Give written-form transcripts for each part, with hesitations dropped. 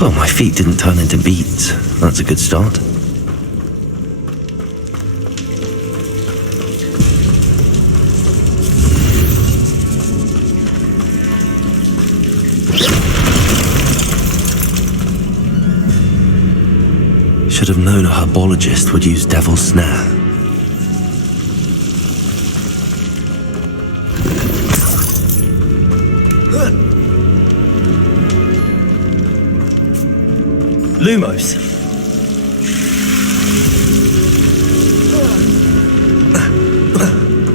Well, my feet didn't turn into beets. That's a good start. Should have known a herbologist would use Devil's Snare. Lumos.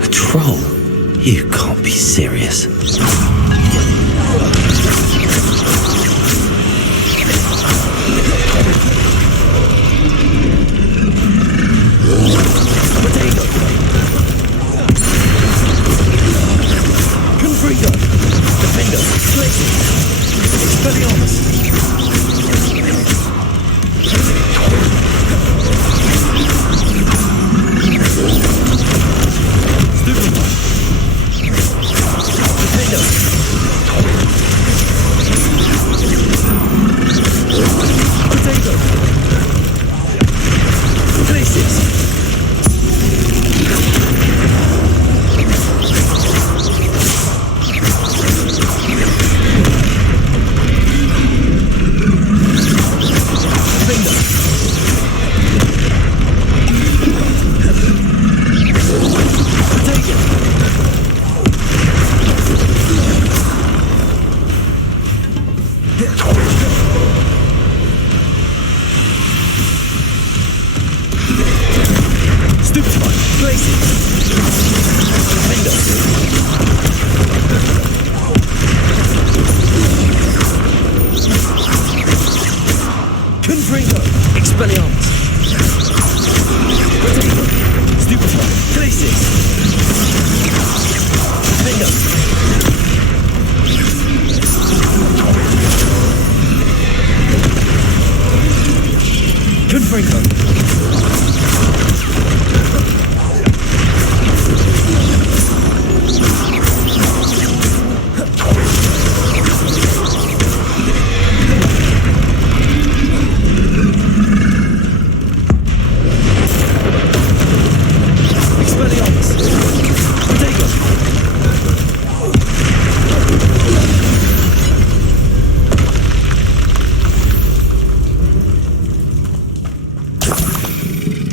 A troll? You can't be serious. Confringo. Defender. Expelliarmus.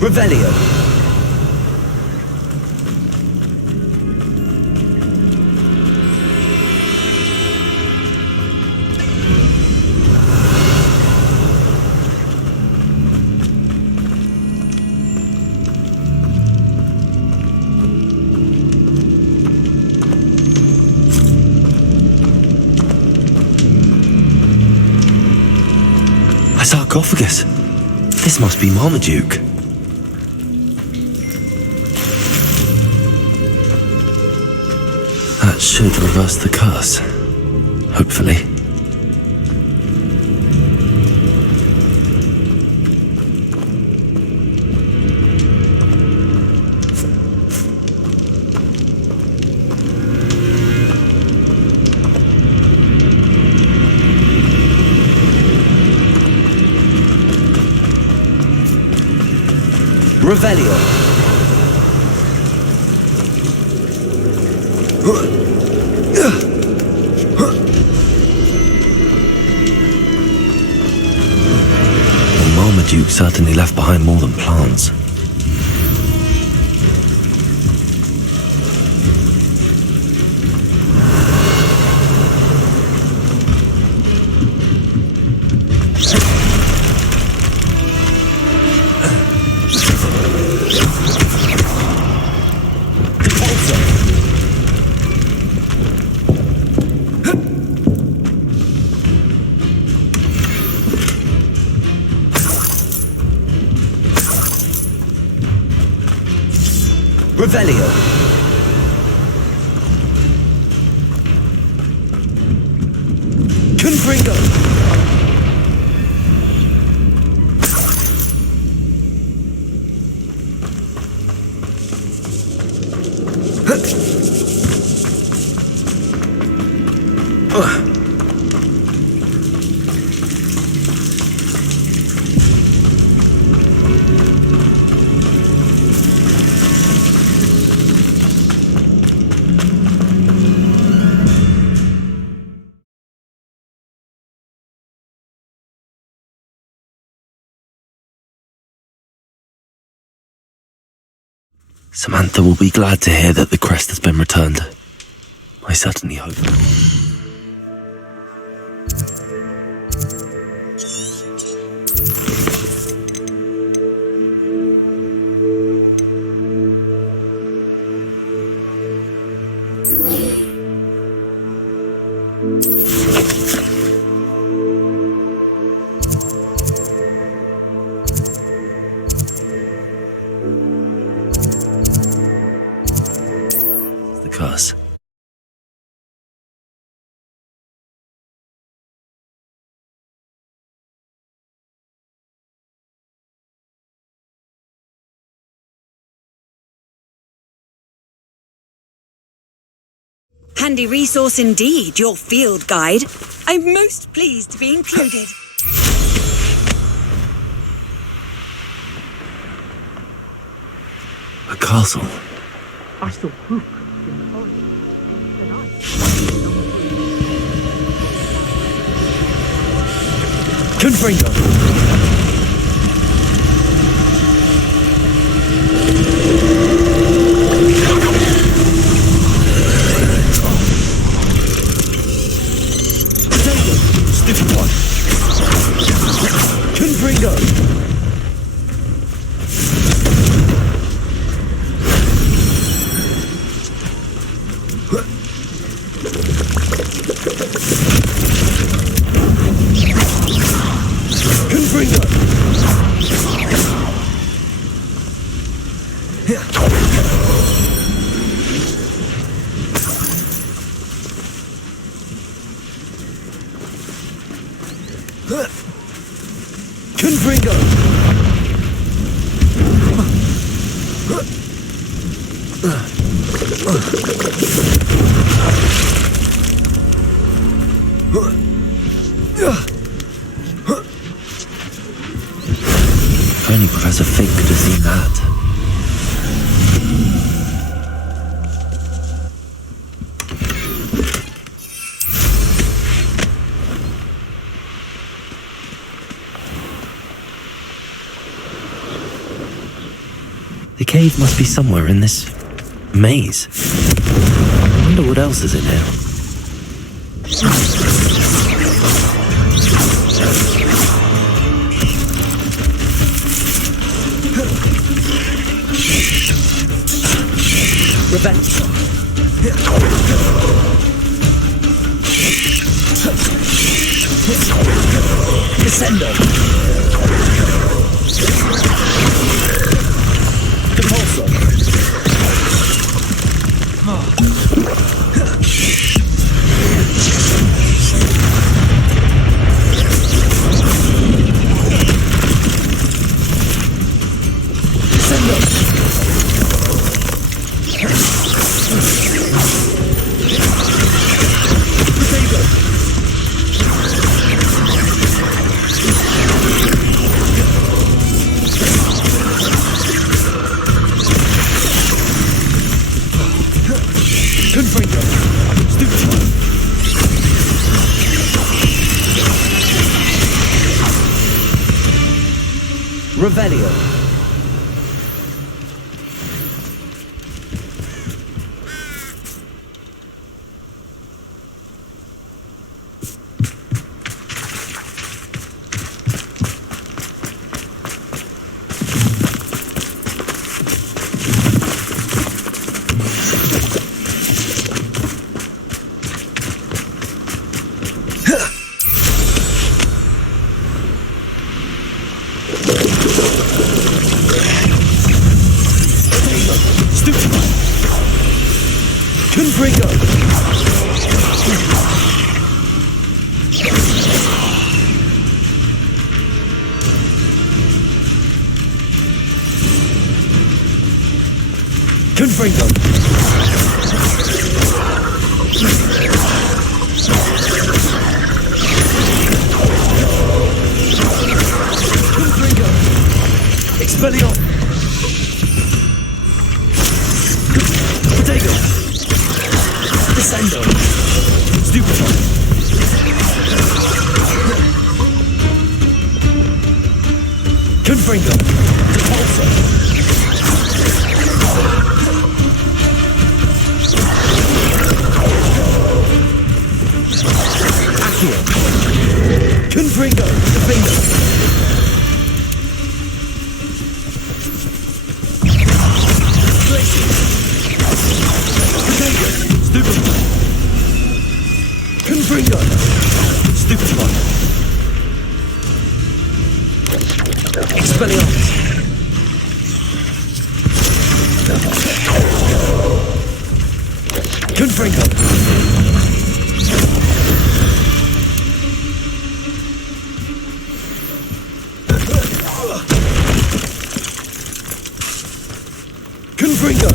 Revelio. A sarcophagus. This must be Marmaduke. That should reverse the curse. Hopefully. Revelio. Marmaduke certainly left behind more than plants. Revelio. Confringo. Samantha will be glad to hear that the crest has been returned. I certainly hope. The curse. Handy resource indeed, your field guide. I'm most pleased to be included. A castle. I saw Hook in the forest. Confringo. Stupid one. Confringo. Confringo. If only Professor Fig could have seen that. The cave must be somewhere in this maze. I wonder what else is in here. Revenge. Descendo. Depulso. Descendo. Confringo. Stupid. Revelio. Stupid. Confringo. Confringo. Confringo. Expelliarmus. Potato. Descendo. Stupefy. Confringo. Depulso. Confringo. Bingo. Glacier. Potato. Stupefy. Confringo. Stupefy. Expelliarmus. Confringo. Confringo.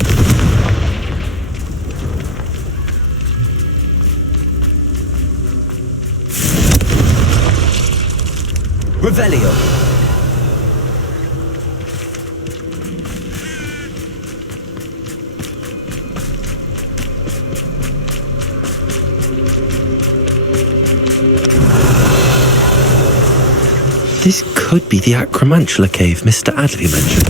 Revelio. This could be the Acromantula cave Mr. Adley mentioned.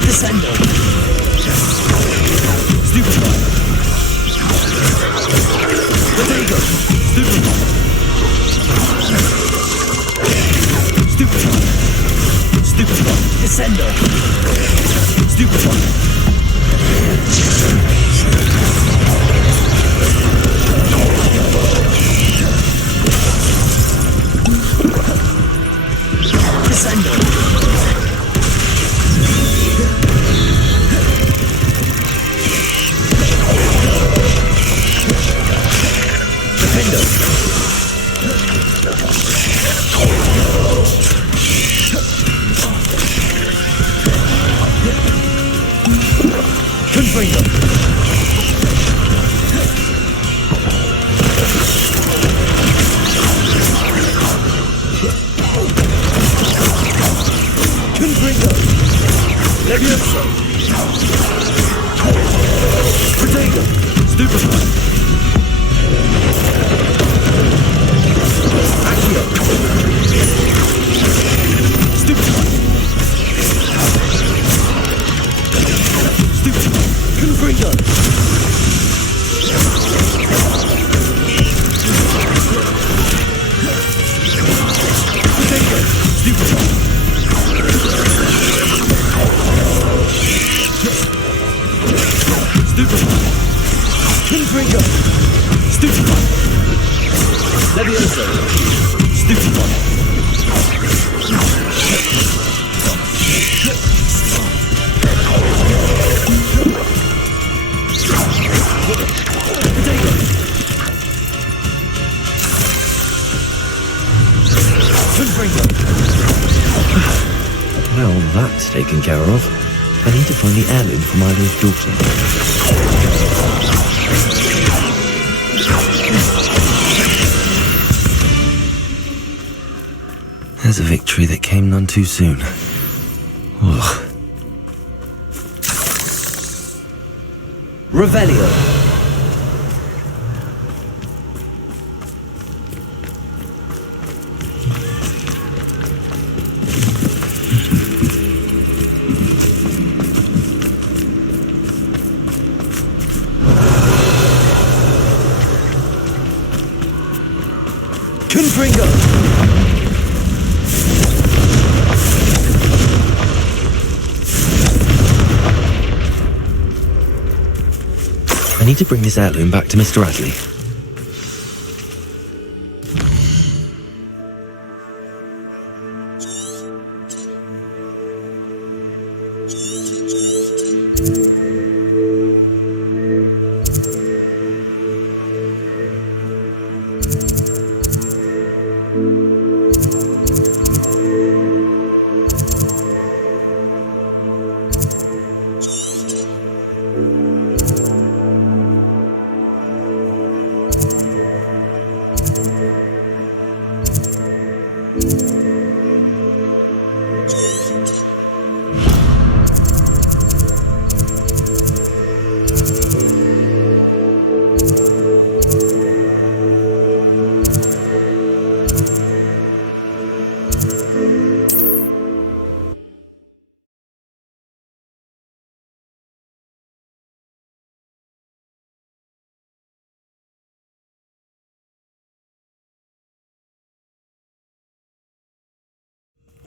Descendo. Stupefy. Potato. Stupefy. Stupefy. Stupefy. Descendo. Stupefy. Descendo. Defendo. Confringo. Confringo. Levioso. Potato. Stupefy. Accio. Stupefy. Stupefy. Confringo. Potato. Stupefy. Stupefy. Confringo. Stupefy. Levioso. Stupefy. Potato. Confringo. Now that's taken care of. I need to find the heirloom for Milo's daughter. There's a victory that came none too soon. Ugh. Revelio. Confringo. I need to bring this heirloom back to Mr. Adley.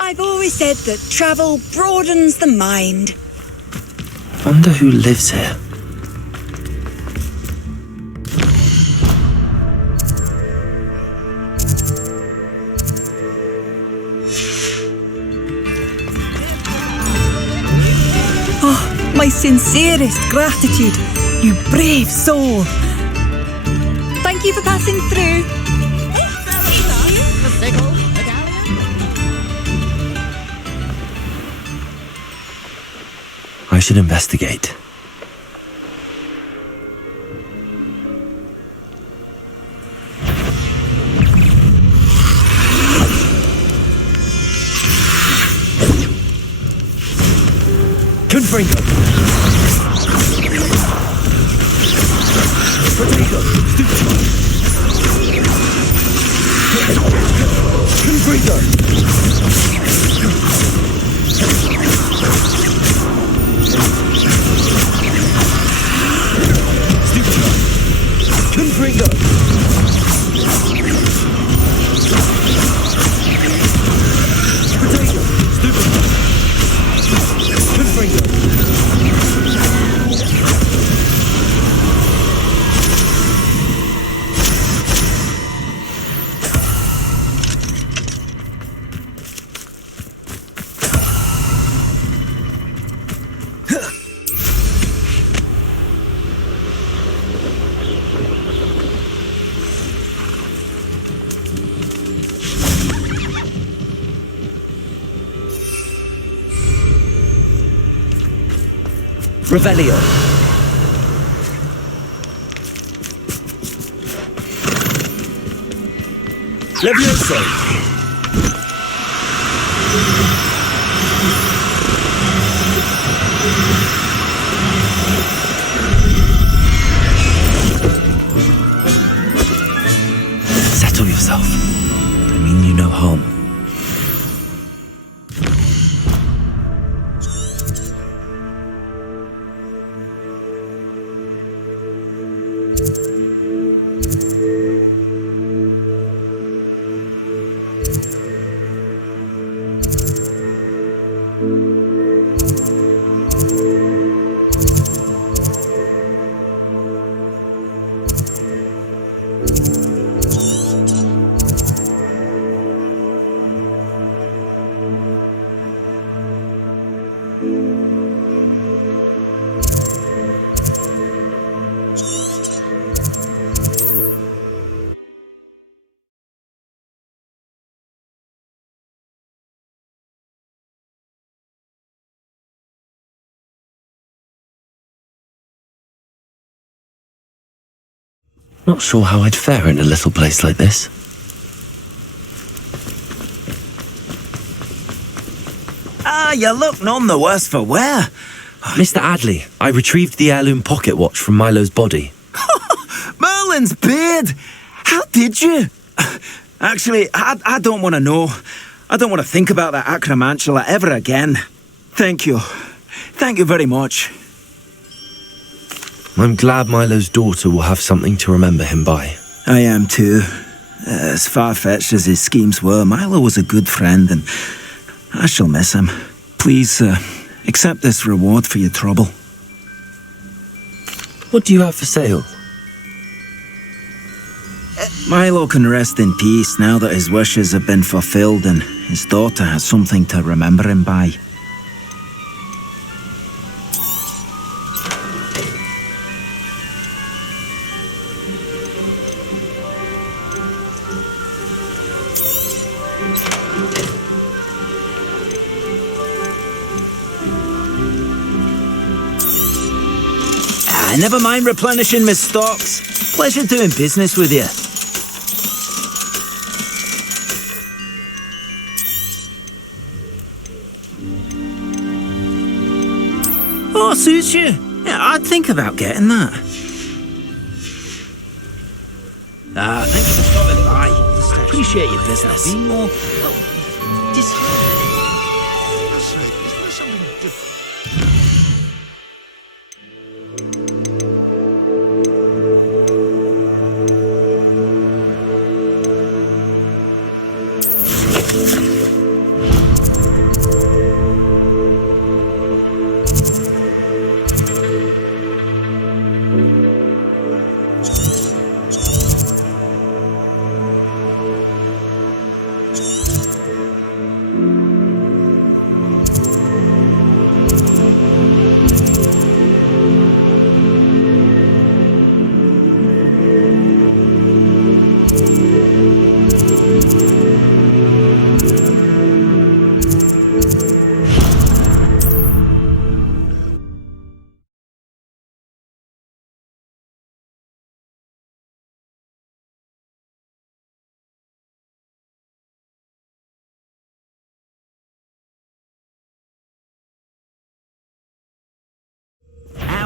I've always said that travel broadens the mind. Wonder who lives here. Oh, my sincerest gratitude, you brave soul. Thank you for passing through. I should investigate. Confringo. Protego. Confringo. Confringo. Protego. Stupid. Confringo. Revelio. Levioso. Settle yourself. I mean you no harm. Not sure how I'd fare in a little place like this. Ah, you look none the worse for wear. Mr. Adley, I retrieved the heirloom pocket watch from Milo's body. Merlin's beard! How did you? Actually, I don't want to know. I don't want to think about that acromantula ever again. Thank you. Thank you very much. I'm glad Milo's daughter will have something to remember him by. I am too. As far-fetched as his schemes were, Milo was a good friend and I shall miss him. Please, accept this reward for your trouble. What do you have for sale? Milo can rest in peace now that his wishes have been fulfilled and his daughter has something to remember him by. Never mind replenishing my stocks. Pleasure doing business with you. Oh, suits you. Yeah, I'd think about getting that. Thank you for stopping by. Appreciate your business. Be more...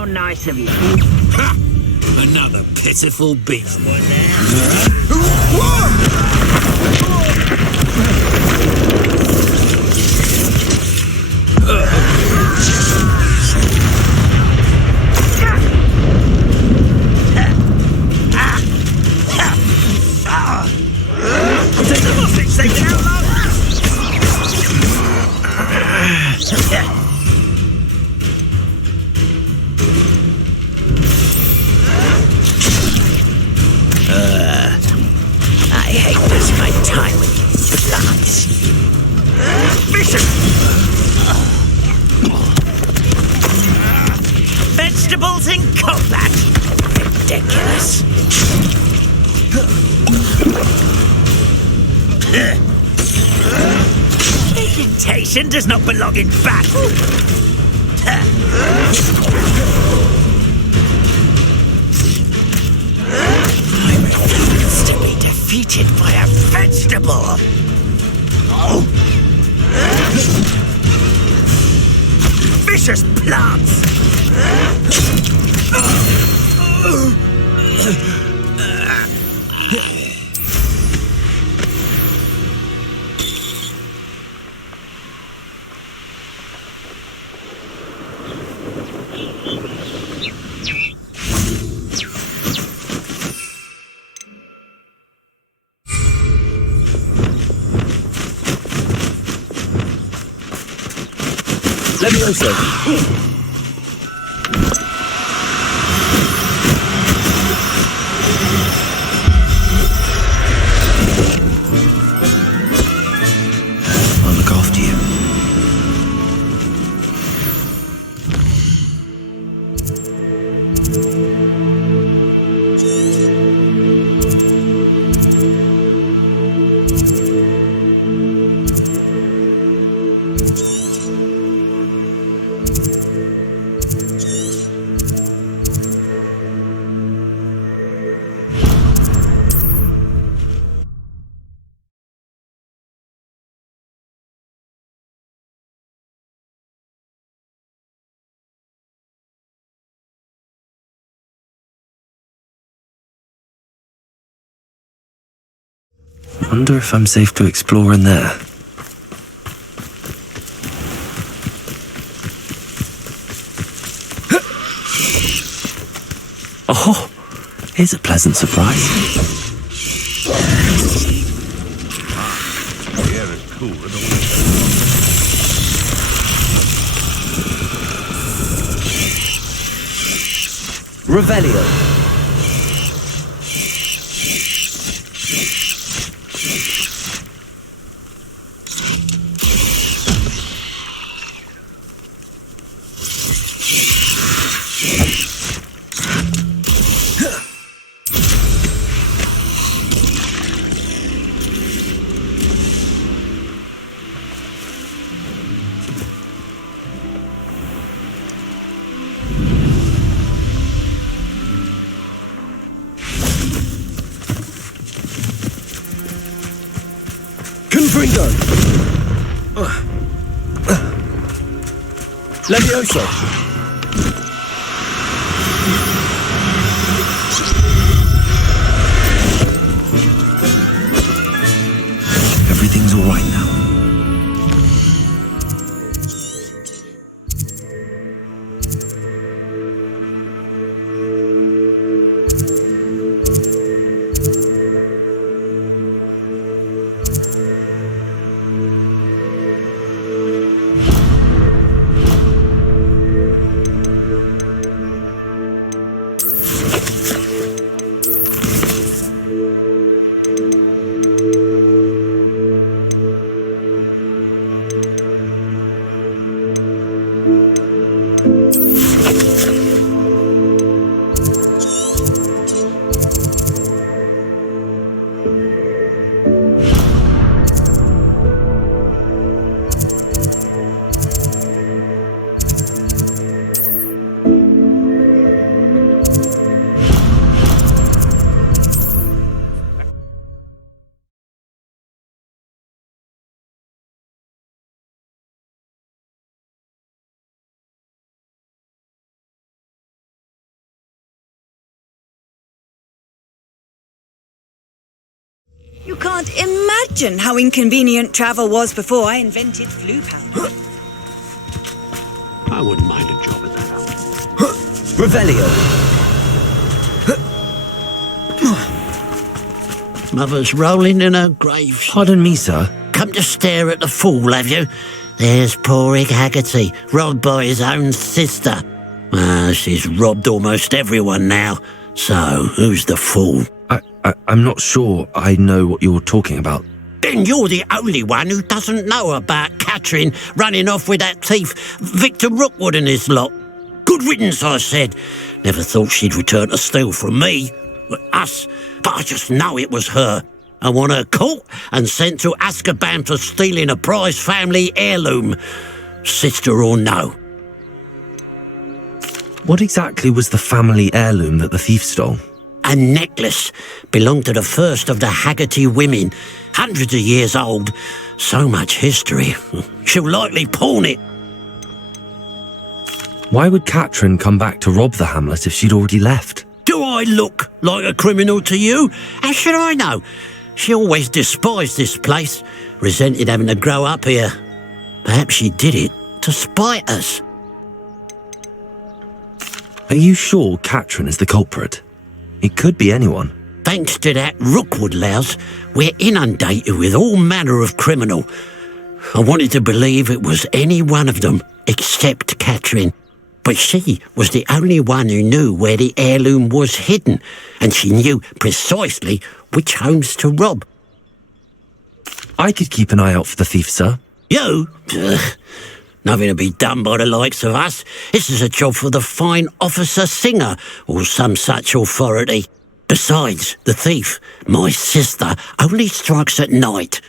How nice of you. Ha! Another pitiful beast. I hate losing my time with plants. Vicious! Vegetables in combat! Ridiculous. Vegetation does not belong in battle. I refuse to be defeated by a vegetable. Vicious plants. Levioso. I'll look after you. Wonder if I'm safe to explore in there. Oh, here's a pleasant surprise. Air is cool and all. Revelio. Confringo. Levioso. Everything's all right now. You can't imagine how inconvenient travel was before I invented flu powder. I wouldn't mind a job at that. Revelio. Mother's rolling in her grave. Pardon me, sir. Come to stare at the fool, have you? There's poor Ig Haggerty, robbed by his own sister. She's robbed almost everyone now. So, who's the fool? I'm not sure I know what you're talking about. Then you're the only one who doesn't know about Catherine running off with that thief, Victor Rookwood and his lot. Good riddance, I said. Never thought she'd return to steal from me, us, but I just know it was her. I want her caught and sent to Azkaban for stealing a prize family heirloom. Sister or no. What exactly was the family heirloom that the thief stole? A necklace belonged to the first of the Haggerty women, hundreds of years old. So much history. She'll likely pawn it. Why would Catherine come back to rob the hamlet if she'd already left? Do I look like a criminal to you? How should I know? She always despised this place, resented having to grow up here. Perhaps she did it to spite us. Are you sure Catherine is the culprit? It could be anyone. Thanks to that Rookwood louse, we're inundated with all manner of criminal. I wanted to believe it was any one of them, except Catherine. But she was the only one who knew where the heirloom was hidden, and she knew precisely which homes to rob. I could keep an eye out for the thief, sir. You? Ugh. Nothing to be done by the likes of us. This is a job for the fine officer Singer, or some such authority. Besides, the thief, my sister, only strikes at night.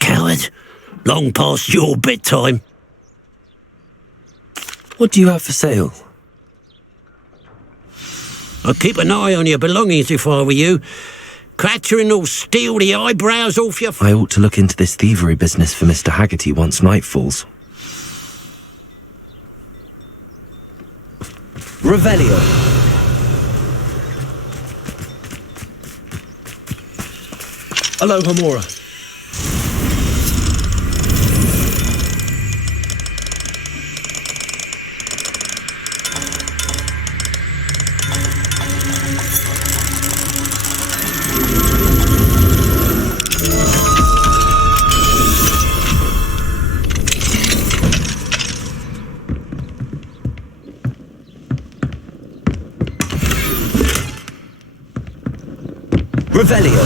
Coward. Long past your bedtime. What do you have for sale? I'd keep an eye on your belongings if I were you. Catherine will steal the eyebrows off your... I ought to look into this thievery business for Mr. Haggerty once night falls. Revelio. Hello, Homora. Revelio.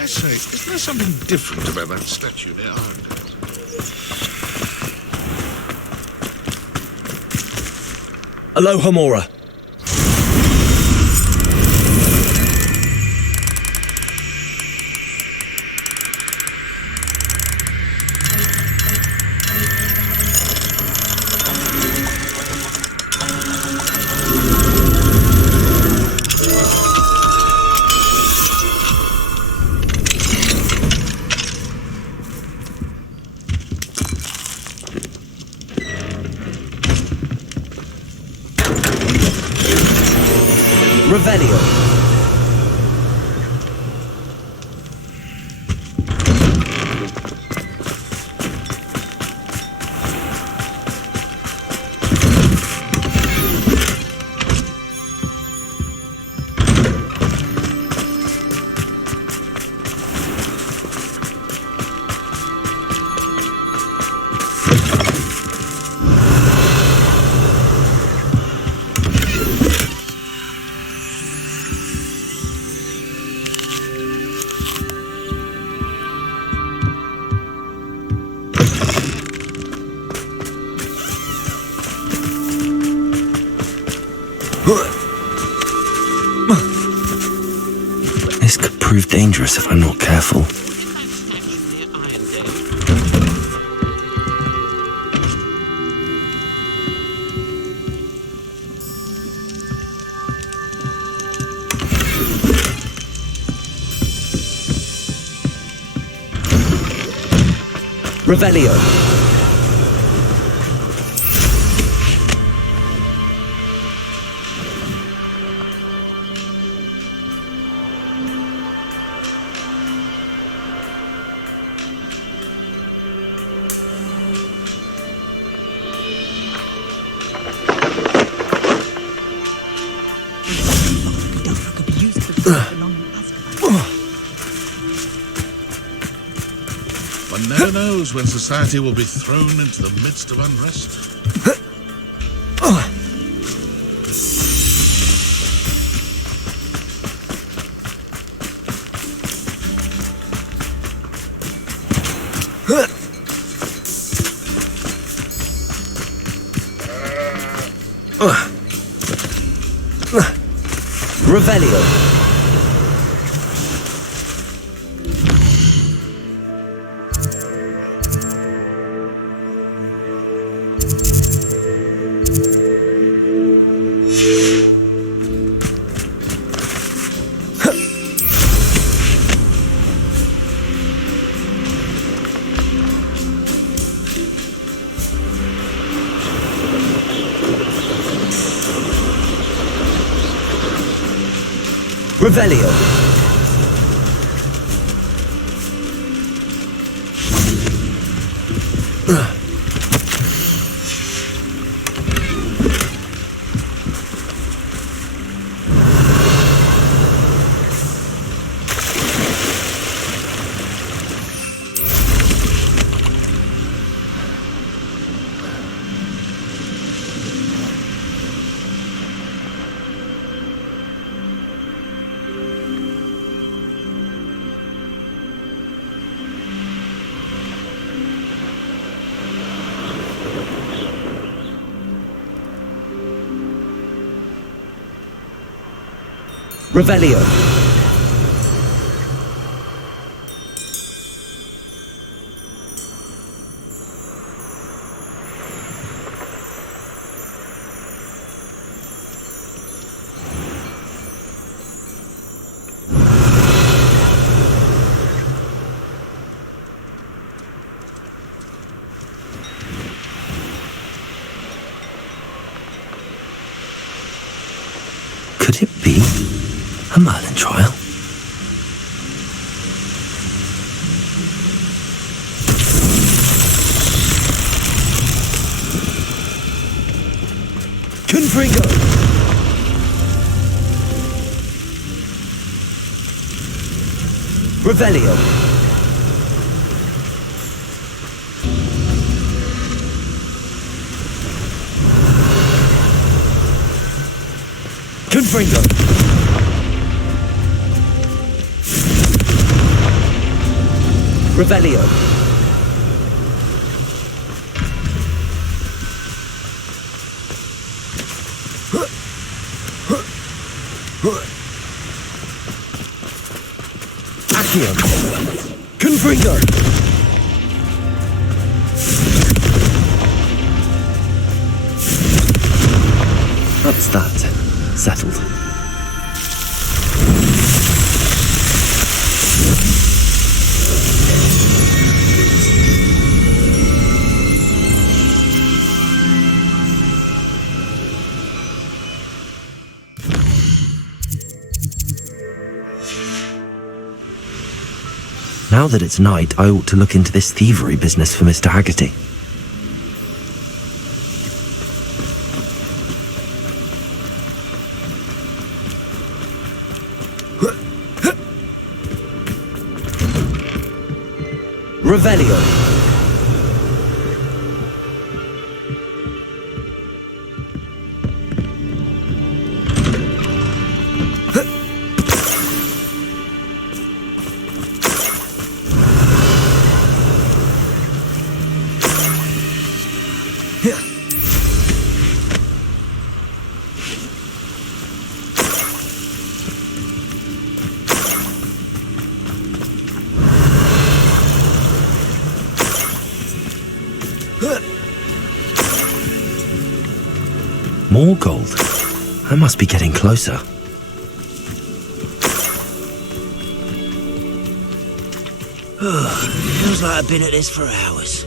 I say, is there something different about that statue there? Hello, Homora. Revelio. This could prove dangerous if I'm not careful. Revelio. belonging to Azkaban. One never knows when society will be thrown into the midst of unrest. Revelio. Revelio. Revelio. Could it be a Merlin trial? Confringo! Revelio! Confringo! Revelio. Accio. Confringo. That's that. Settled. Now that it's night, I ought to look into this thievery business for Mr. Haggerty. Revelio. More gold. I must be getting closer. Feels like I've been at this for hours.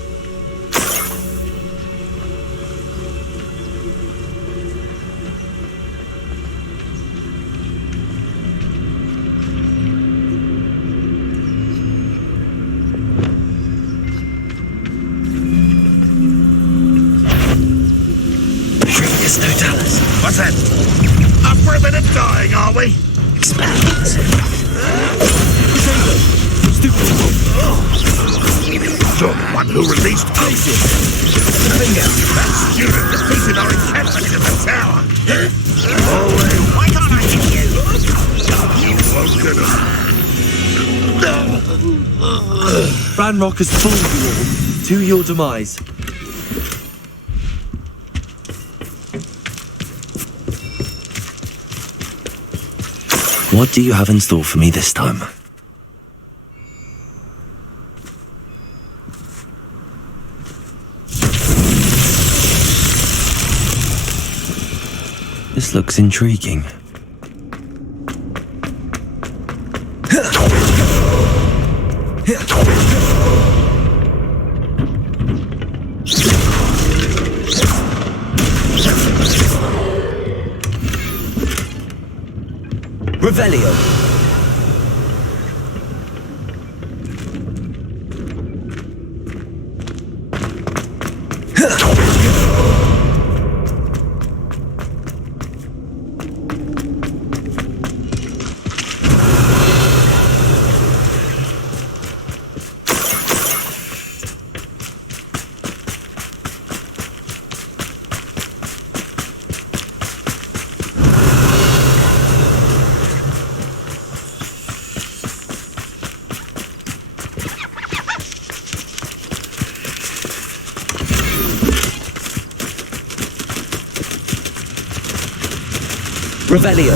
What's that? Up for a bit of dying, are we? Expand. hands. Someone who released Ocean. That student defeated our encampment in the tower. Why can't I hit you? You won't get us. Ranrock has fooled you all to your demise. What do you have in store for me this time? This looks intriguing. Revelio. Revelio.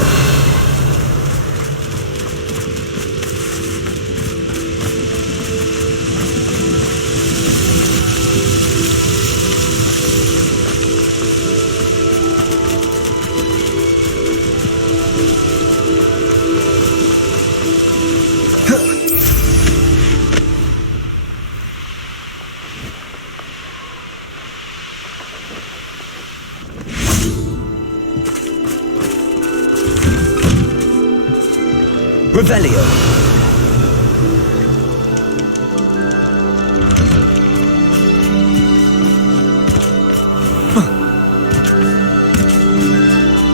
Revelio.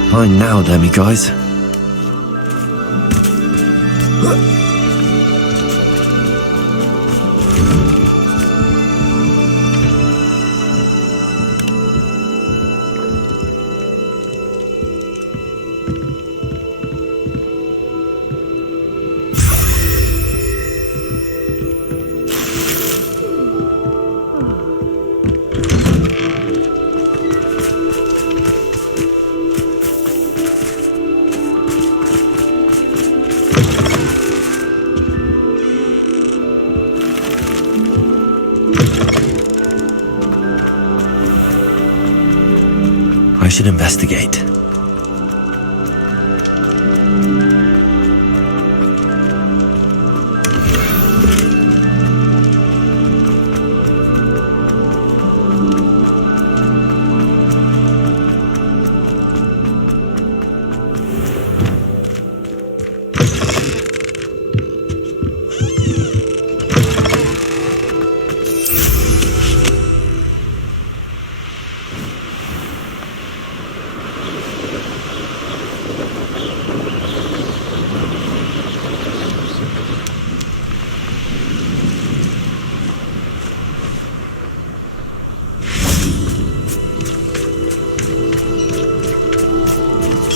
Fine now, demi guys. I should investigate.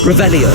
Revelio.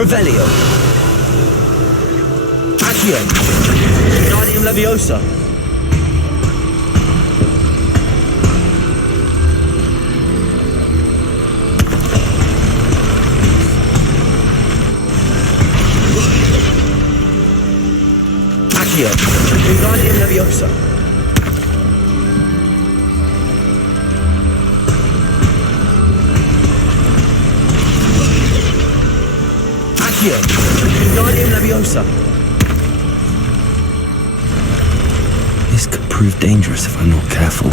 Revelio. Accio. Guardium Leviosa. Accio. Wingardium Leviosa. Accio. Wingardium Leviosa. This could prove dangerous if I'm not careful.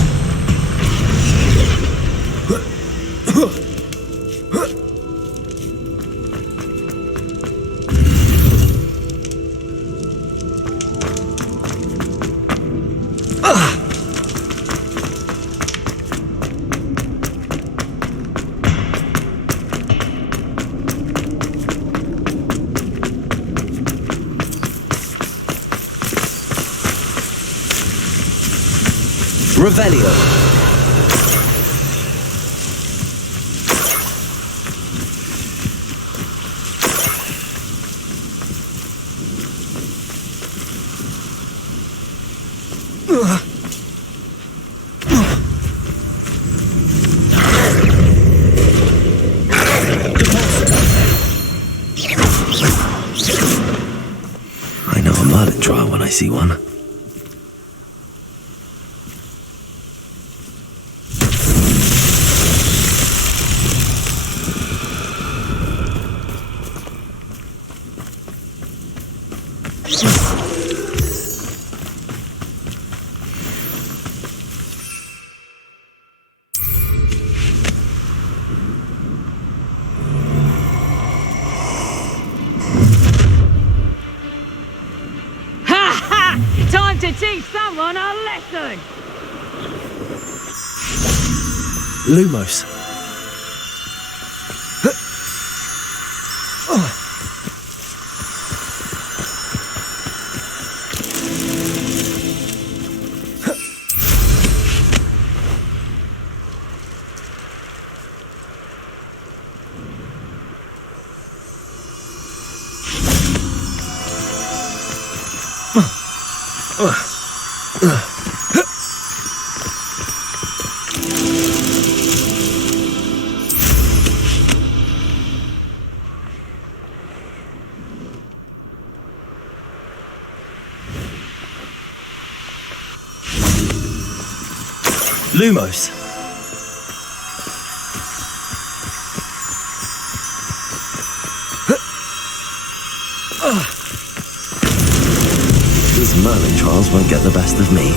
Revelio. I know a Merlin trial when I see one. Time to teach someone a lesson! Lumos. Lumos. These Merlin trials won't get the best of me.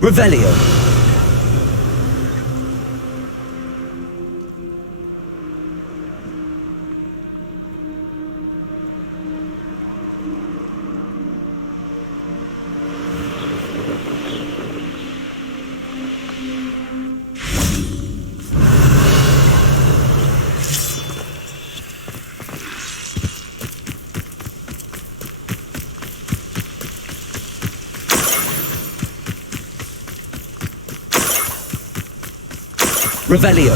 Revelio. Revelio.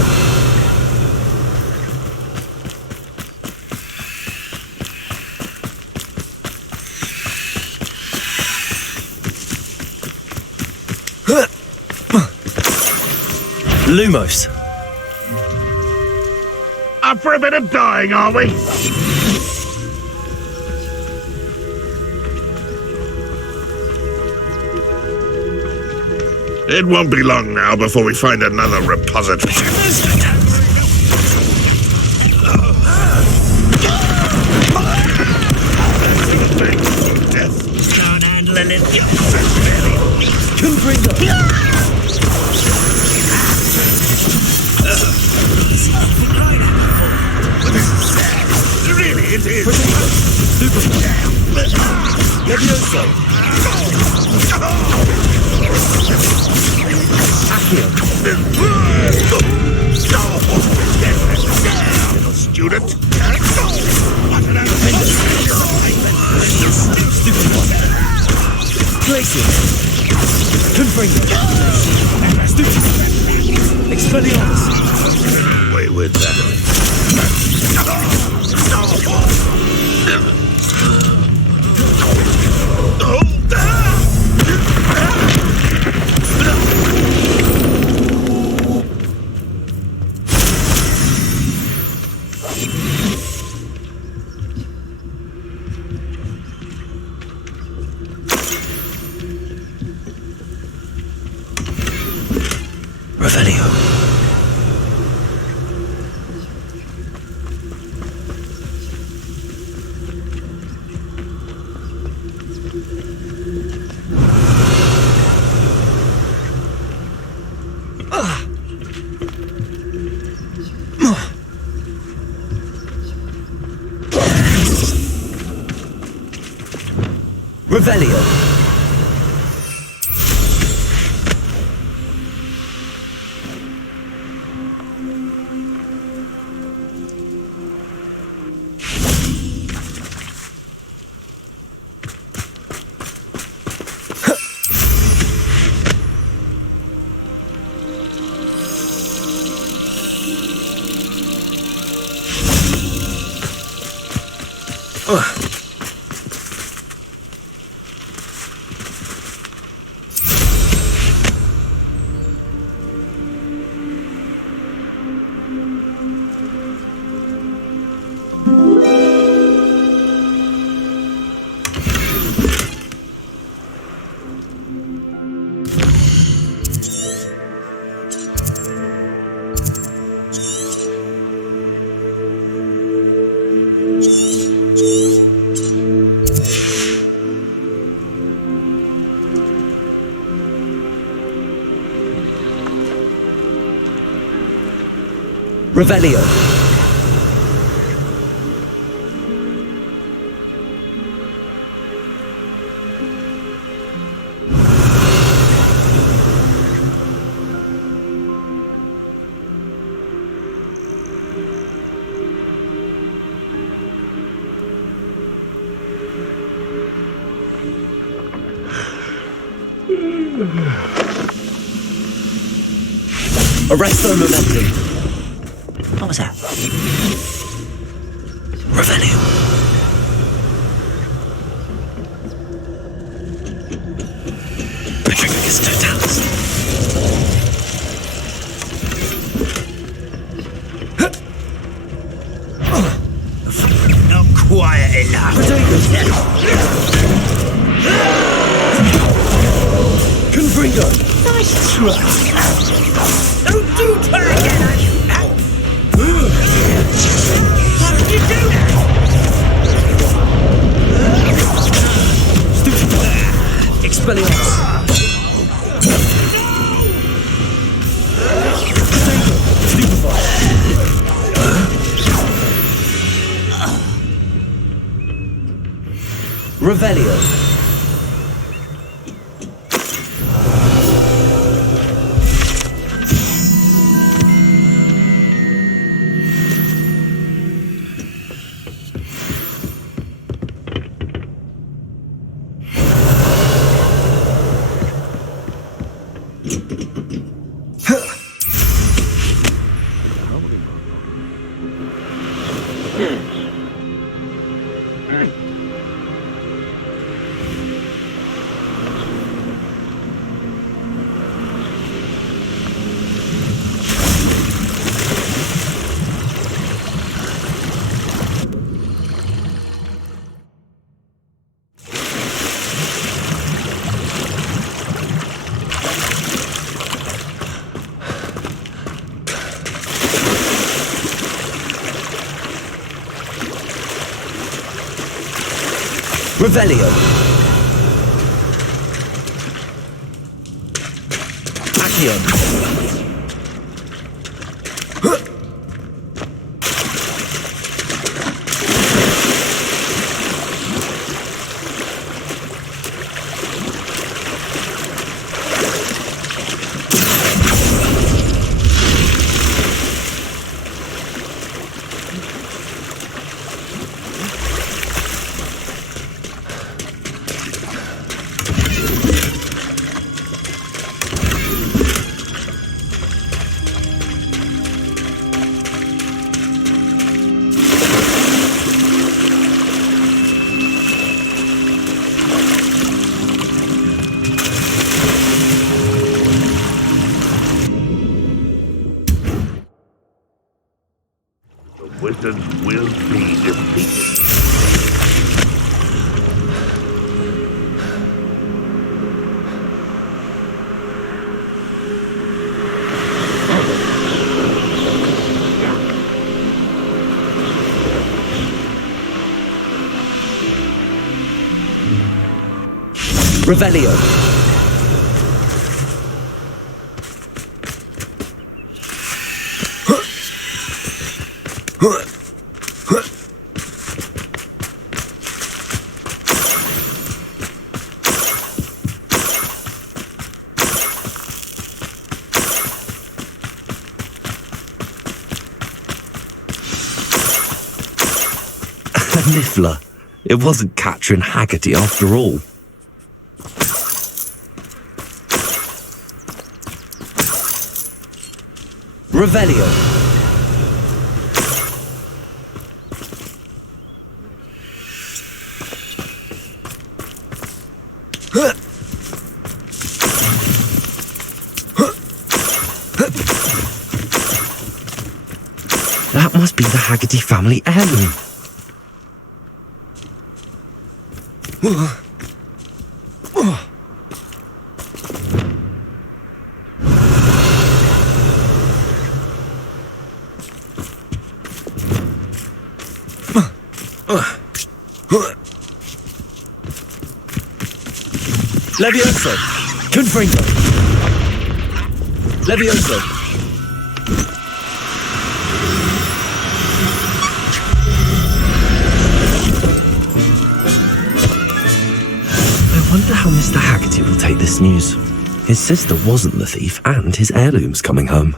Lumos. Up for a bit of dying, are we? It won't be long now before we find another repository. Can't handle a little. Really, it is. Levioso. Little student. Stupid one. Glacius. Confringo. Stupid. Expelliarmus. Away with that. Revelio. Revelio. Revelio. Arresto momentum. What was that? Revelio. Petricus totalis. Not quiet enough. Confringo. Nice try. Don't do her again, How did you do that? Expelliarmus. Revelio. Revelio. Accio. Wizards will be defeated. Revelio. Niffler. It wasn't Catherine Haggerty after all. Revelio. That must be the Haggerty family heirloom. Levioso. Confringo. Levioso. I wonder how Mr. Haggerty will take this news. His sister wasn't the thief, and his heirloom's coming home.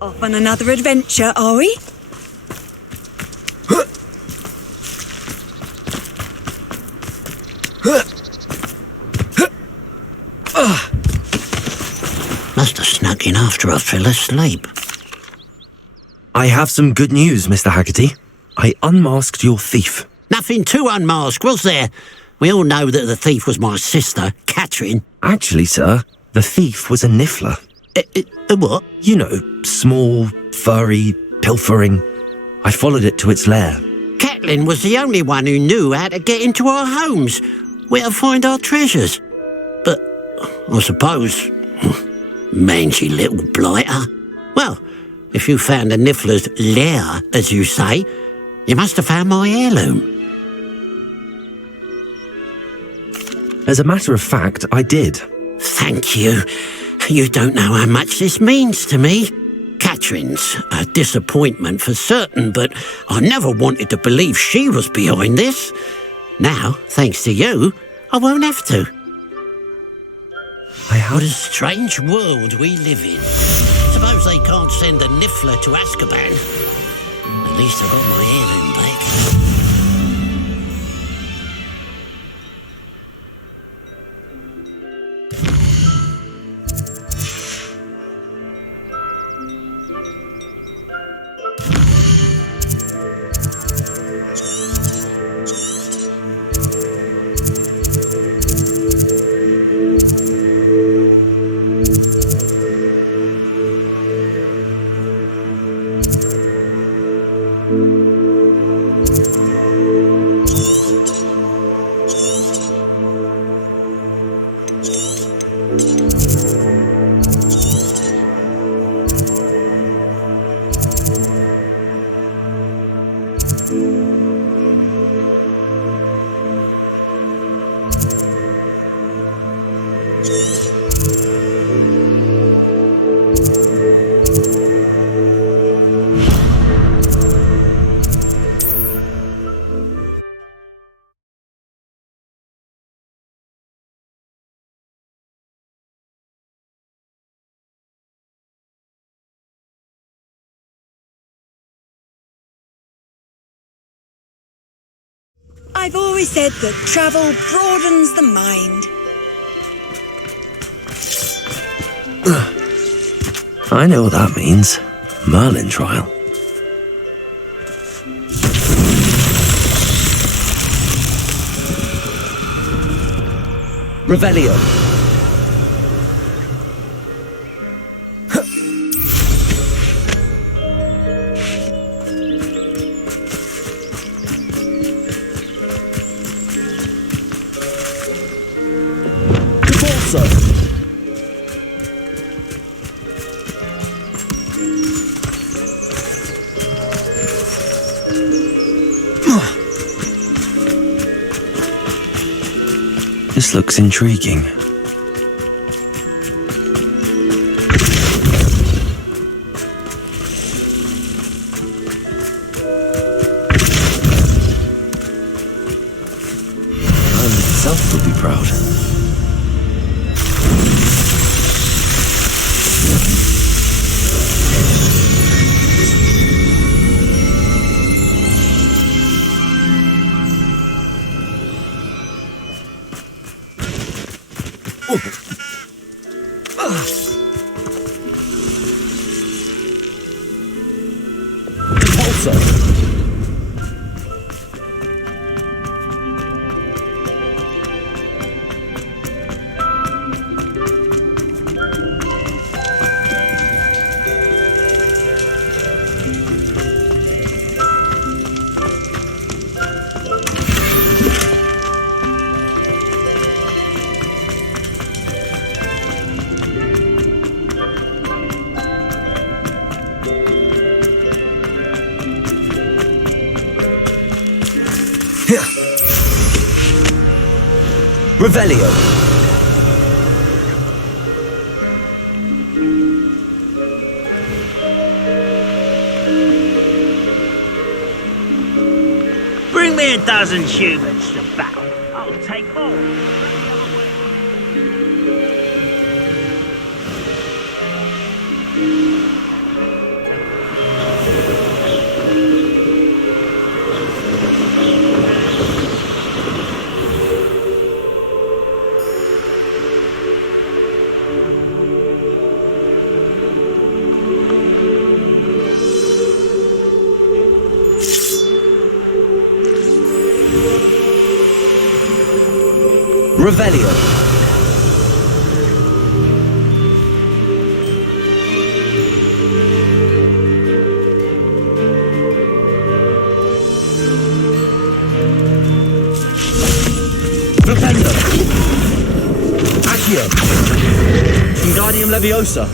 Off on another adventure, are we? Must have snuck in after I fell asleep. I have some good news, Mr. Haggerty. I unmasked your thief. Nothing to unmask, was there? We all know that the thief was my sister, Catherine. Actually, sir, the thief was a Niffler. What? You know, small, furry, pilfering. I followed it to its lair. Catelyn was the only one who knew how to get into our homes, where to find our treasures. But I suppose, mangy little blighter. Well, if you found the Niffler's lair, as you say, you must have found my heirloom. As a matter of fact, I did. Thank you. You don't know how much this means to me. Catherine's a disappointment for certain, but I never wanted to believe she was behind this. Now, thanks to you, I won't have to. What a strange world we live in. Suppose they can't send a Niffler to Azkaban. At least I got my heirloom back. I've always said that travel broadens the mind. I know what that means. Merlin trial. Revelio. Repulsor! This looks intriguing. Merlin himself would be proud. Repulsor! Revelio. Bring me a dozen humans to battle. I'll take all. Revelio. Flipendo. Accio. Wingardium Leviosa.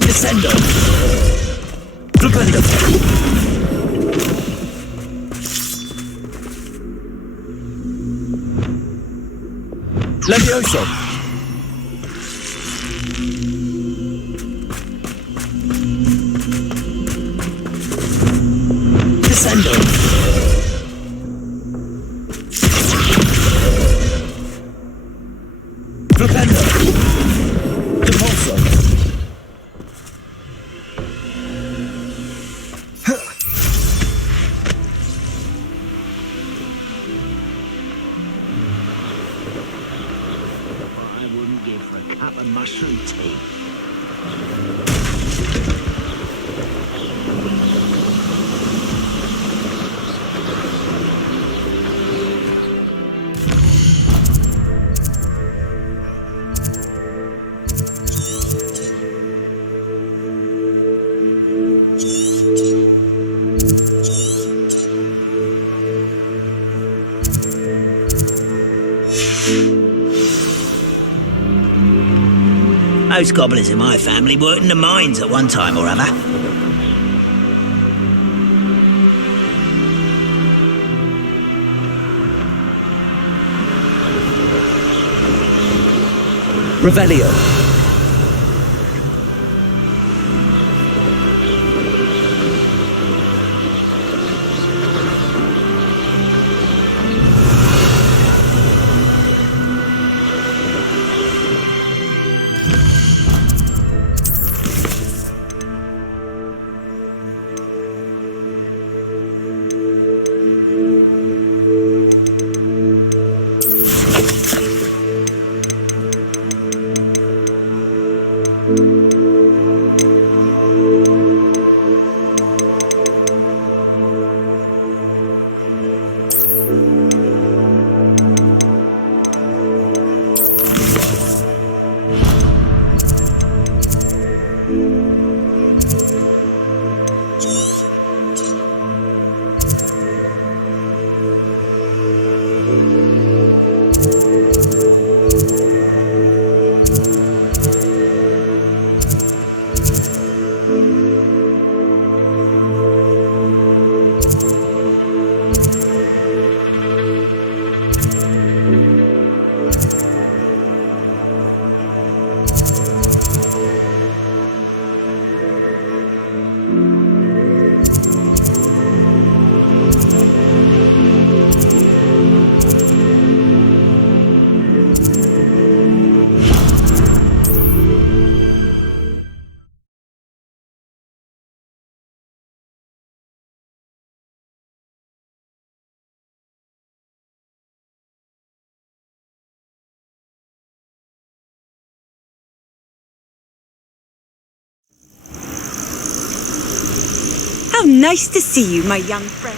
Descendo. Flipendo. Levioso. Descendo. Flipendo. Repulsor. I wouldn't give for a cup of mushroom tea. Most goblins in my family worked in the mines at one time or other. Revelio. How nice to see you, my young friend.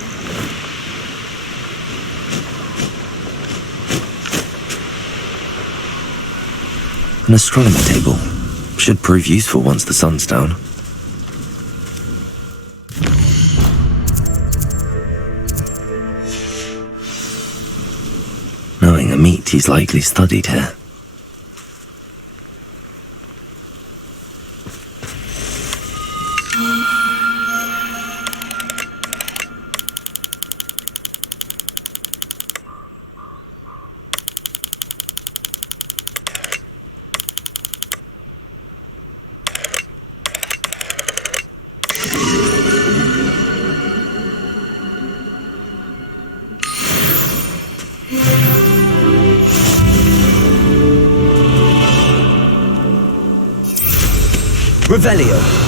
An astronomy table. Should prove useful once the sun's down. Knowing a meat, he's likely studied here. Revelio.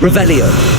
Revelio.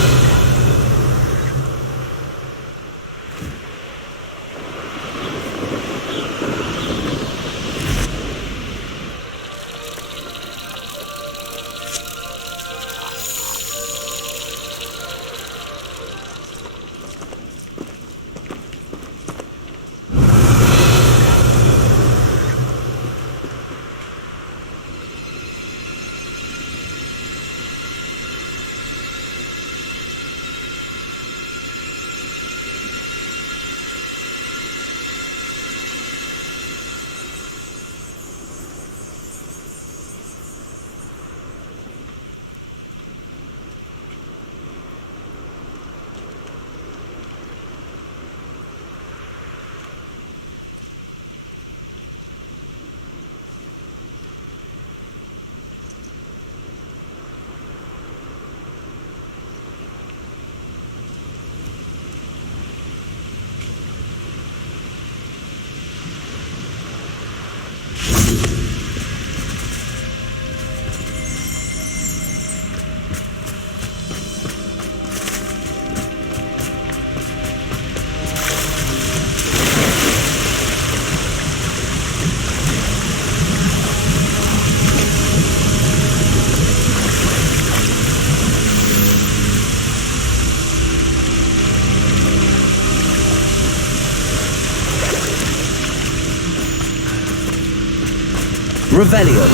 Revelio.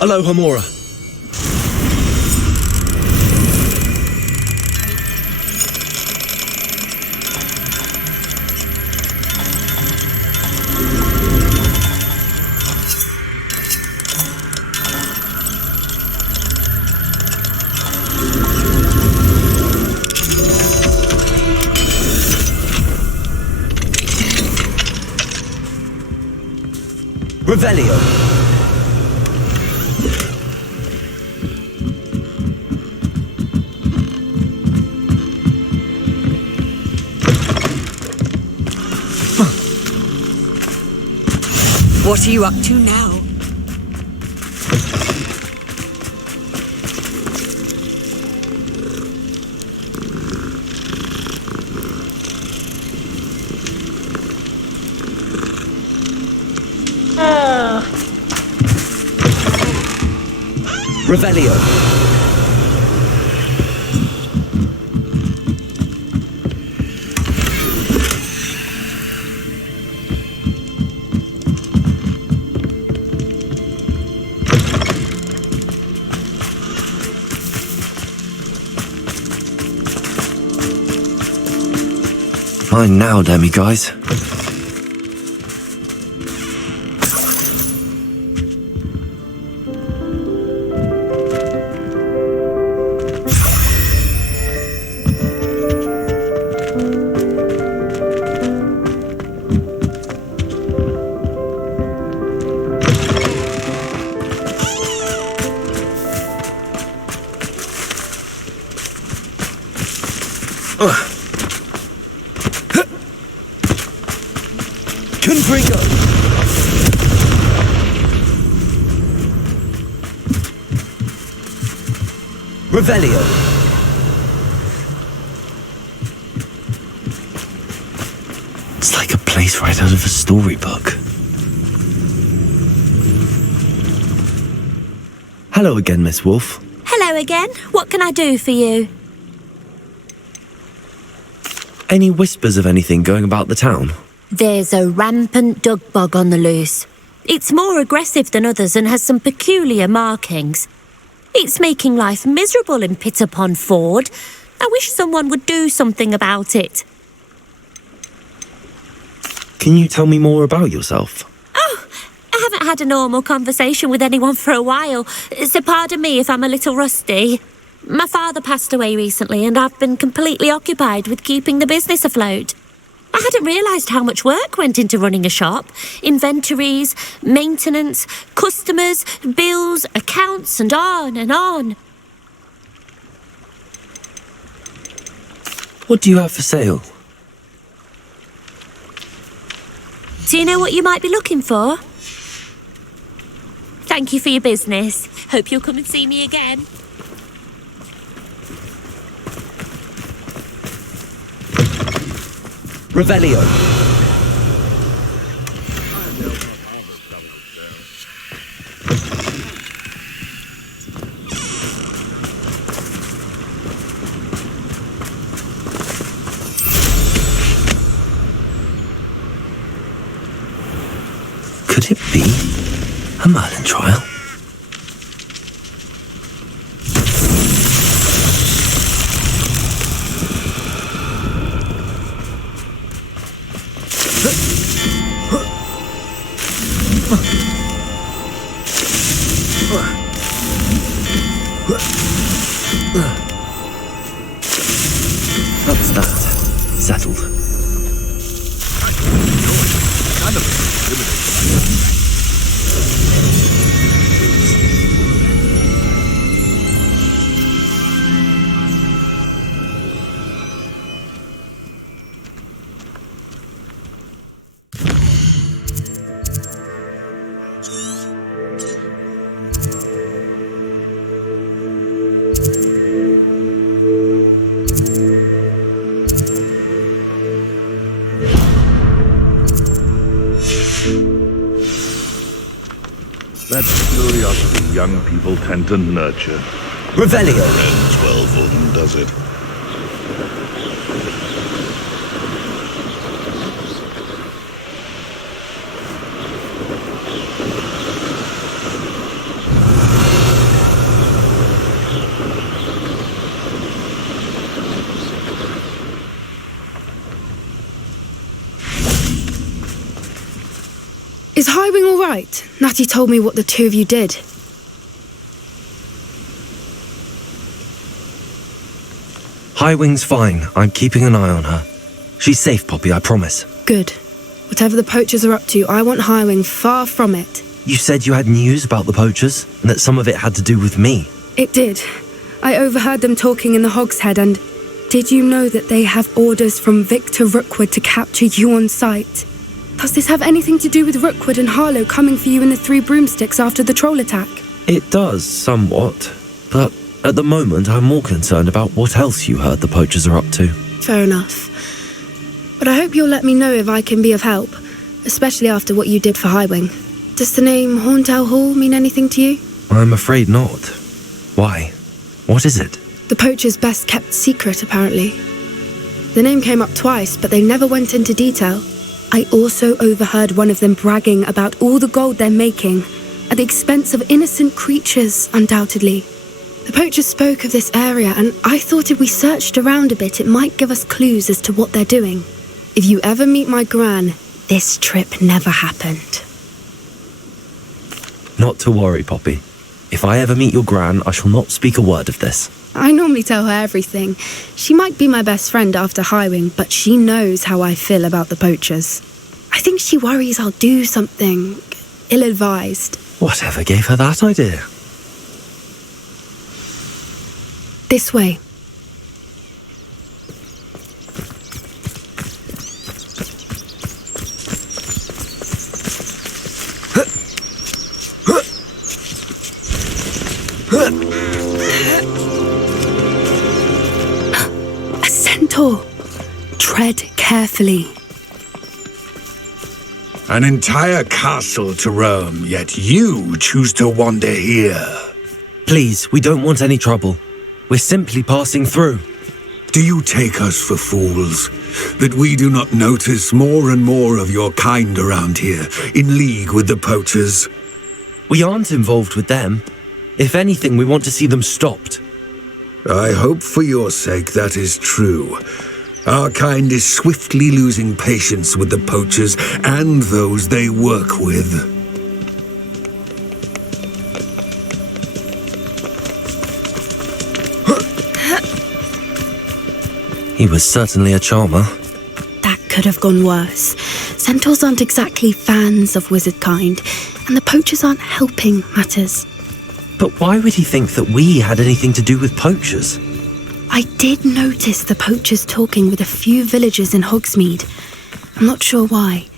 Hello, Hamora. Revelio. What are you up to now? Revelio. Fine now, Demi guys. Confringo. Revelio. It's like a place right out of a storybook. Hello again, Miss Wolf. Hello again. What can I do for you? Any whispers of anything going about the town? There's a rampant dug bug on the loose. It's more aggressive than others and has some peculiar markings. It's making life miserable in Pitterpond Ford. I wish someone would do something about it. Can you tell me more about yourself? Oh, I haven't had a normal conversation with anyone for a while, so pardon me if I'm a little rusty. My father passed away recently and I've been completely occupied with keeping the business afloat. I hadn't realised how much work went into running a shop. Inventories, maintenance, customers, bills, accounts, and on and on. What do you have for sale? Do you know what you might be looking for? Thank you for your business. Hope you'll come and see me again. Revelio. Could it be a Merlin trial? That's that. Settled. Kind of intimidating. young people tend to nurture. Revelio. Ends well for them, does it? Is Highwing all right? Natty told me what the two of you did. Highwing's fine. I'm keeping an eye on her. She's safe, Poppy, I promise. Good. Whatever the poachers are up to, I want Highwing far from it. You said you had news about the poachers, and that some of it had to do with me. It did. I overheard them talking in the Hogshead, and did you know that they have orders from Victor Rookwood to capture you on sight? Does this have anything to do with Rookwood and Harlow coming for you in the Three Broomsticks after the troll attack? It does, somewhat. But at the moment, I'm more concerned about what else you heard the poachers are up to. Fair enough. But I hope you'll let me know if I can be of help, especially after what you did for Highwing. Does the name Horntail Hall mean anything to you? I'm afraid not. Why? What is it? The poachers' best kept secret, apparently. The name came up twice, but they never went into detail. I also overheard one of them bragging about all the gold they're making, at the expense of innocent creatures, undoubtedly. The poachers spoke of this area, and I thought if we searched around a bit, it might give us clues as to what they're doing. If you ever meet my gran, this trip never happened. Not to worry, Poppy. If I ever meet your gran, I shall not speak a word of this. I normally tell her everything. She might be my best friend after Highwing, but she knows how I feel about the poachers. I think she worries I'll do something ill-advised. Whatever gave her that idea? This way. A centaur. Tread carefully. An entire castle to roam, yet you choose to wander here. Please, we don't want any trouble. We're simply passing through. Do you take us for fools? That we do not notice more and more of your kind around here, in league with the poachers? We aren't involved with them. If anything, we want to see them stopped. I hope for your sake that is true. Our kind is swiftly losing patience with the poachers and those they work with. He was certainly a charmer. That could have gone worse. Centaurs aren't exactly fans of wizard kind, and the poachers aren't helping matters. But why would he think that we had anything to do with poachers? I did notice the poachers talking with a few villagers in Hogsmeade. I'm not sure why.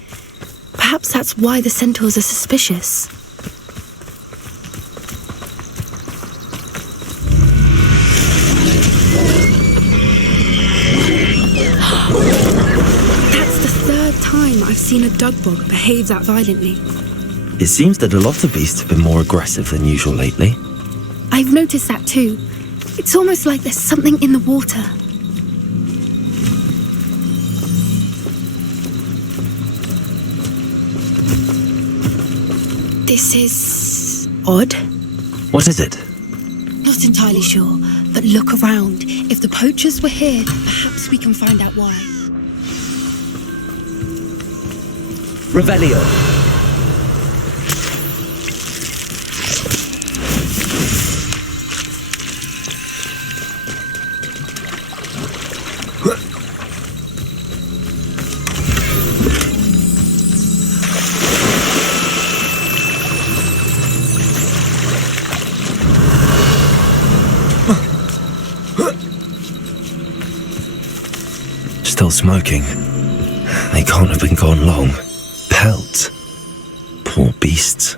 Perhaps that's why the centaurs are suspicious. That's the third time I've seen a dugbog behave that violently. It seems that a lot of beasts have been more aggressive than usual lately. I've noticed that too. It's almost like there's something in the water. This is odd. What is it? Not entirely sure, but look around. If the poachers were here, perhaps we can find out why. Revelio. Still smoking. They can't have been gone long. Pelt. Poor beasts.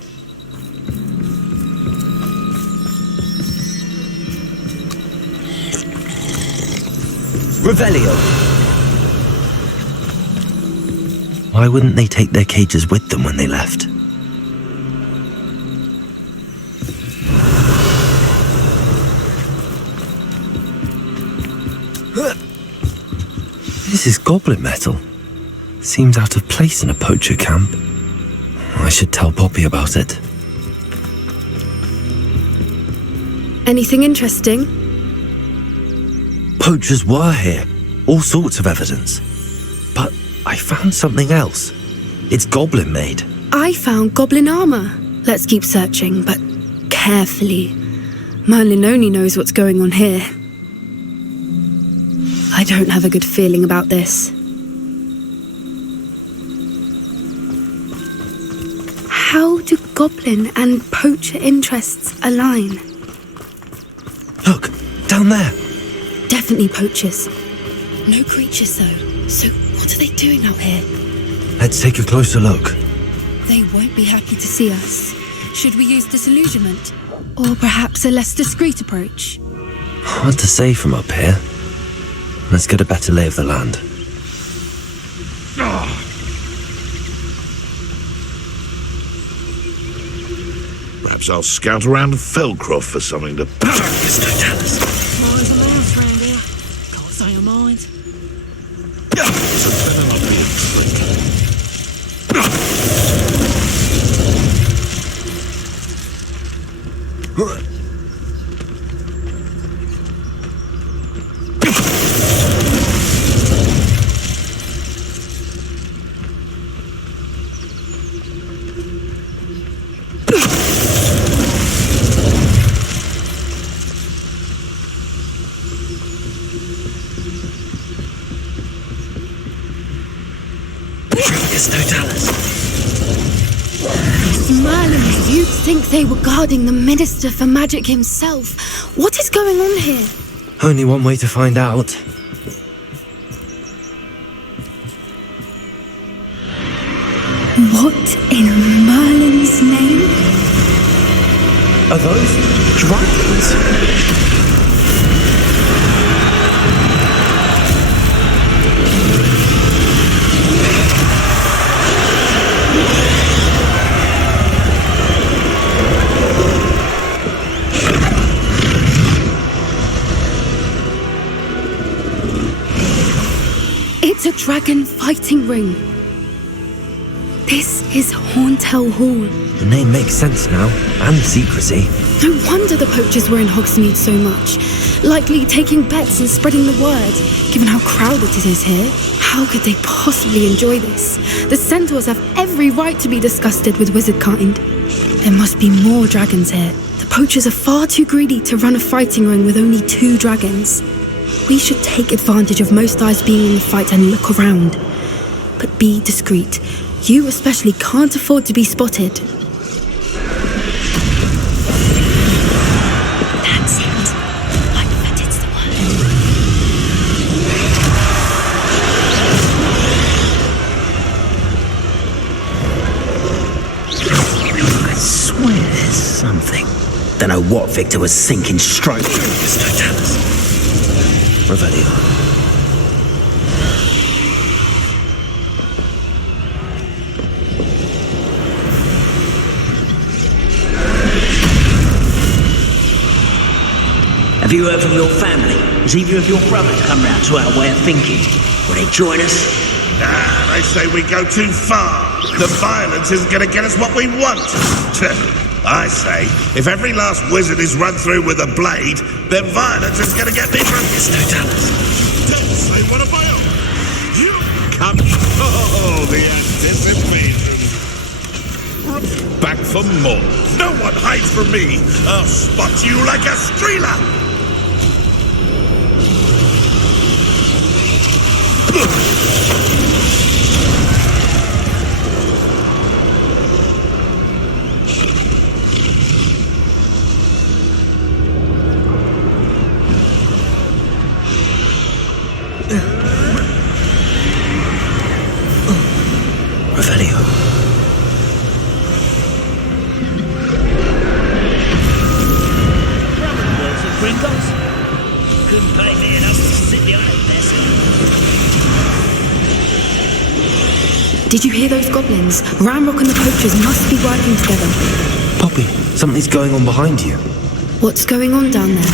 Revelio. Why wouldn't they take their cages with them when they left? This is goblin metal. Seems out of place in a poacher camp. I should tell Poppy about it. Anything interesting? Poachers were here. All sorts of evidence. But I found something else. It's goblin made. I found goblin armor. Let's keep searching, but carefully. Merlin only knows what's going on here. I don't have a good feeling about this. How do goblin and poacher interests align? Look, down there. Definitely poachers. No creatures though. So what are they doing out here? Let's take a closer look. They won't be happy to see us. Should we use disillusionment? Or perhaps a less discreet approach? Hard to say from up here. Let's get a better lay of the land. Perhaps I'll scout around Felcroft for something to... Darkest Totalis. Mine's a mouse round here. Can't say a mind. So better not be explained. Merlin, you'd think they were guarding the Minister for Magic himself. What is going on here? Only one way to find out. What in Merlin's name? Are those dragons? It's a dragon fighting ring. This is Horntail Hall. The name makes sense now, and secrecy. No wonder the poachers were in Hogsmeade so much. Likely taking bets and spreading the word, given how crowded it is here. How could they possibly enjoy this? The centaurs have every right to be disgusted with wizard kind. There must be more dragons here. The poachers are far too greedy to run a fighting ring with only 2 dragons. We should take advantage of most eyes being in the fight and look around. But be discreet. You especially can't afford to be spotted. That's it. I bet it's the one. I swear there's something. Don't know what Victor was thinking straight. Revelio. Have you heard from your family? Has either of your brothers come round to our way of thinking? Will they join us? Ah, they say we go too far. The violence isn't going to get us what we want. I say, if every last wizard is run through with a blade, then violence is going to get bigger. Don't say what about you come. Oh, the anticipation. Back for more. No one hides from me. I'll spot you like a streeler. Revelio. Couldn't pay me enough to sit behind a desk. Did you hear those goblins? Ramrock and the poachers must be working together. Poppy, something's going on behind you. What's going on down there?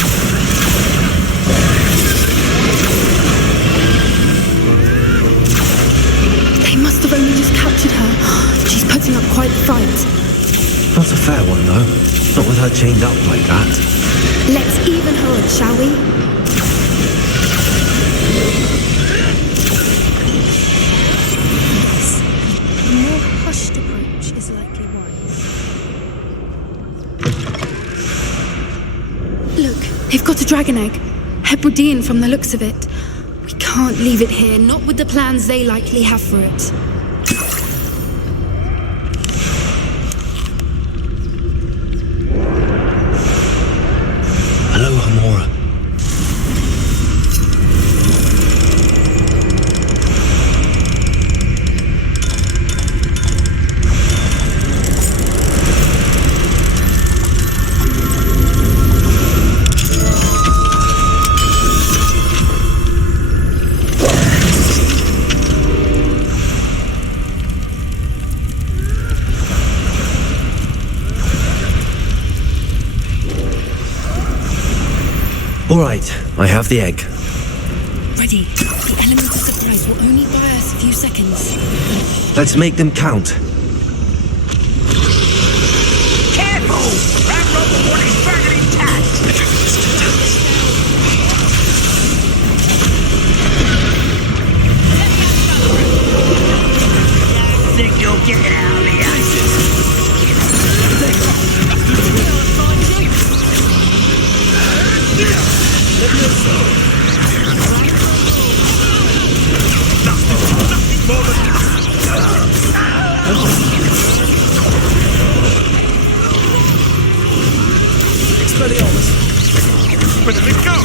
fair one, though. Not with her chained up like that. Let's even her on, shall we? Yes. A more hushed approach is likely wise. Look, they've got a dragon egg. Hebridean from the looks of it. We can't leave it here, not with the plans they likely have for it. Hello, Hamora. All right, I have the egg. Ready. The element of surprise will only buy us a few seconds. Let's make them count. Careful! That robot one is burning intact! Think you'll get it out of the Expelliarmus! Where did it go?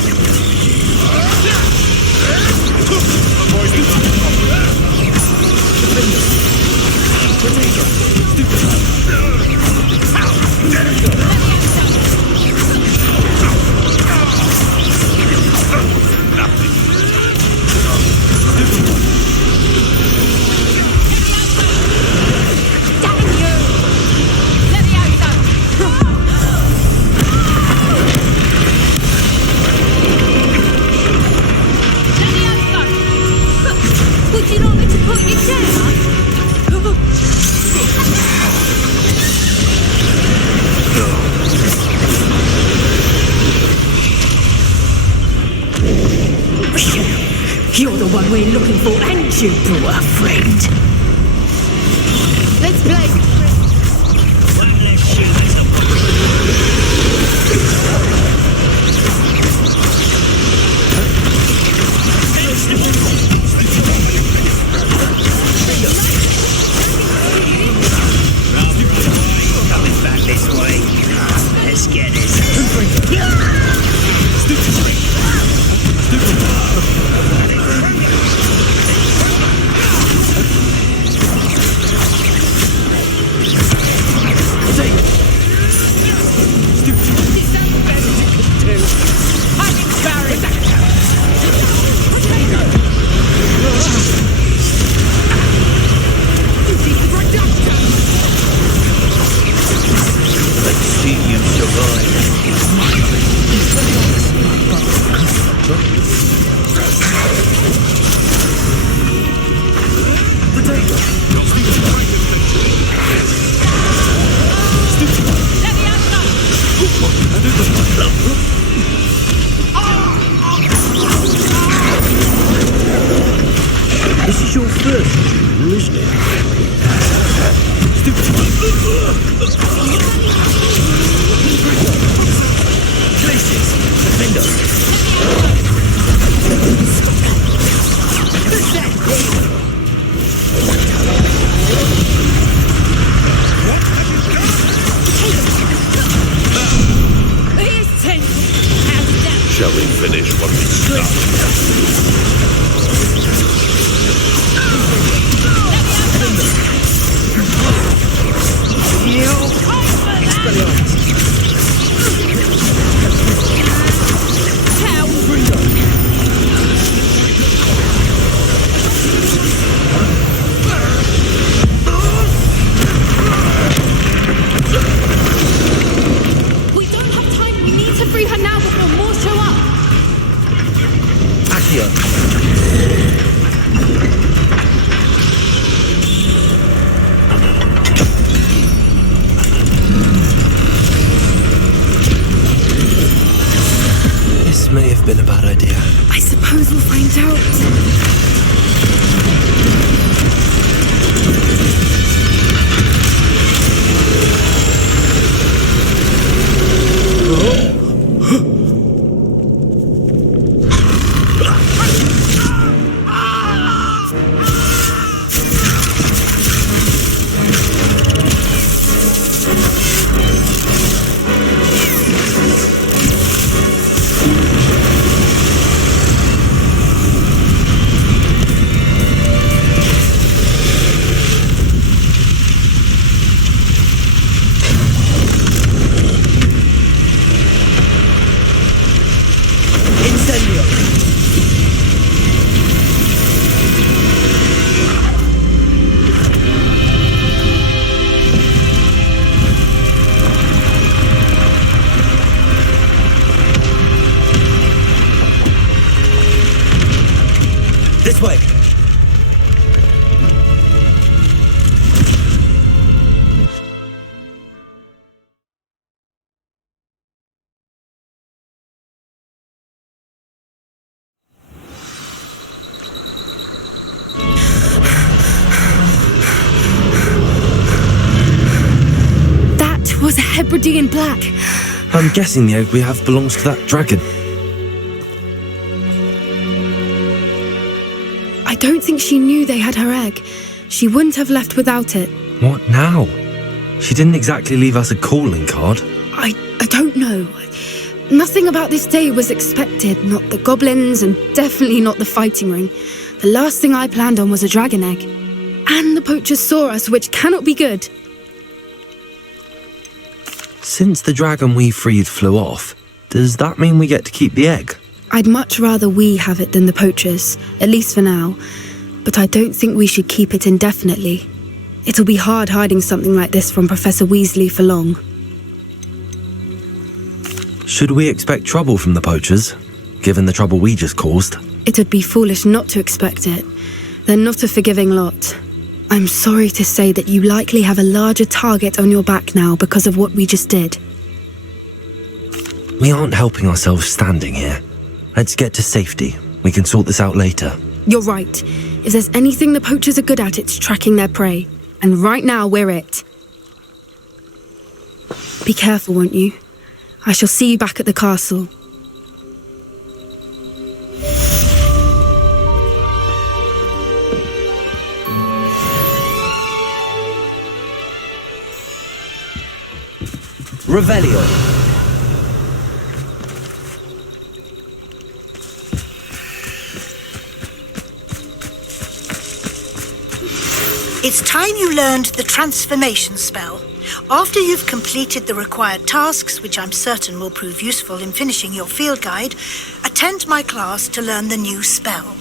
Would you like me to put your chair on? You're the one we're looking for, and you, poor friend. Let's play. Coming back this way. Let's get this. Let's see you survive. This is your first duel, isn't it? Places! Defender! Here's 10. How's that? Shall we finish what we started? We don't have time. We need to free her now before more show up. Accio! have been a bad idea. I suppose we'll find out. This way. That was a Hebridean black. I'm guessing the egg we have belongs to that dragon. I don't think she knew they had her egg. She wouldn't have left without it. What now? She didn't exactly leave us a calling card. I don't know. Nothing about this day was expected. Not the goblins, and definitely not the fighting ring. The last thing I planned on was a dragon egg. And the poachers saw us, which cannot be good. Since the dragon we freed flew off, does that mean we get to keep the egg? I'd much rather we have it than the poachers, at least for now. But I don't think we should keep it indefinitely. It'll be hard hiding something like this from Professor Weasley for long. Should we expect trouble from the poachers, given the trouble we just caused? It would be foolish not to expect it. They're not a forgiving lot. I'm sorry to say that you likely have a larger target on your back now because of what we just did. We aren't helping ourselves standing here. Let's get to safety. We can sort this out later. You're right. If there's anything the poachers are good at, it's tracking their prey. And right now, we're it. Be careful, won't you? I shall see you back at the castle. Revelio. It's time you learned the transformation spell. After you've completed the required tasks, which I'm certain will prove useful in finishing your field guide, attend my class to learn the new spell.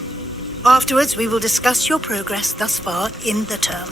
Afterwards, we will discuss your progress thus far in the term.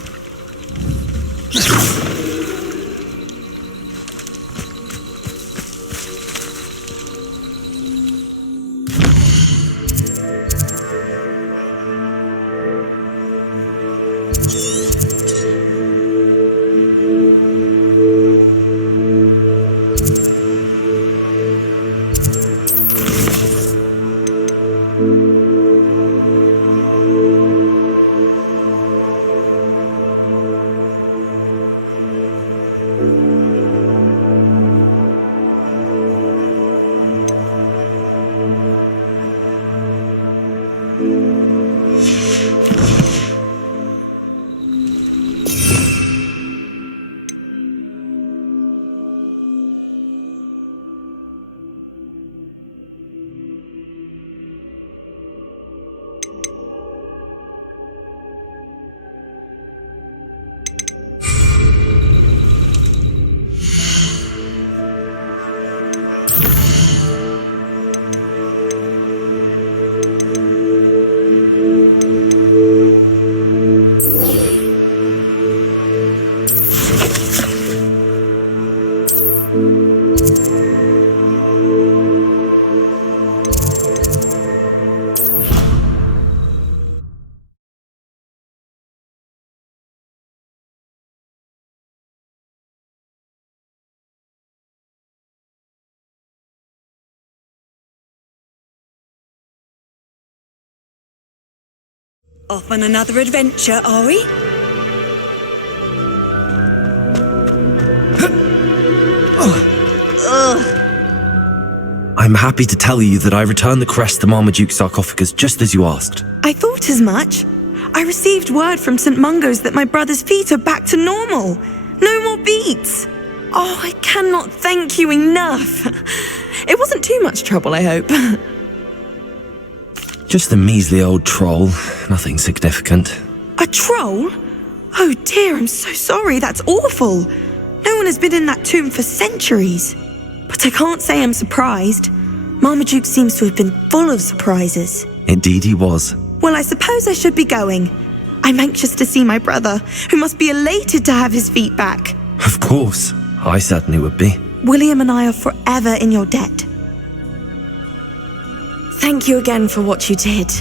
Off on another adventure, are we? I'm happy to tell you that I returned the crest to Marmaduke's sarcophagus just as you asked. I thought as much. I received word from St. Mungo's that my brother's feet are back to normal. No more beats. Oh, I cannot thank you enough. It wasn't too much trouble, I hope. Just a measly old troll, nothing significant. A troll? Oh dear, I'm so sorry, that's awful. No one has been in that tomb for centuries. But I can't say I'm surprised. Marmaduke seems to have been full of surprises. Indeed he was. Well, I suppose I should be going. I'm anxious to see my brother, who must be elated to have his feet back. Of course, I certainly would be. William and I are forever in your debt. Thank you again for what you did.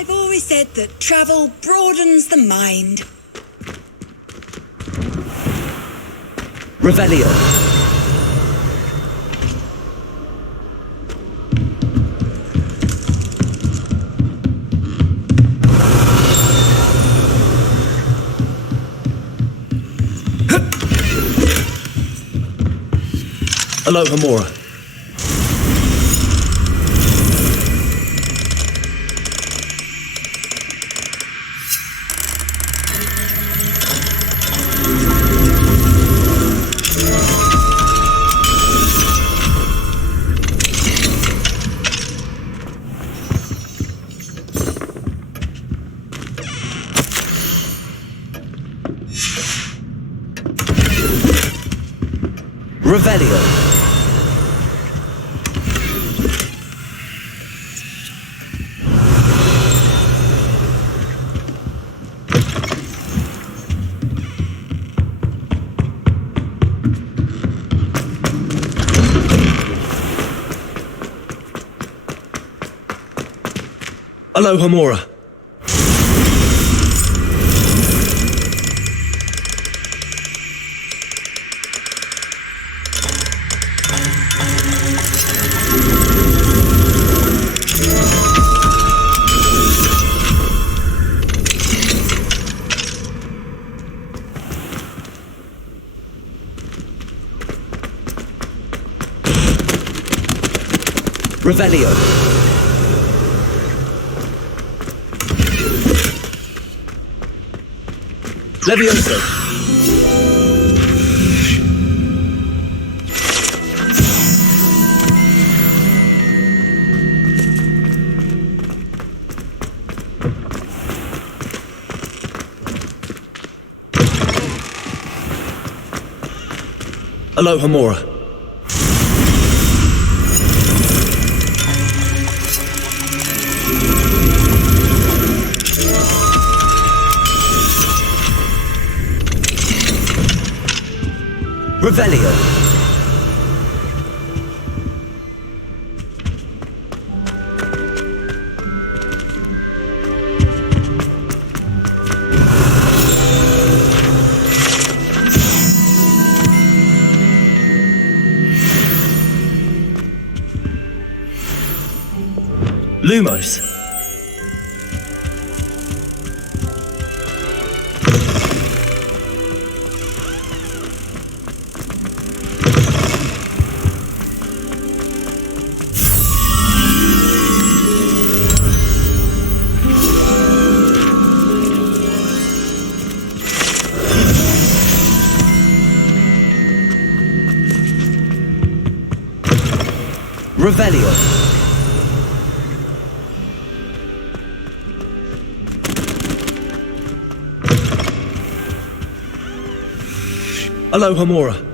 I've always said that travel broadens the mind. Revelio. Aloha Mora. Revelio. Aloha Mora. Revelio. Levioso. Aloha Mora. Revelio. Lumos. Revelio. Aloha Mora.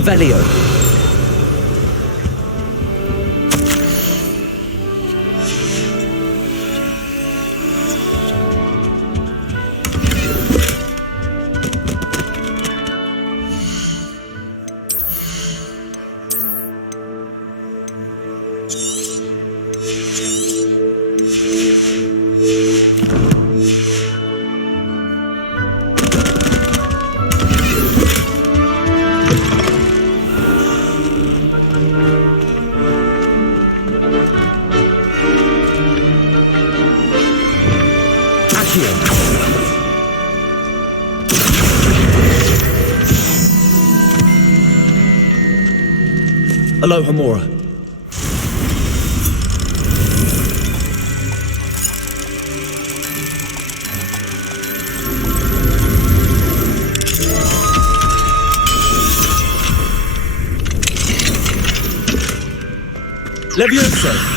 Revelio. Aloha Mora. Levioso.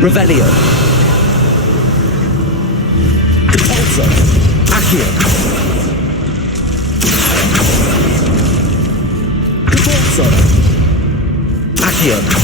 Revelio. Repulsor. Accio. Repulsor. Accio.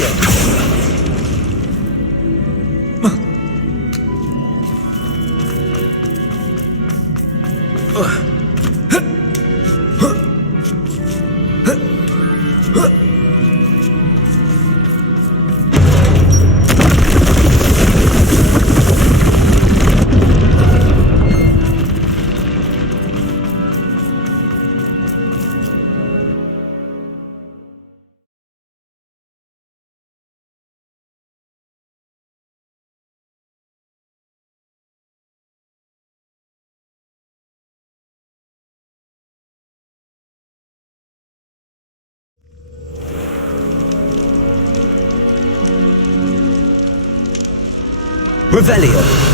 Accio! Revelio.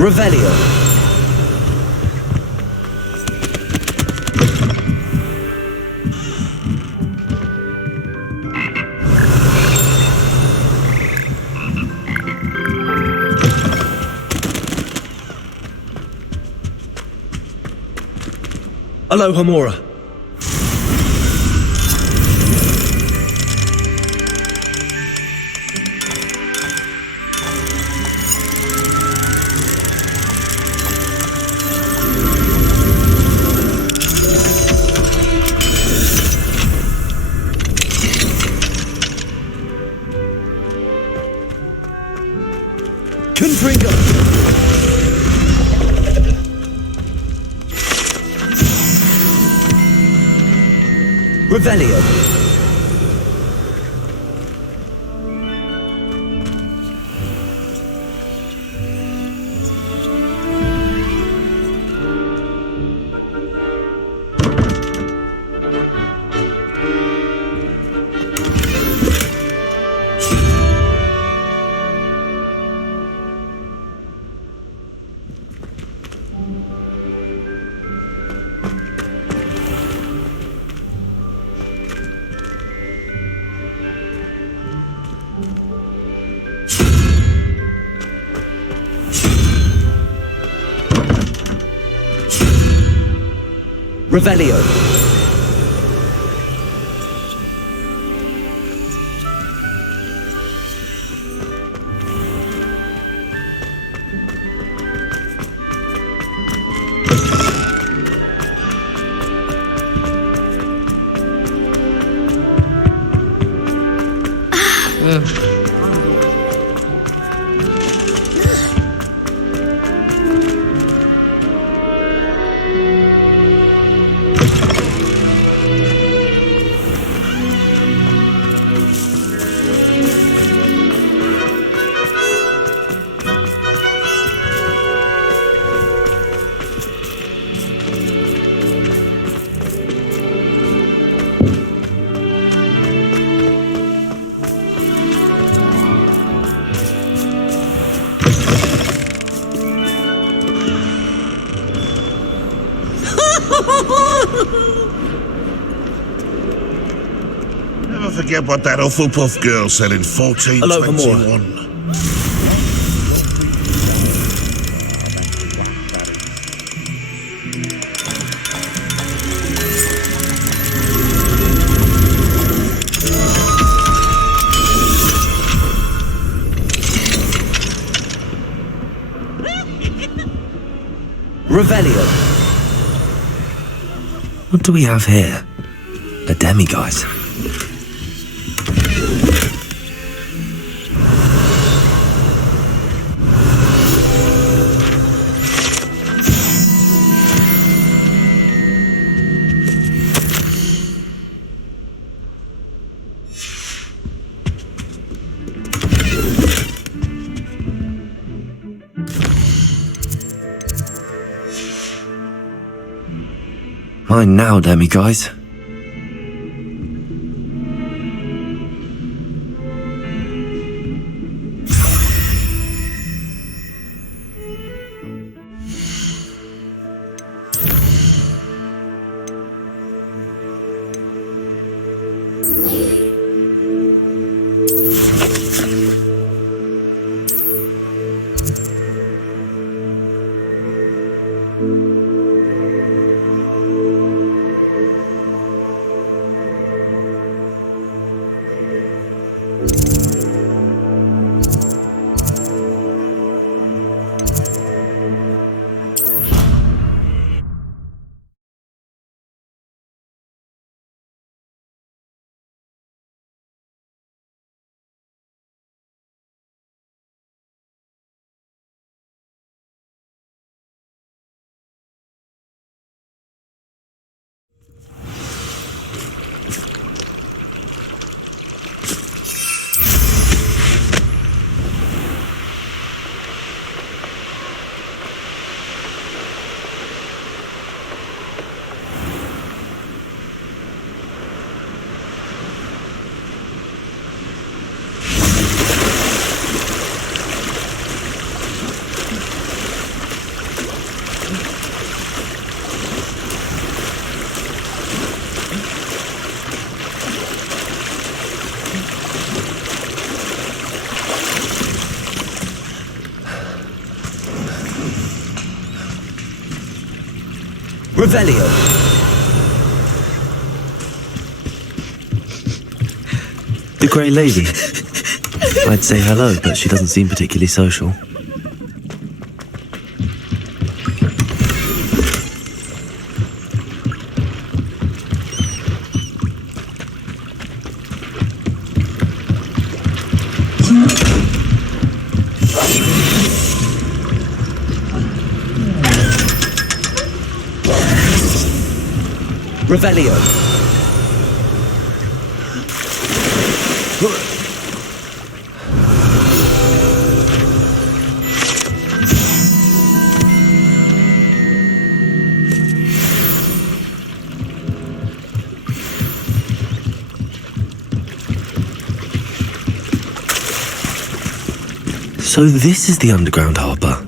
Revelio. Alohomora. Confringo. Revelio. Revelio. Never forget what that Hufflepuff girl said in 1421. Revelio. What do we have here? A demiguise. Mine now, Demi guys. Revelio. The Grey Lady. I'd say hello, but she doesn't seem particularly social. Revelio. So this is the underground harbour.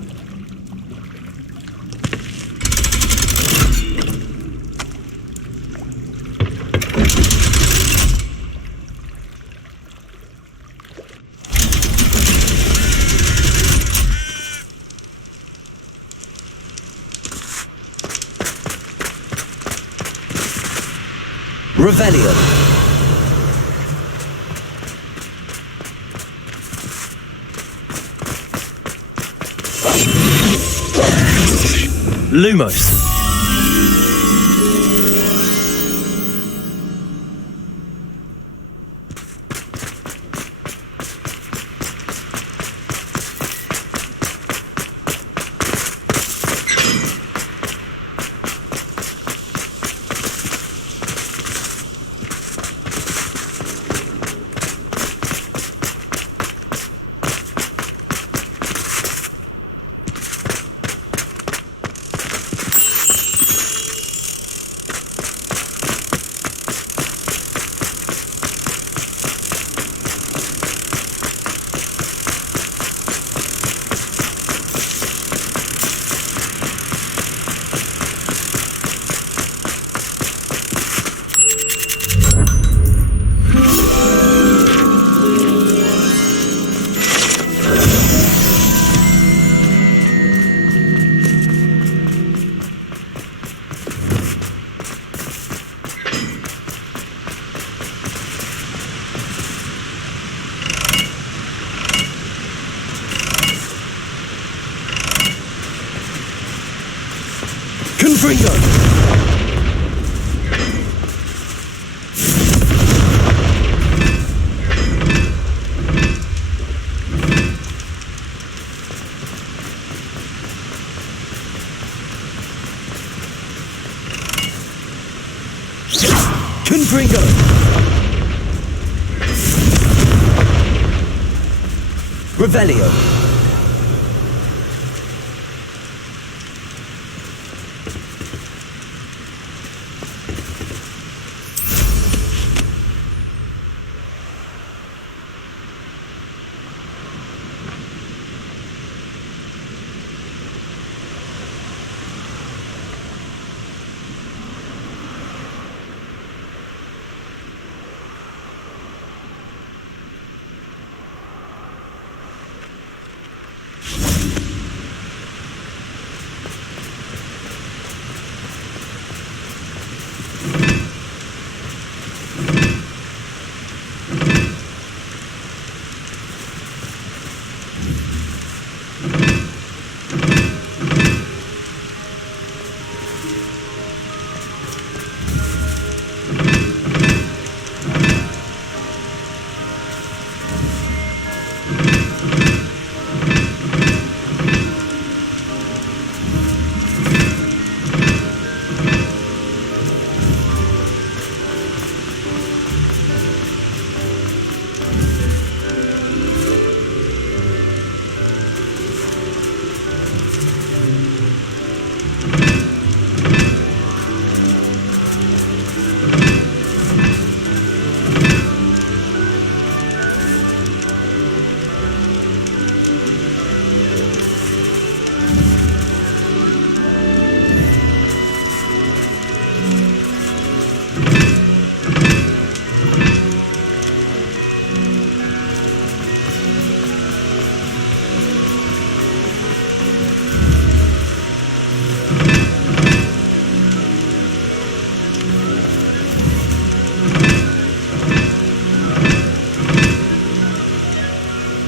Revelio. Lumos. Confringo. Confringo. Revelio.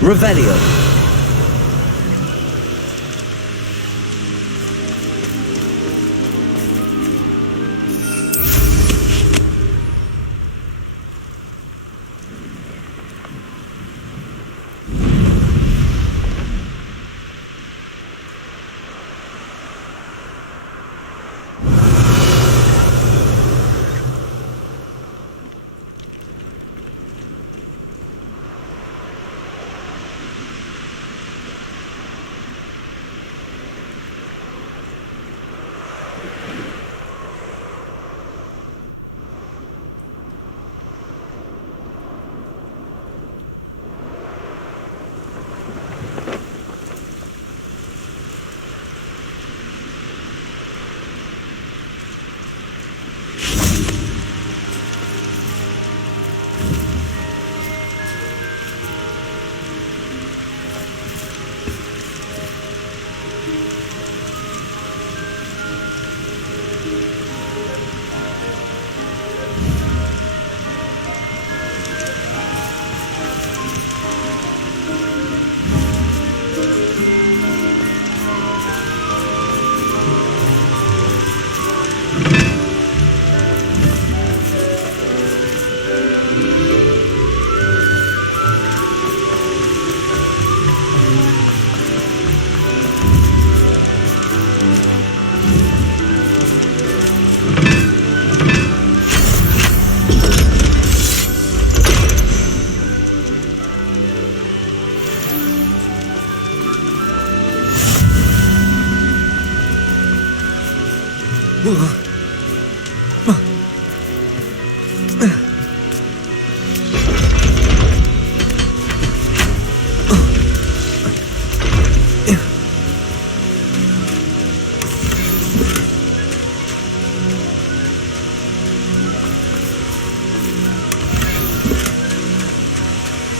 Revelio.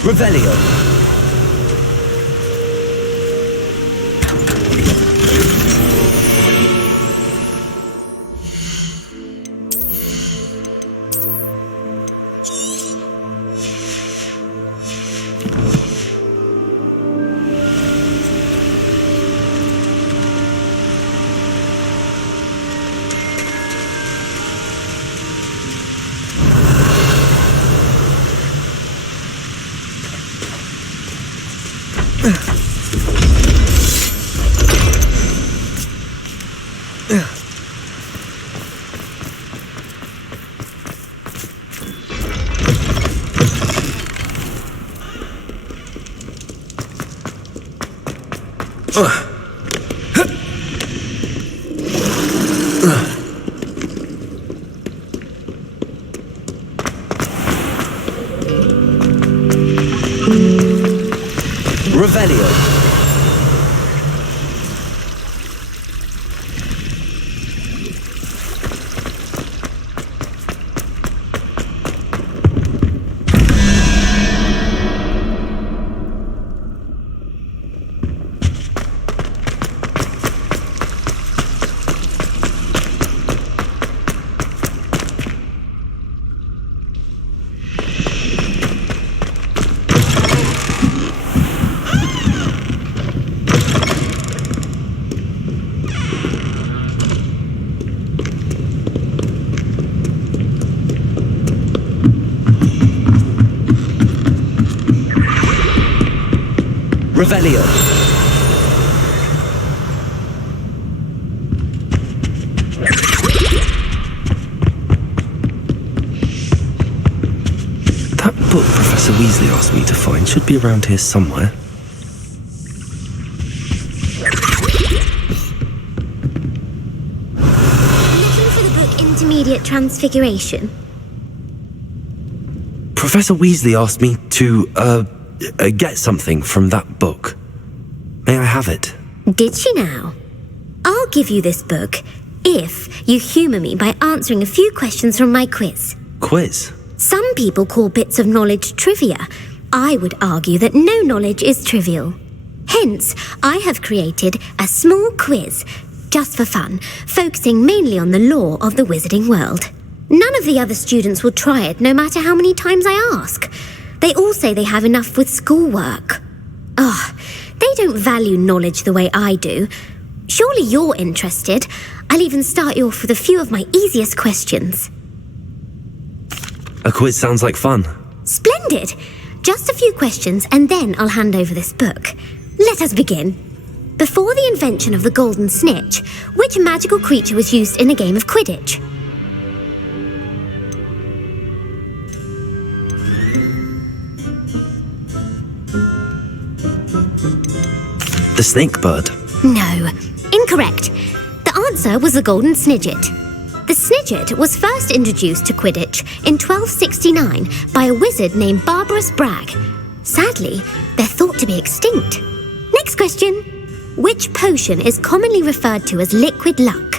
Revelio. Revelio. Revelio. That book Professor Weasley asked me to find should be around here somewhere. Looking for the book Intermediate Transfiguration? Professor Weasley asked me to, get something from that book. May I have it? Did she now? I'll give you this book if you humour me by answering a few questions from my quiz. Quiz? Some people call bits of knowledge trivia. I would argue that no knowledge is trivial. Hence, I have created a small quiz, just for fun, focusing mainly on the lore of the wizarding world. None of the other students will try it, no matter how many times I ask. They all say they have enough with schoolwork. Oh, they don't value knowledge the way I do. Surely you're interested. I'll even start you off with a few of my easiest questions. A quiz sounds like fun. Splendid! Just a few questions and then I'll hand over this book. Let us begin. Before the invention of the golden snitch, which magical creature was used in a game of Quidditch? The snake bird. No, incorrect. The answer was the golden snidget. The snidget was first introduced to Quidditch in 1269 by a wizard named Barbarous Bragg. Sadly, they're thought to be extinct. Next question. Which potion is commonly referred to as liquid luck?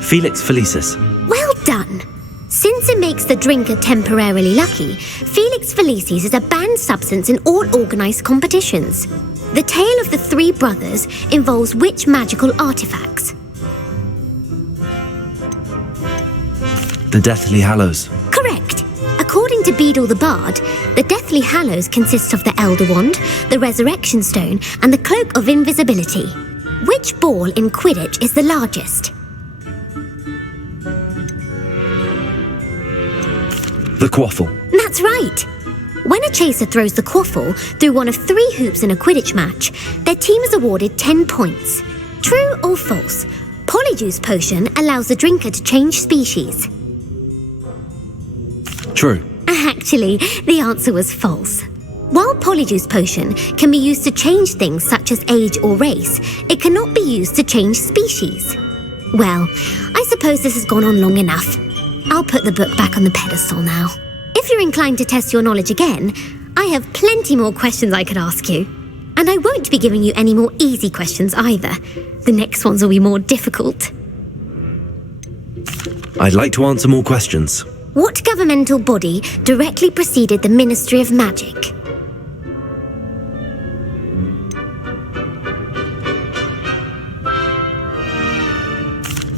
Felix Felicis. Well done. Since it makes the drinker temporarily lucky, Felix Felicis is a banned substance in all organised competitions. The tale of the three brothers involves which magical artifacts? The Deathly Hallows. Correct. According to Beadle the Bard, the Deathly Hallows consists of the Elder Wand, the Resurrection Stone, and the Cloak of Invisibility. Which ball in Quidditch is the largest? The Quaffle. That's right. When a chaser throws the quaffle through one of 3 hoops in a Quidditch match, their team is awarded 10 points. True or false? Polyjuice potion allows the drinker to change species. True. Actually, the answer was false. While Polyjuice potion can be used to change things such as age or race, it cannot be used to change species. Well, I suppose this has gone on long enough. I'll put the book back on the pedestal now. If you're inclined to test your knowledge again, I have plenty more questions I could ask you. And I won't be giving you any more easy questions either. The next ones will be more difficult. I'd like to answer more questions. What governmental body directly preceded the Ministry of Magic?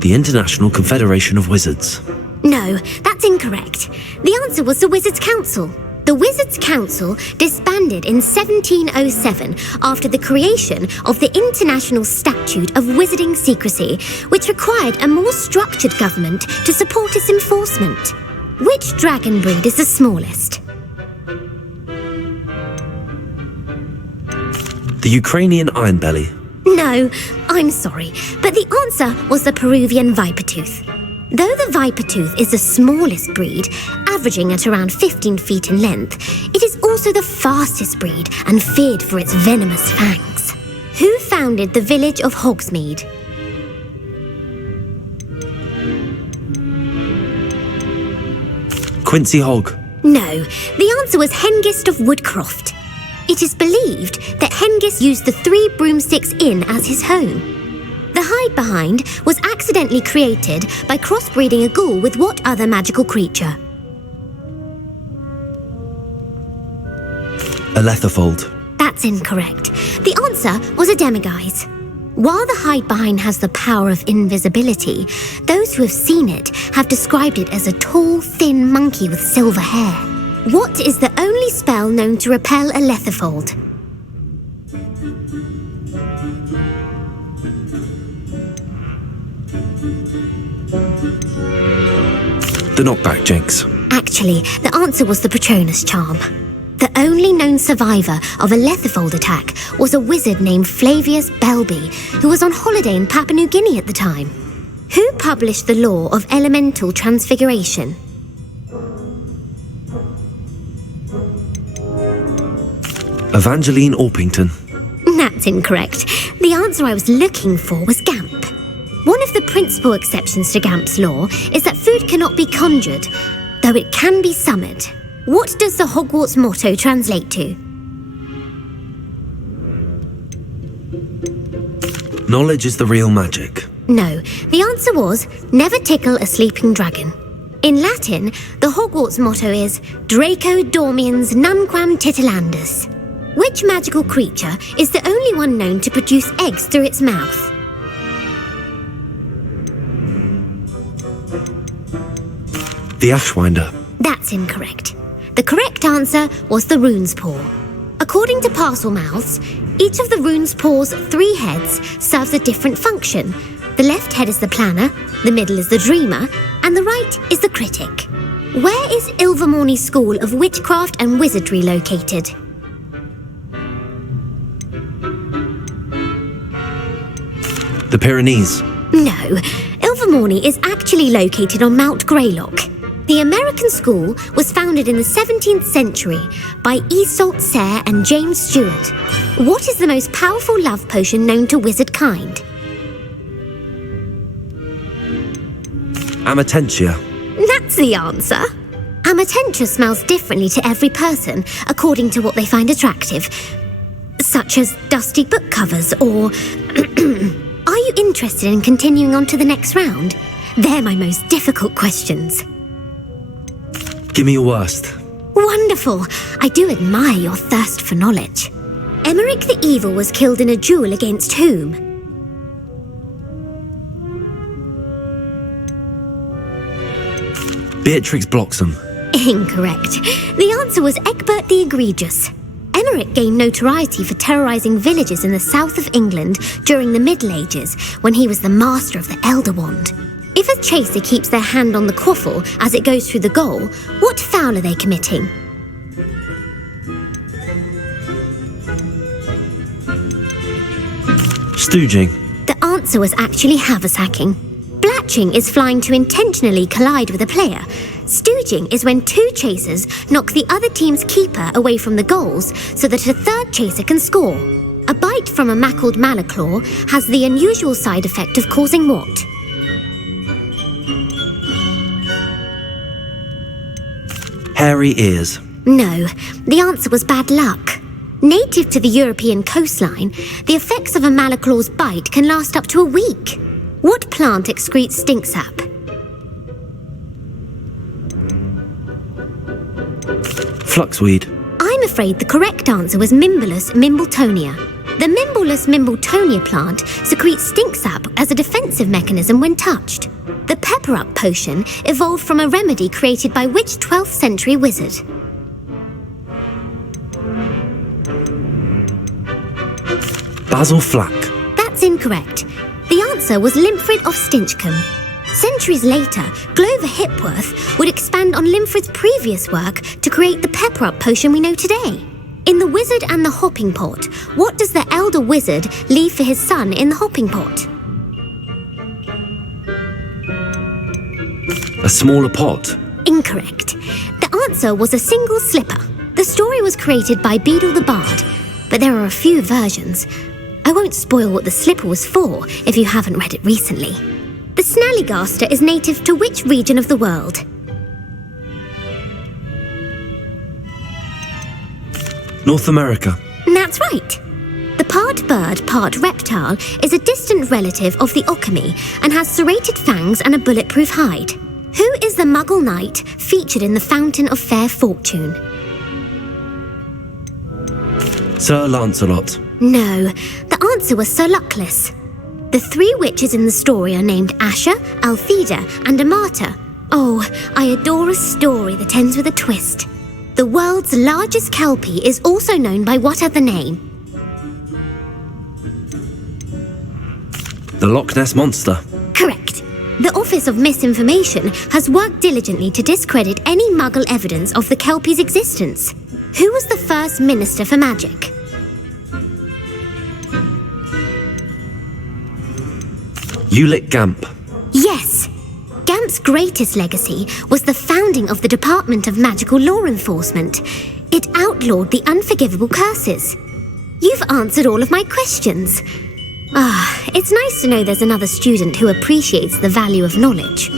The International Confederation of Wizards. No, that's incorrect. The answer was the Wizards' Council. The Wizards' Council disbanded in 1707 after the creation of the International Statute of Wizarding Secrecy, which required a more structured government to support its enforcement. Which dragon breed is the smallest? The Ukrainian Ironbelly. No, I'm sorry, but the answer was the Peruvian Vipertooth. Though the Vipertooth is the smallest breed, averaging at around 15 feet in length, it is also the fastest breed and feared for its venomous fangs. Who founded the village of Hogsmeade? Quincy Hogg. No, the answer was Hengist of Woodcroft. It is believed that Hengist used the 3 Broomsticks Inn as his home. The hide-behind was accidentally created by crossbreeding a ghoul with what other magical creature? A Letherfold. That's incorrect. The answer was a Demiguise. While the hide-behind has the power of invisibility, those who have seen it have described it as a tall, thin monkey with silver hair. What is the only spell known to repel a Letherfold? The Knockback Jinx. Actually, the answer was the Patronus Charm. The only known survivor of a Letherfold attack was a wizard named Flavius Belby, who was on holiday in Papua New Guinea at the time. Who published the law of elemental transfiguration? Evangeline Orpington. That's incorrect. The answer I was looking for was Gamp. One of the principal exceptions to Gamp's law is that food cannot be conjured, though it can be summoned. What does the Hogwarts motto translate to? Knowledge is the real magic. No, the answer was never tickle a sleeping dragon. In Latin, the Hogwarts motto is Draco dormiens nunquam titilandus. Which magical creature is the only one known to produce eggs through its mouth? The Ashwinder. That's incorrect. The correct answer was the rune's paw. According to Parselmouths, each of the rune's paw's 3 heads serves a different function. The left head is the planner, the middle is the dreamer, and the right is the critic. Where is Ilvermorny School of Witchcraft and Wizardry located? The Pyrenees. No, Ilvermorny is actually located on Mount Greylock. The American school was founded in the 17th century by Iseult Sayre and James Stewart. What is the most powerful love potion known to wizard kind? Amatentia. That's the answer. Amatentia smells differently to every person according to what they find attractive, such as dusty book covers or... Are you interested in continuing on to the next round? They're my most difficult questions. Give me your worst. Wonderful. I do admire your thirst for knowledge. Emmerich the Evil was killed in a duel against whom? Beatrix Bloxham. Incorrect. The answer was Egbert the Egregious. Emmerich gained notoriety for terrorising villages in the south of England during the Middle Ages when he was the master of the Elder Wand. If a chaser keeps their hand on the quaffle as it goes through the goal, what foul are they committing? Stooging. The answer was actually haversacking. Blatching is flying to intentionally collide with a player. Stooging is when 2 chasers knock the other team's keeper away from the goals so that a third chaser can score. A bite from a mackled malaclaw has the unusual side effect of causing what? Hairy ears. No, the answer was bad luck. Native to the European coastline, the effects of a malaclaw's bite can last up to a week. What plant excretes stink sap? Fluxweed. I'm afraid the correct answer was Mimbulus mimbletonia. The Mimbulus mimbletonia plant secretes stink sap as a defensive mechanism when touched. The pepper-up potion evolved from a remedy created by which 12th century wizard? Basil Flack. That's incorrect. The answer was Limfrid of Stinchcombe. Centuries later, Glover Hipworth would expand on Limfrid's previous work to create the pepper-up potion we know today. In The Wizard and the Hopping Pot, what does the elder wizard leave for his son in the hopping pot? A smaller pot. Incorrect. The answer was a single slipper. The story was created by Beadle the Bard, but there are a few versions. I won't spoil what the slipper was for if you haven't read it recently. The Snallygaster is native to which region of the world? North America. That's right. The part bird, part reptile is a distant relative of the Occamy and has serrated fangs and a bulletproof hide. Who is the Muggle knight featured in the Fountain of Fair Fortune? Sir Lancelot. No, the answer was Sir Luckless. The 3 witches in the story are named Asher, Altheda, and Amata. Oh, I adore a story that ends with a twist. The world's largest kelpie is also known by what other name? The Loch Ness Monster. Correct. The Office of Misinformation has worked diligently to discredit any Muggle evidence of the kelpie's existence. Who was the first Minister for Magic? Ulick Gamp. Yes. Gamp's greatest legacy was the founding of the Department of Magical Law Enforcement. It outlawed the unforgivable curses. You've answered all of my questions. It's nice to know there's another student who appreciates the value of knowledge.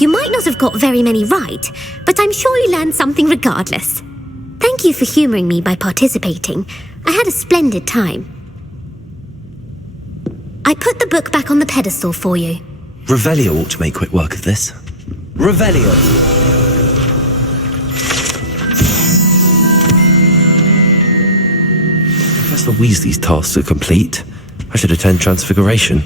You might not have got very many right, but I'm sure you learned something regardless. Thank you for humouring me by participating. I had a splendid time. I put the book back on the pedestal for you. Revelio ought to make quick work of this. Revelio. Professor Weasley's tasks are complete. I should attend Transfiguration.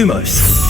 Lumos.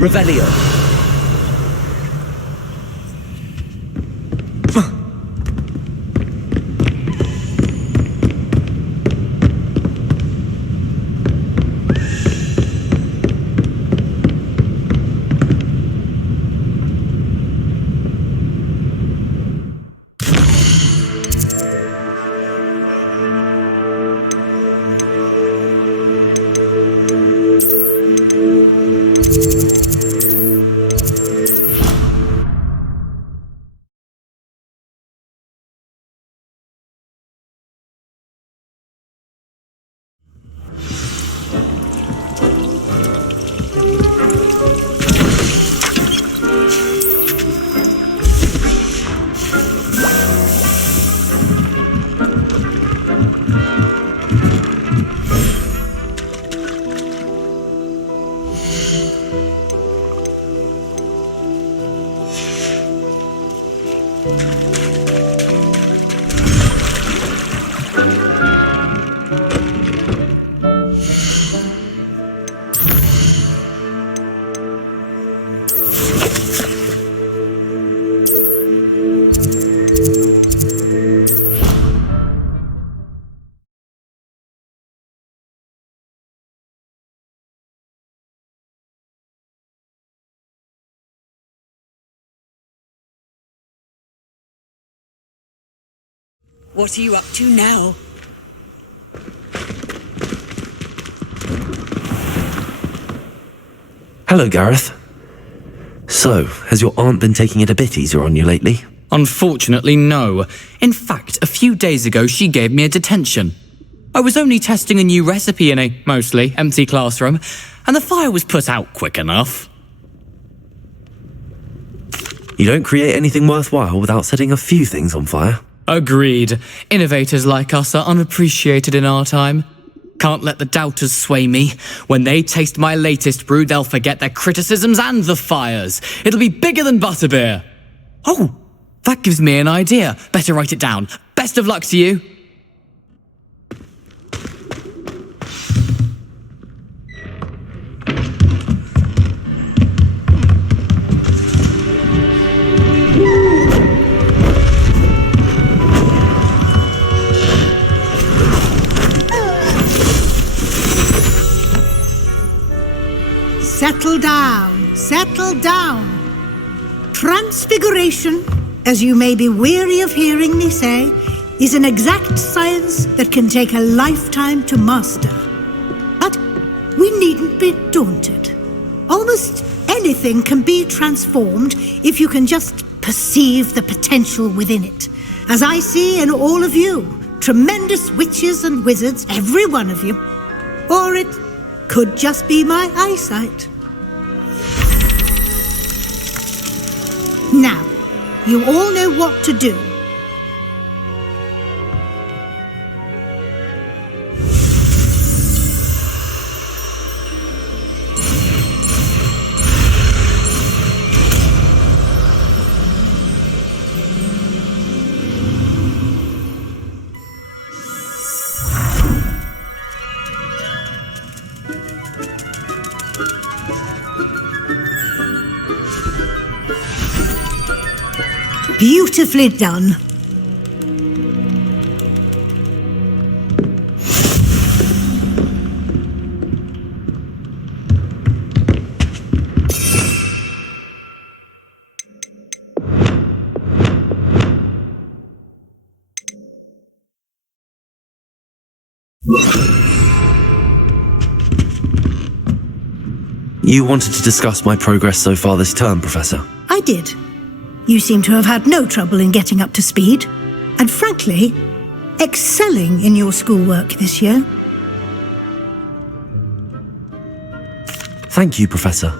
Revelio. What are you up to now? Hello, Gareth. So, has your aunt been taking it a bit easier on you lately? Unfortunately, no. In fact, a few days ago she gave me a detention. I was only testing a new recipe in a mostly empty classroom, and the fire was put out quick enough. You don't create anything worthwhile without setting a few things on fire. Agreed. Innovators like us are unappreciated in our time. Can't let the doubters sway me. When they taste my latest brew, they'll forget their criticisms and the fires. It'll be bigger than butterbeer. Oh, that gives me an idea. Better write it down. Best of luck to you. Settle down, settle down. Transfiguration, as you may be weary of hearing me say, is an exact science that can take a lifetime to master. But we needn't be daunted. Almost anything can be transformed if you can just perceive the potential within it. As I see in all of you, tremendous witches and wizards, every one of you. Or it could just be my eyesight. Now, you all know what to do. Beautifully done. You wanted to discuss my progress so far this term, Professor? I did. You seem to have had no trouble in getting up to speed. And frankly, excelling in your schoolwork this year. Thank you, Professor.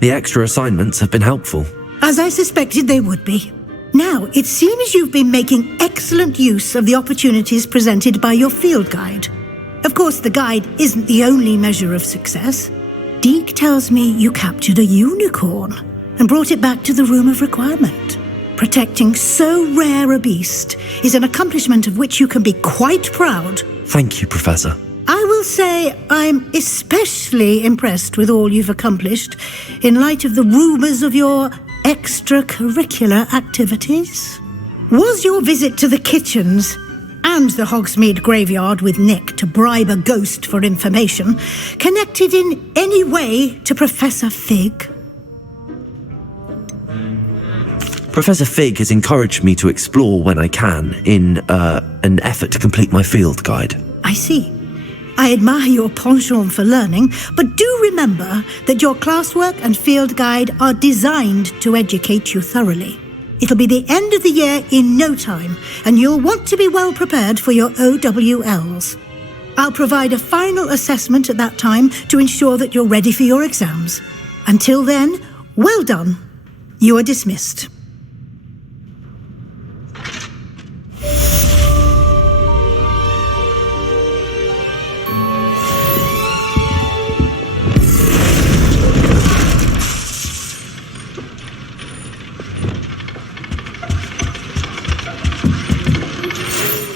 The extra assignments have been helpful. As I suspected they would be. Now, it seems you've been making excellent use of the opportunities presented by your field guide. Of course, the guide isn't the only measure of success. Deke tells me you captured a unicorn and brought it back to the Room of Requirement. Protecting so rare a beast is an accomplishment of which you can be quite proud. Thank you, Professor. I will say I'm especially impressed with all you've accomplished in light of the rumours of your extracurricular activities. Was your visit to the kitchens and the Hogsmeade graveyard with Nick to bribe a ghost for information connected in any way to Professor Fig? Professor Fig has encouraged me to explore when I can in an effort to complete my field guide. I see. I admire your penchant for learning, but do remember that your classwork and field guide are designed to educate you thoroughly. It'll be the end of the year in no time, and you'll want to be well prepared for your OWLs. I'll provide a final assessment at that time to ensure that you're ready for your exams. Until then, well done. You are dismissed.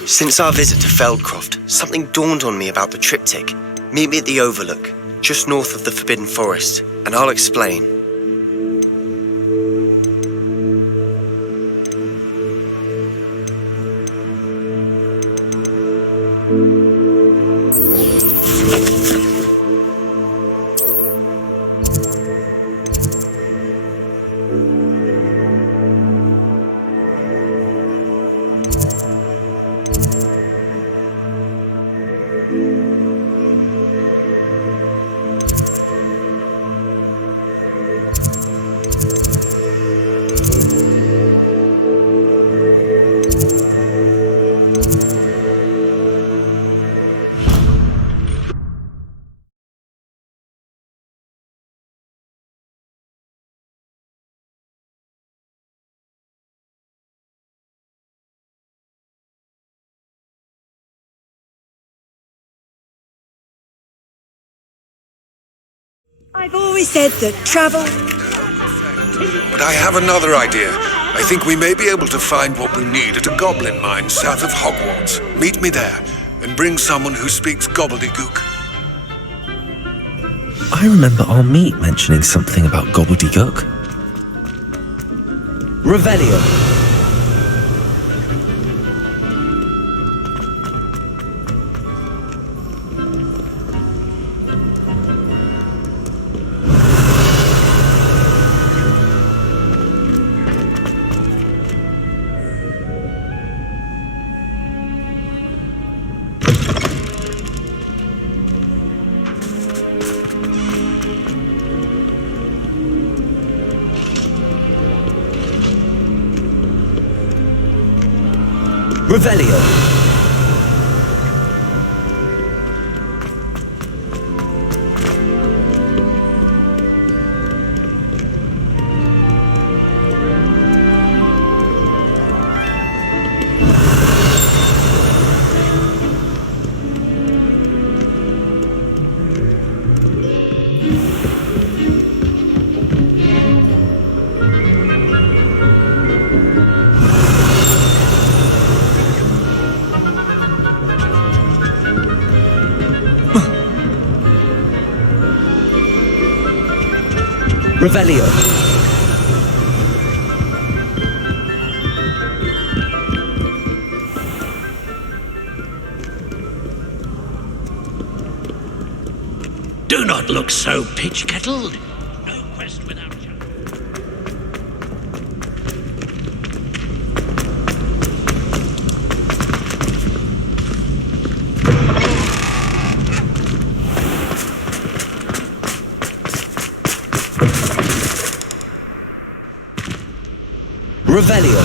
Since our visit to Feldcroft, something dawned on me about the triptych. Meet me at the Overlook, just north of the Forbidden Forest, and I'll explain. I've always said that travel... But I have another idea. I think we may be able to find what we need at a goblin mine south of Hogwarts. Meet me there, and bring someone who speaks gobbledygook. I remember our meet mentioning something about gobbledygook. Revelio. Revelio. Revelio. Do not look so pitch-kettled. No quest without you. Revelio.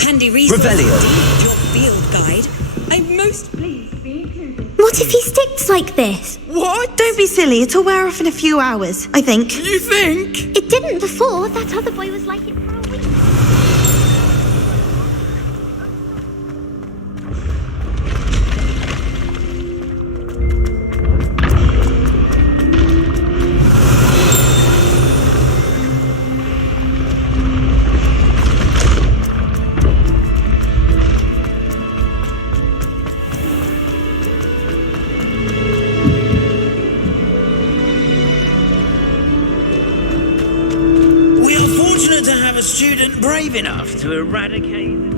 Handy resource Revelio. indeed, your field guide. I'm most pleased to be included. What if he sticks like this? What? Don't be silly. It'll wear off in a few hours, I think. You think? It didn't before. That other boy was like it for a week. We are fortunate to have a student brave enough to eradicate.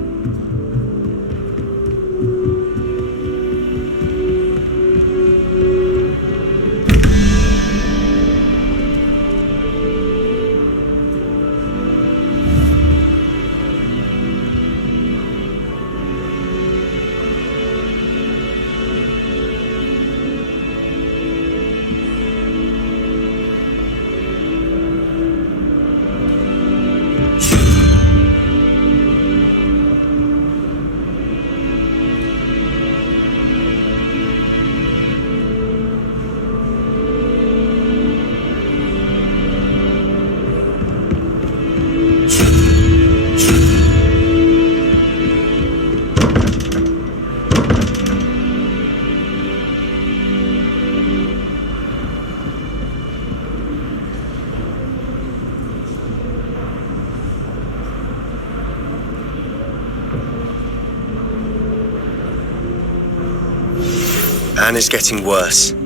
Anna's getting worse.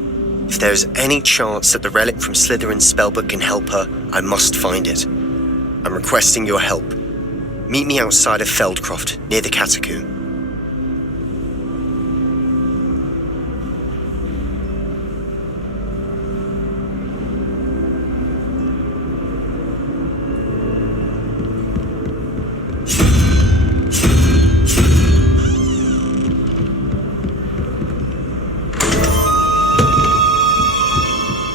If there is any chance that the relic from Slytherin's spellbook can help her, I must find it. I'm requesting your help. Meet me outside of Feldcroft, near the catacomb.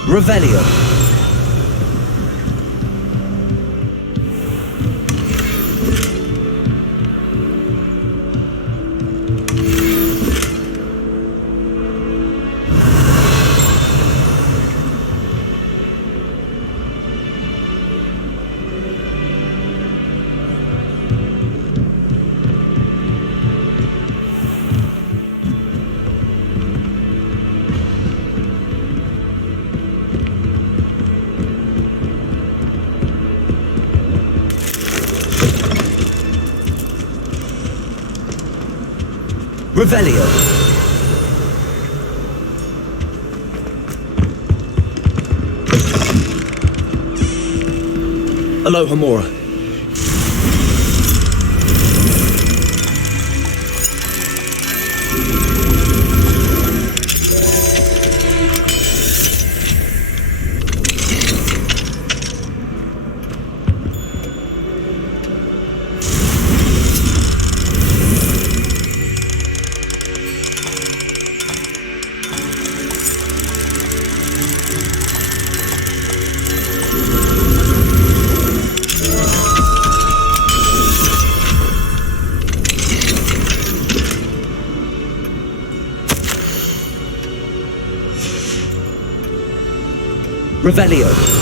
Revelio. Revelio. Aloha Mora. Revelio.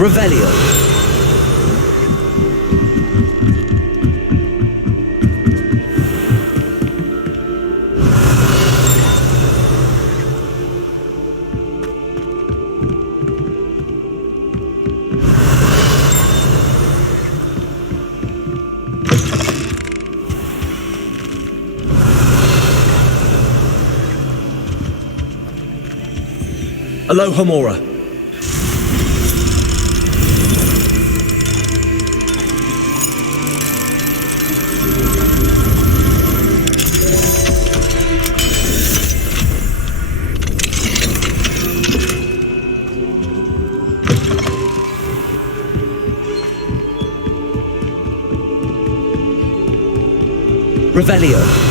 Revelio. Aloha Mora. Revelio.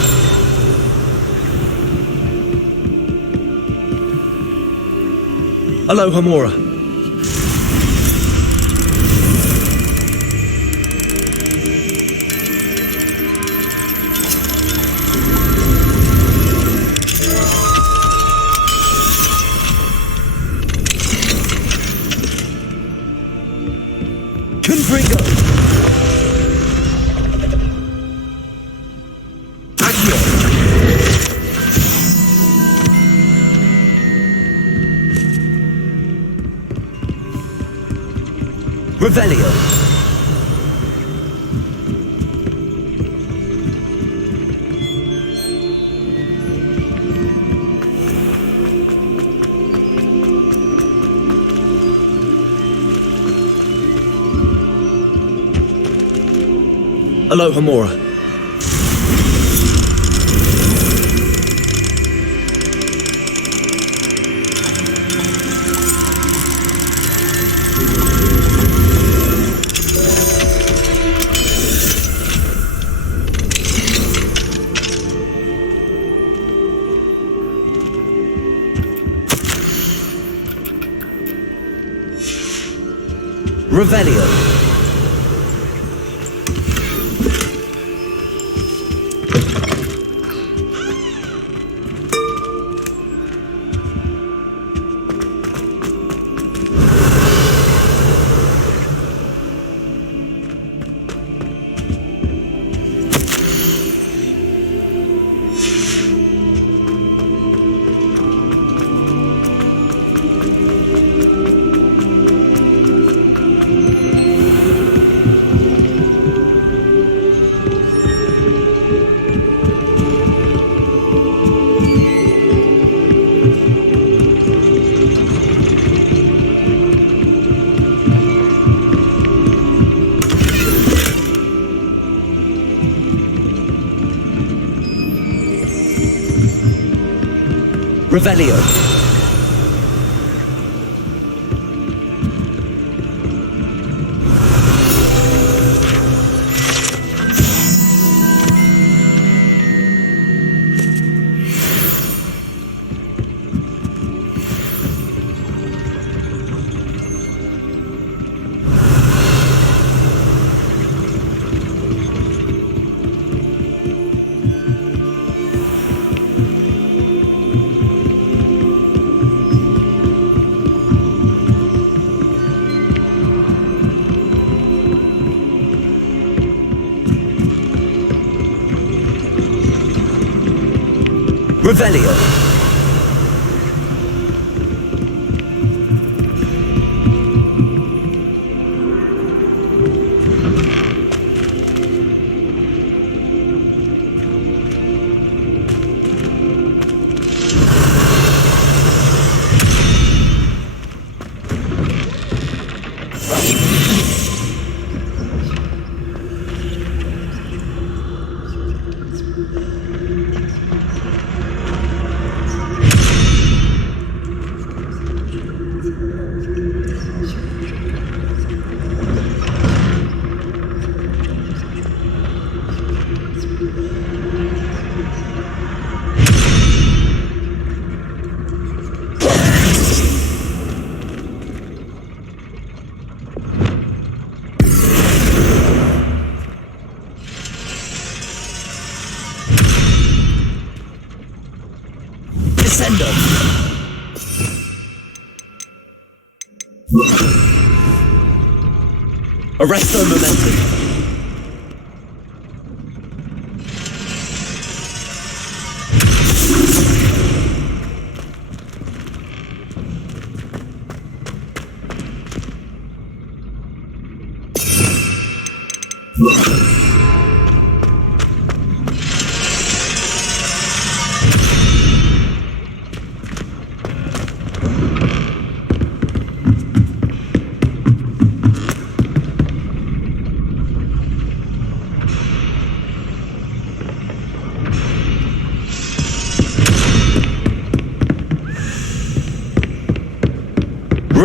Aloha Mora. Confringo. Revelio. Aloha Mora. Revelio. Revelio. Revelio. Descendo. Arresto momentum.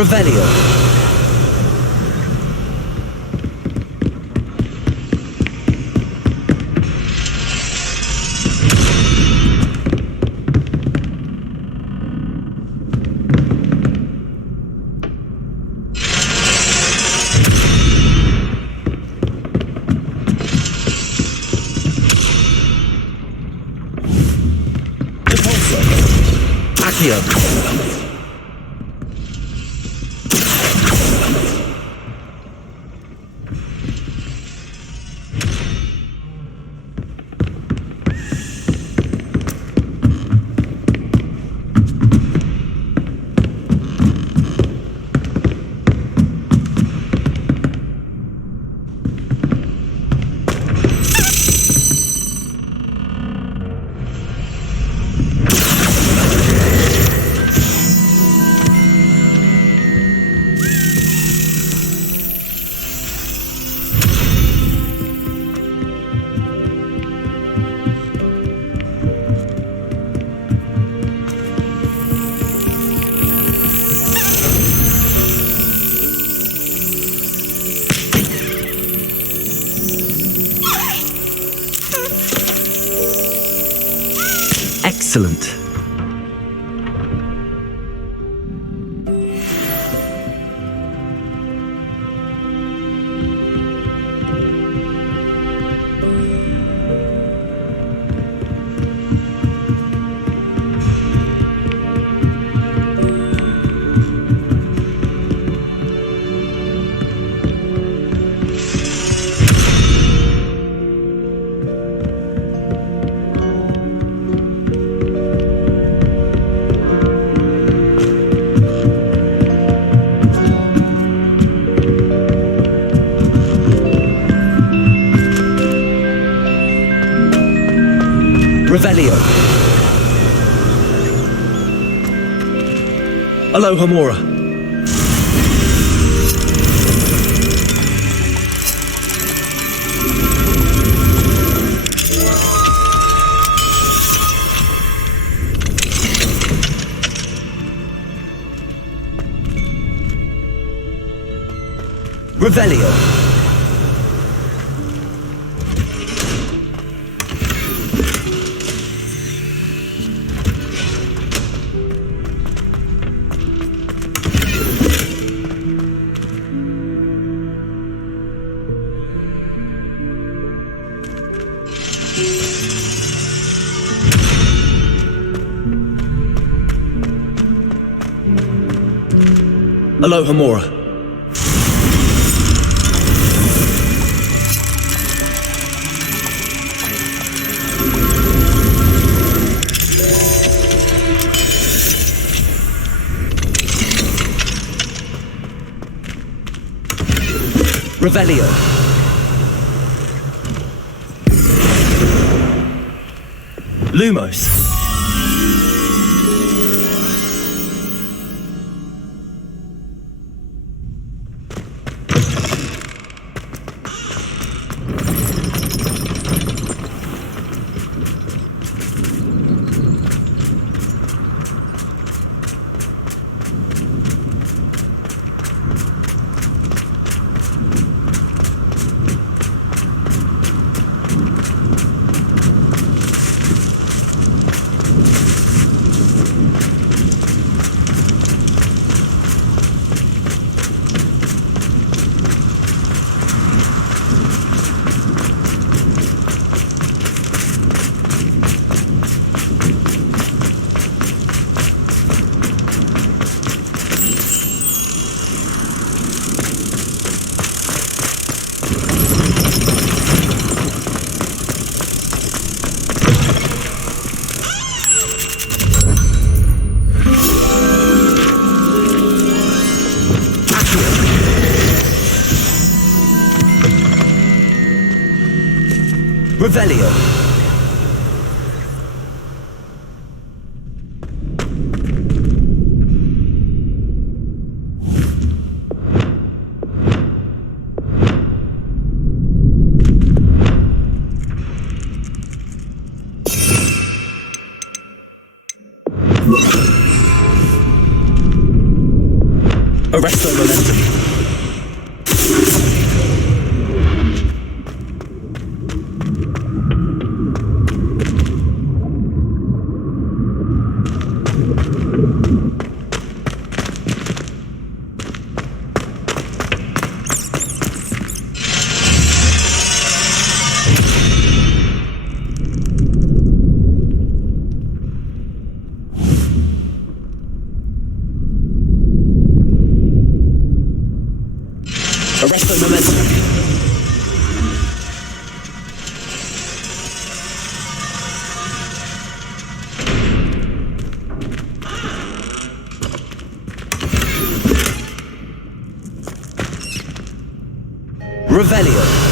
Revelio. Accio. Excellent. Revelio. Alohomora. Revelio. Alohomora. Revelio. Lumos. Revelio. Arresto momentum. Arresto momentum. Revelio.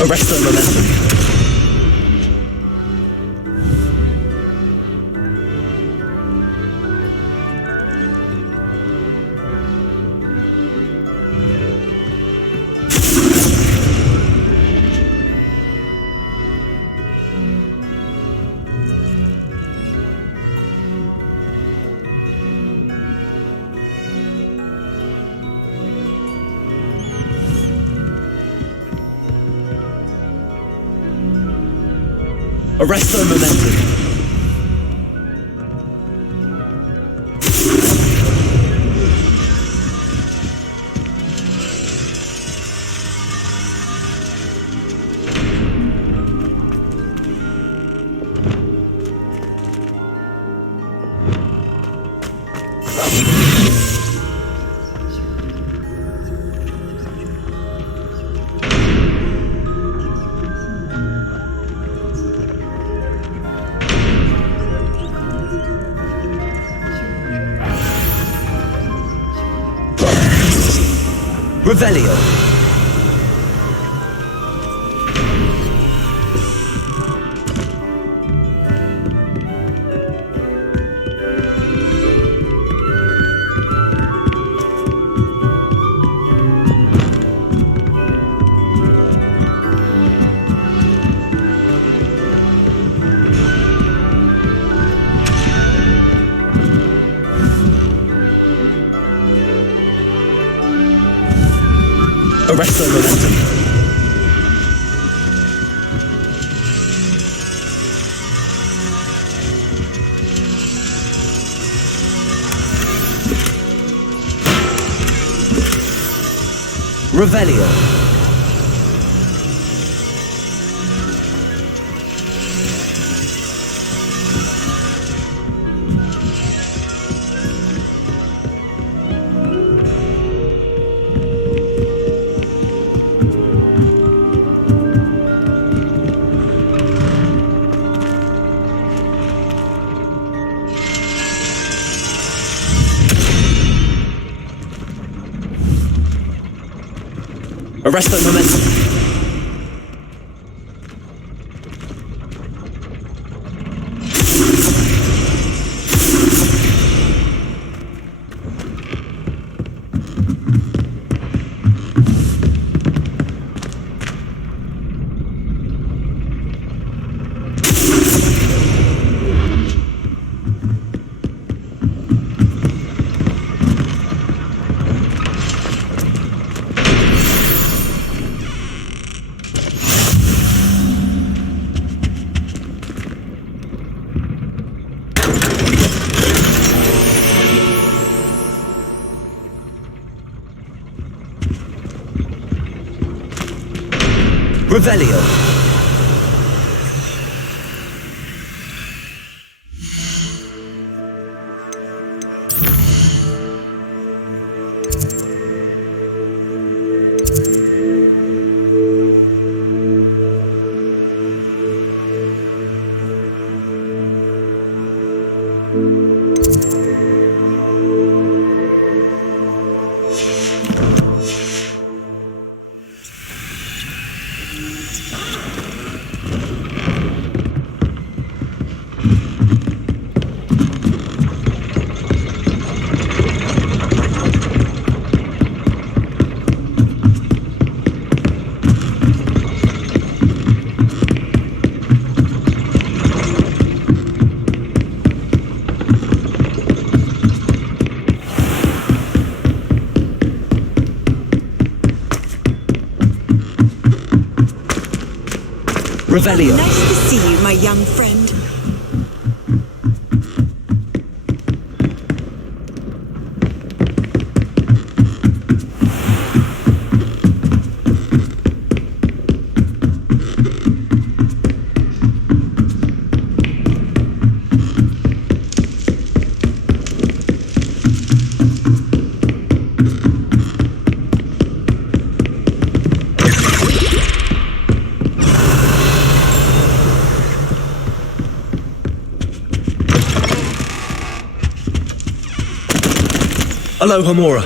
Arresto momentum. Arresto momentum. Revelio. Arresto momentum. Revelio. Arresto momentum. Revelio. Revelio. Nice to see you, my young friend. Aloha Mora.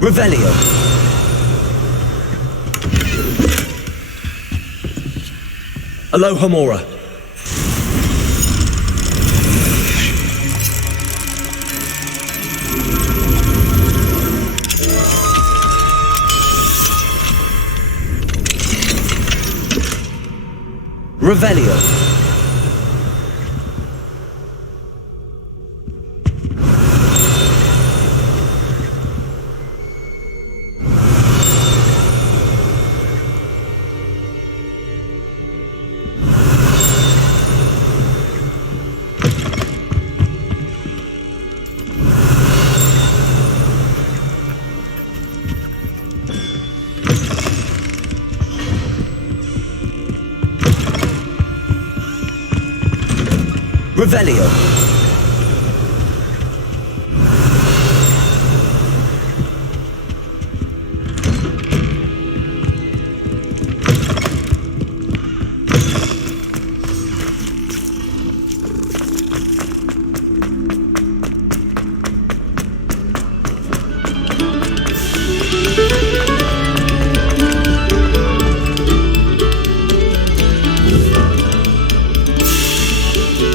Revelio. Aloha Mora. Revelio. Revelio.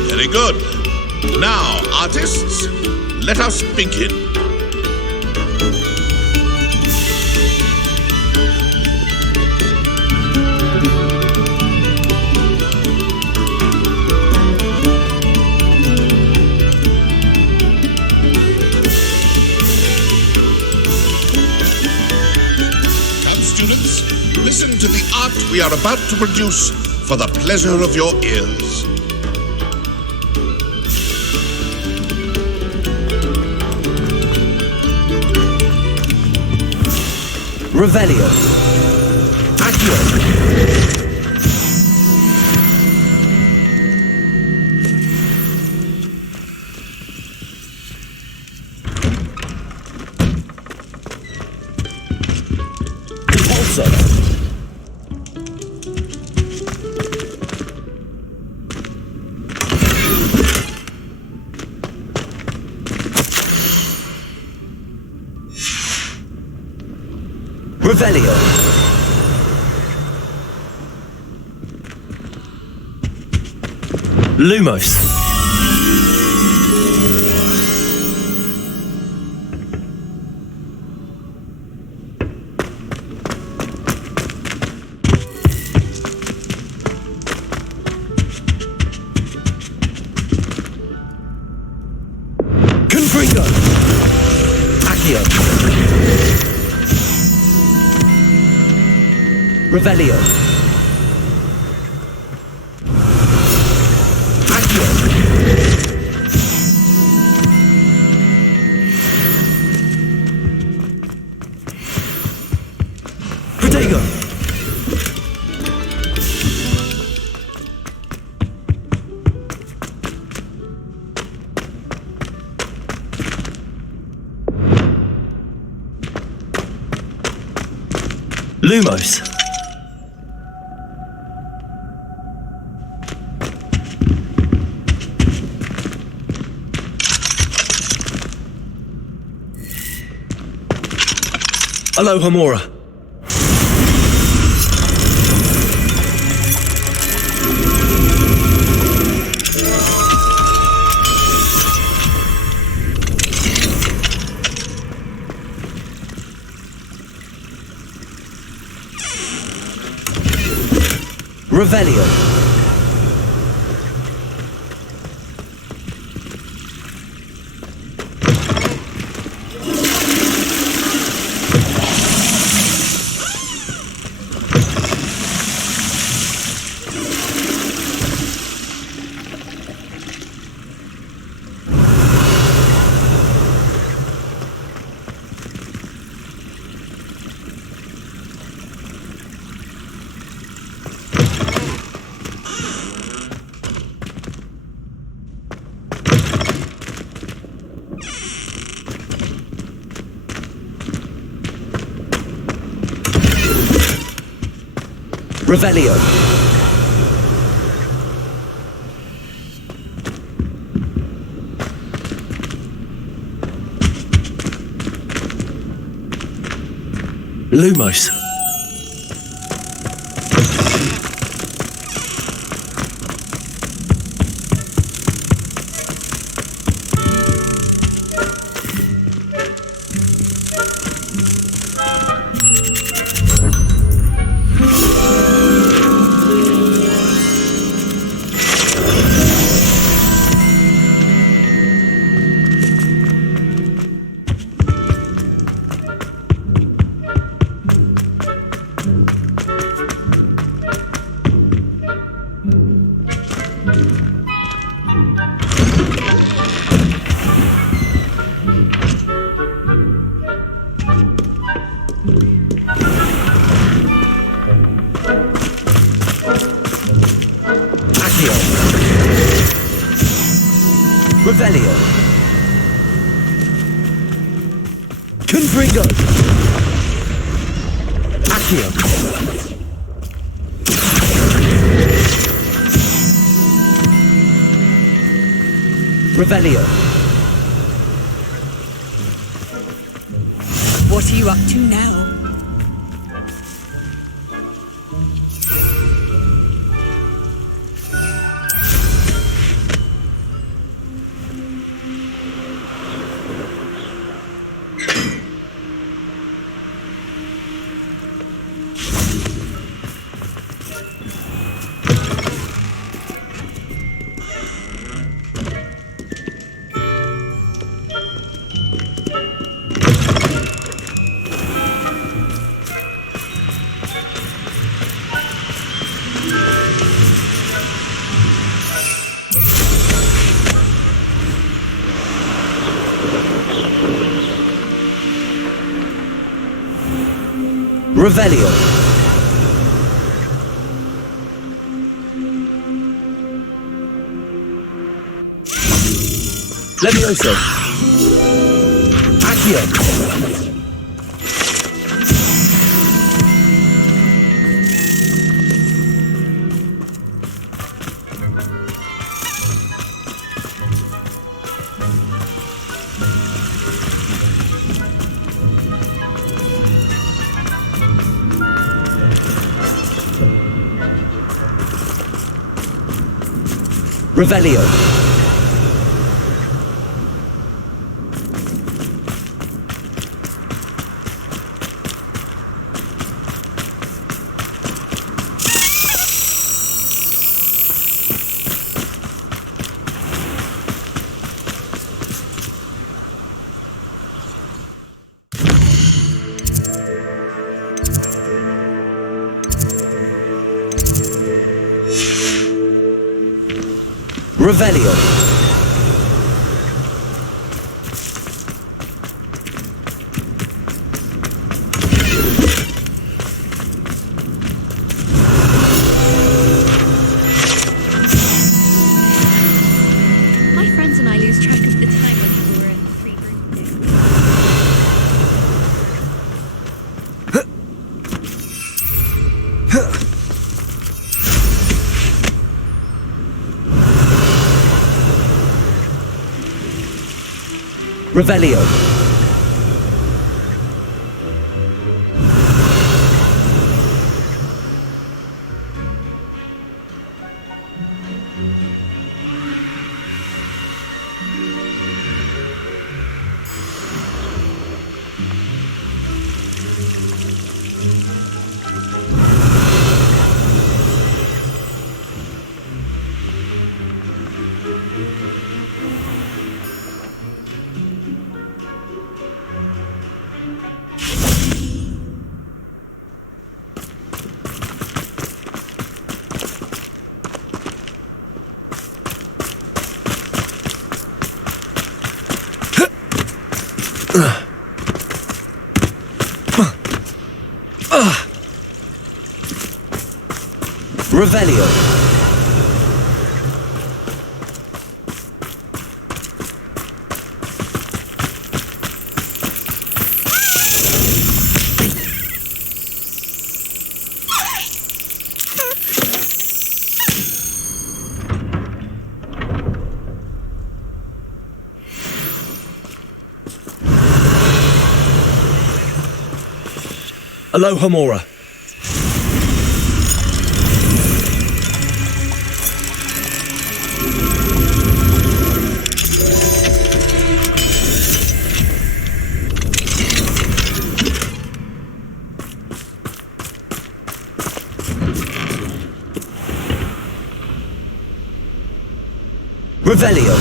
Very good. Now, artists, let us begin. Come, students, listen to the art we are about to produce for the pleasure of your ears. Revelio. Accio. Impulso. Revelio. Lumos. Confringo. Accio. Revelio. Accio. Protego. Lumos. Aloha Mora. Revelio. Revelio. Lumos. Revelio. Confringo. Accio. Revelio. What are you up to now? Revelio. Levioso. Accio. Revelio. Revelio. My friends and I lose track of the time when we were in the free group. Revelio. Revelio. Aloha Mora. Revelio.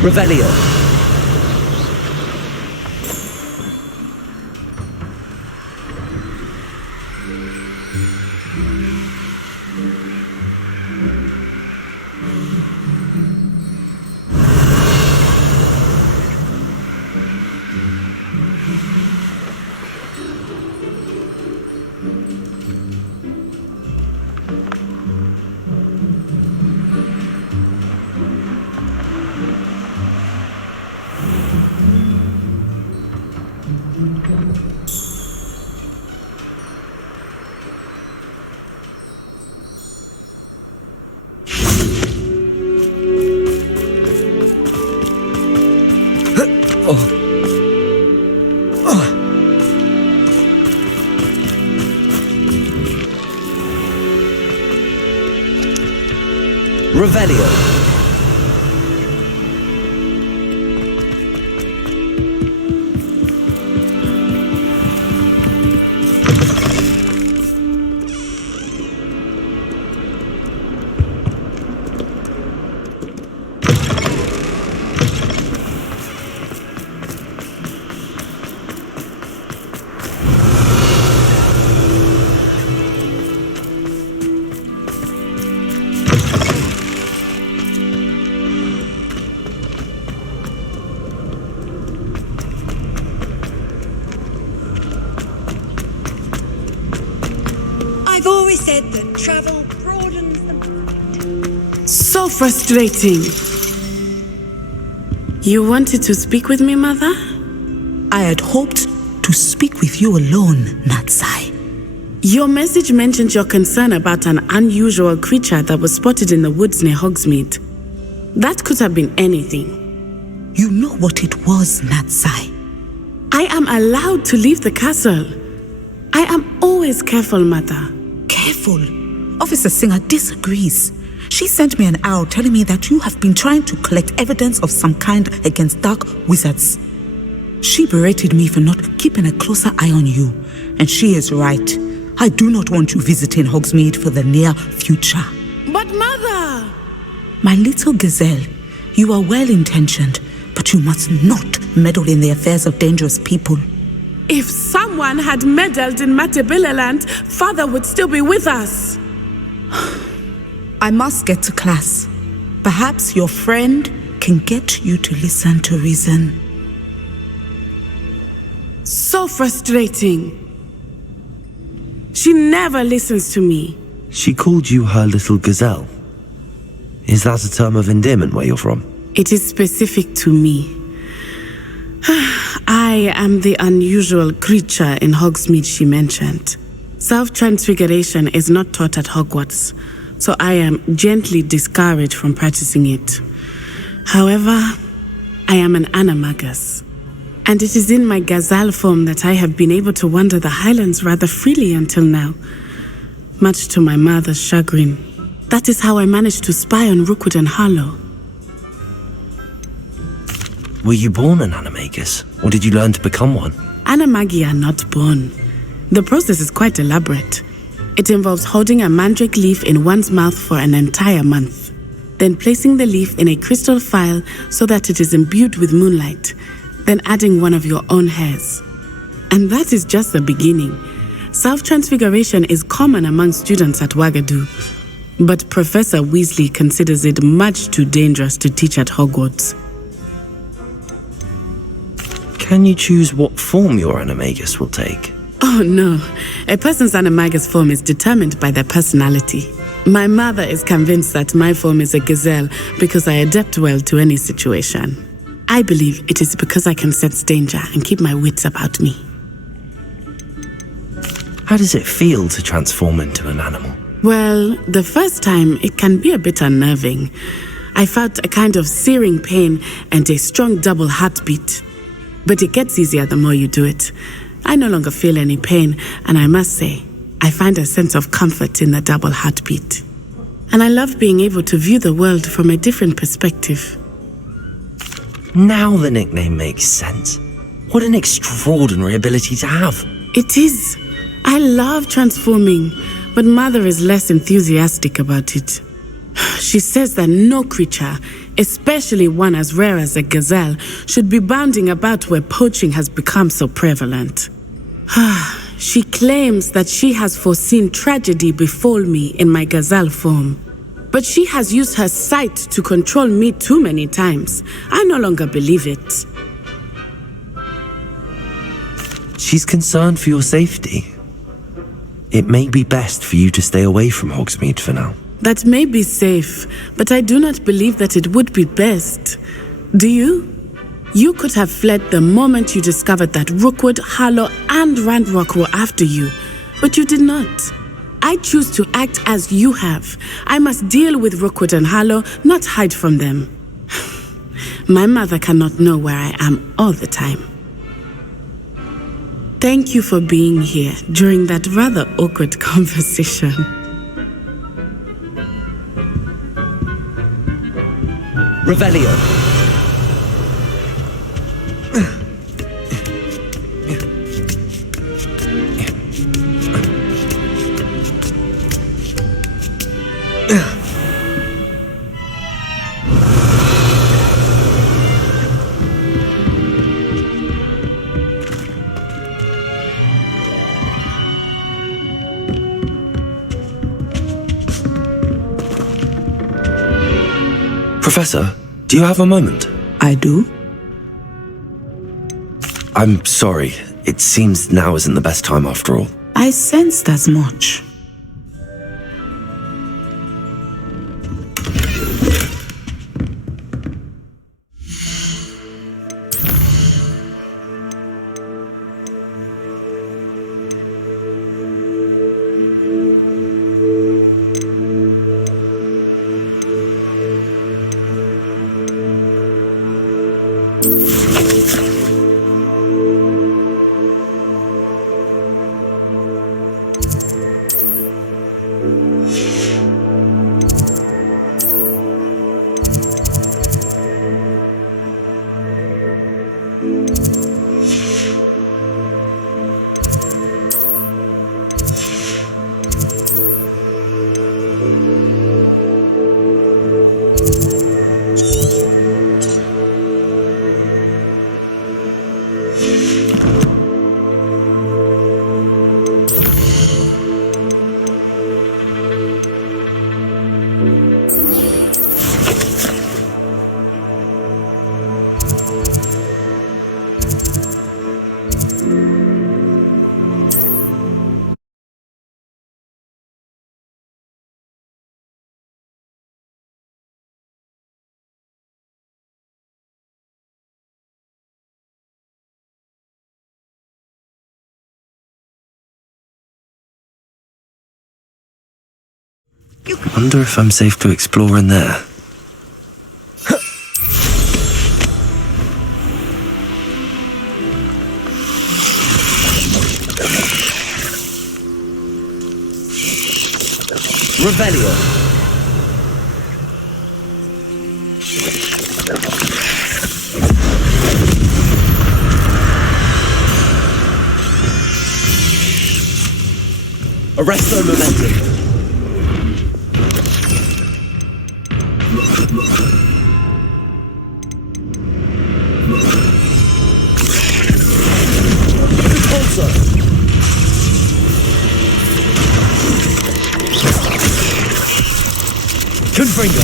Revelio. Revelio. Revelio. I've always said that travel broadens the mind. So frustrating. You wanted to speak with me, Mother? I had hoped to speak with you alone, Natsai. Your message mentioned your concern about an unusual creature that was spotted in the woods near Hogsmeade. That could have been anything. You know what it was, Natsai. I am allowed to leave the castle. I am always careful, Mother. Careful? Officer Singer disagrees. She sent me an owl telling me that you have been trying to collect evidence of some kind against dark wizards. She berated me for not keeping a closer eye on you, and she is right. I do not want you visiting Hogsmeade for the near future. But Mother! My little gazelle, you are well-intentioned, but you must not meddle in the affairs of dangerous people. If someone someone had meddled in Matabeleland, Father would still be with us. I must get to class. Perhaps your friend can get you to listen to reason. So frustrating. She never listens to me. She called you her little gazelle. Is that a term of endearment where you're from? It is specific to me. I am the unusual creature in Hogsmeade she mentioned. Self-transfiguration is not taught at Hogwarts, so I am gently discouraged from practicing it. However, I am an animagus, and it is in my gazelle form that I have been able to wander the Highlands rather freely until now, much to my mother's chagrin. That is how I managed to spy on Rookwood and Harlow. Were you born an animagus, or did you learn to become one? Animagi are not born. The process is quite elaborate. It involves holding a mandrake leaf in one's mouth for an entire month, then placing the leaf in a crystal phial so that it is imbued with moonlight, then adding one of your own hairs. And that is just the beginning. Self-transfiguration is common among students at Wagadu, but Professor Weasley considers it much too dangerous to teach at Hogwarts. Can you choose what form your animagus will take? Oh no, a person's animagus form is determined by their personality. My mother is convinced that my form is a gazelle because I adapt well to any situation. I believe it is because I can sense danger and keep my wits about me. How does it feel to transform into an animal? Well, the first time it can be a bit unnerving. I felt a kind of searing pain and a strong double heartbeat. But it gets easier the more you do it. I no longer feel any pain, and I must say, I find a sense of comfort in the double heartbeat. And I love being able to view the world from a different perspective. Now the nickname makes sense. What an extraordinary ability to have. It is. I love transforming, but Mother is less enthusiastic about it. She says that no creature, especially one as rare as a gazelle, should be bounding about where poaching has become so prevalent. She claims that she has foreseen tragedy befall me in my gazelle form. But she has used her sight to control me too many times. I no longer believe it. She's concerned for your safety. It may be best for you to stay away from Hogsmeade for now. That may be safe, but I do not believe that it would be best. Do you? You could have fled the moment you discovered that Rookwood, Harlow, and Ranrock were after you, but you did not. I choose to act as you have. I must deal with Rookwood and Harlow, not hide from them. My mother cannot know where I am all the time. Thank you for being here during that rather awkward conversation. Revelio. Professor, do you have a moment? I do. I'm sorry. It seems now isn't the best time after all. I sensed as much. Wonder if I'm safe to explore in there. Revelio. Arresto momentum. Confringo.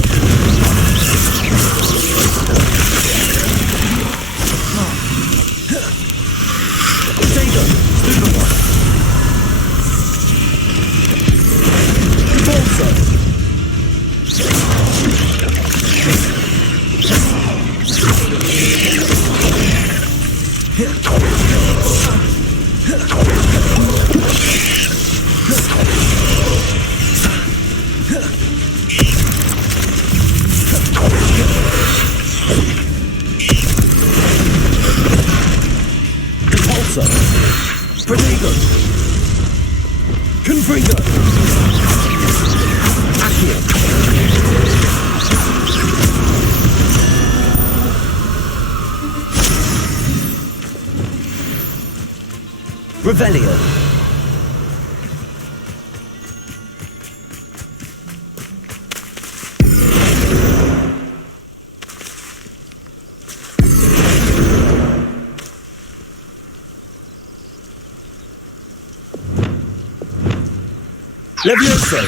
Revelio. Levioso.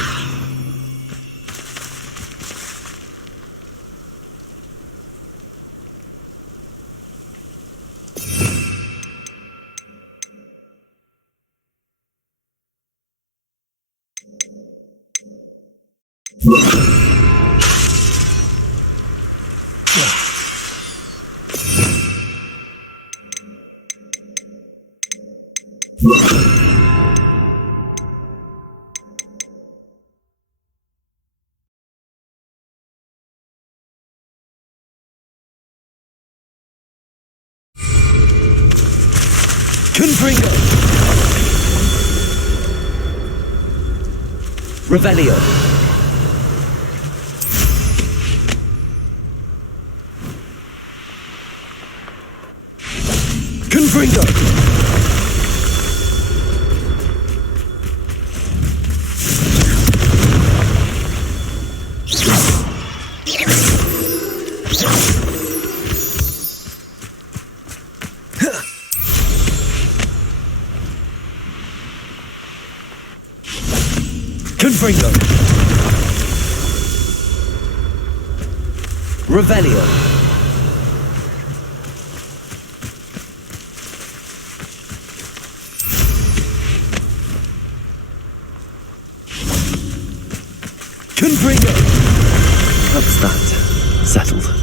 Confringo. Revelio. Confringo. Confringo. Revelio. Confringo. That's that. Settled.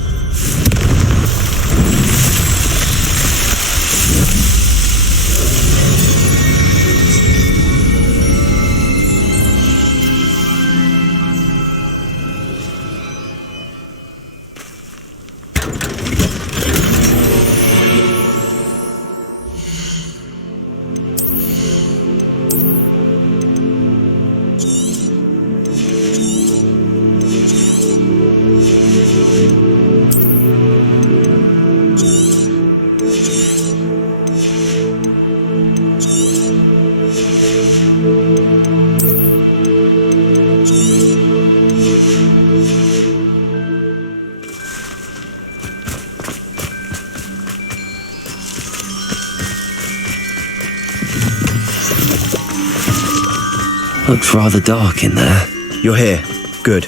Looks rather dark in there. You're here. Good.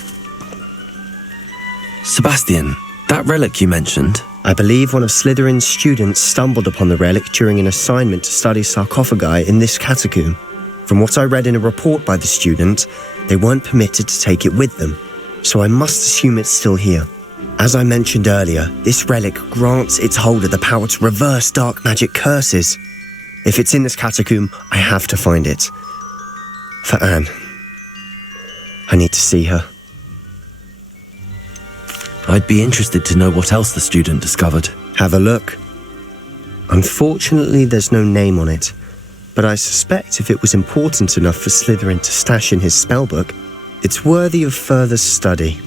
Sebastian, that relic you mentioned. I believe one of Slytherin's students stumbled upon the relic during an assignment to study sarcophagi in this catacomb. From what I read in a report by the student, they weren't permitted to take it with them, so I must assume it's still here. As I mentioned earlier, this relic grants its holder the power to reverse dark magic curses. If it's in this catacomb, I have to find it. For Anne. I need to see her. I'd be interested to know what else the student discovered. Have a look. Unfortunately, there's no name on it, but I suspect if it was important enough for Slytherin to stash in his spellbook, it's worthy of further study.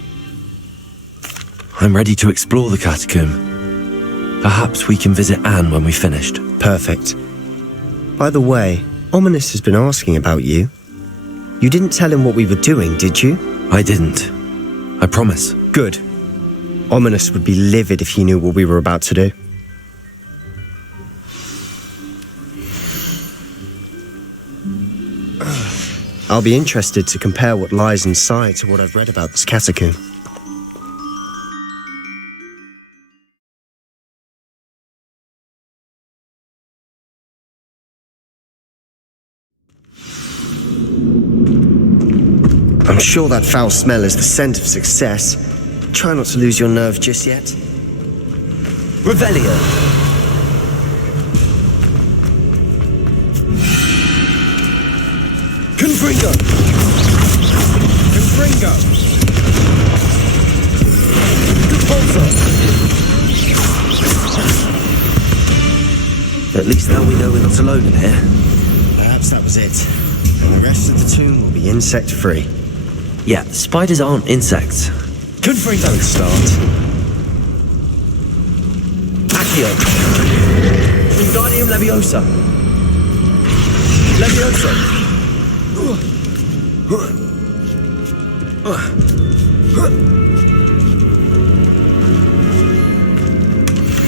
I'm ready to explore the catacomb. Perhaps we can visit Anne when we've finished. Perfect. By the way, Ominous has been asking about you. You didn't tell him what we were doing, did you? I didn't. I promise. Good. Ominous would be livid if he knew what we were about to do. I'll be interested to compare what lies inside to what I've read about this catacomb. I'm sure that foul smell is the scent of success. Try not to lose your nerve just yet. Revelio. Confringo. Confringo. At least now we know we're not alone in here. Perhaps that was it. And the rest of the tomb will be insect-free. Yeah, spiders aren't insects. Confringo. Don't start. Accio. Wingardium Leviosa. Leviosa.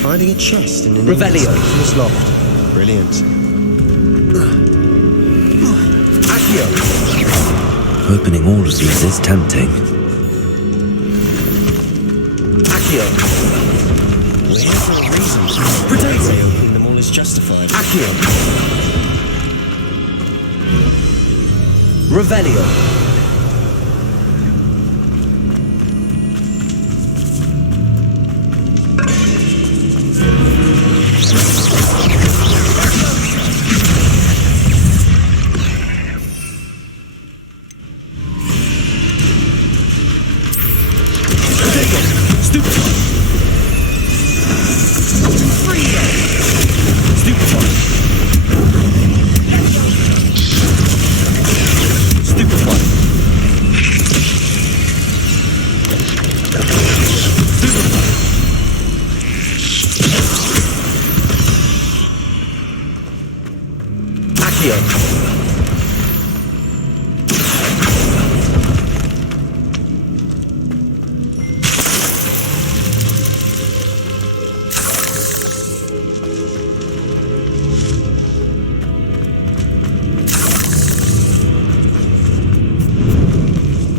Finding a chest in an Revelio. inconspicuous loft. Brilliant. Accio. Opening all of these is tempting. Accio. We're here for a reason. Potato. Opening them all is justified. Accio. Revelio.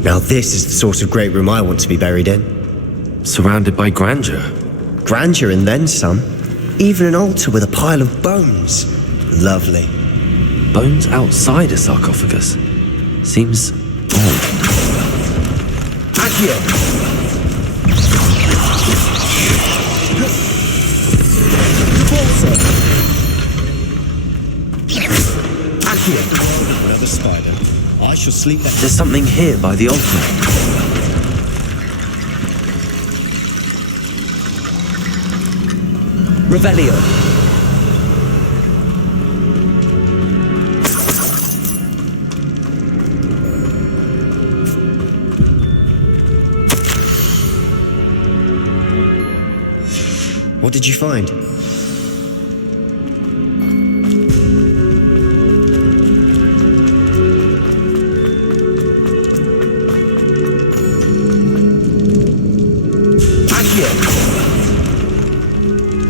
Now this is the sort of great room I want to be buried in. Surrounded by grandeur. Grandeur and then some. Even an altar with a pile of bones. Lovely. Bones outside a sarcophagus. Seems odd. Accio. Accio. Another spider. I shall sleep there. There's something here by the altar. Revelio. What did you find?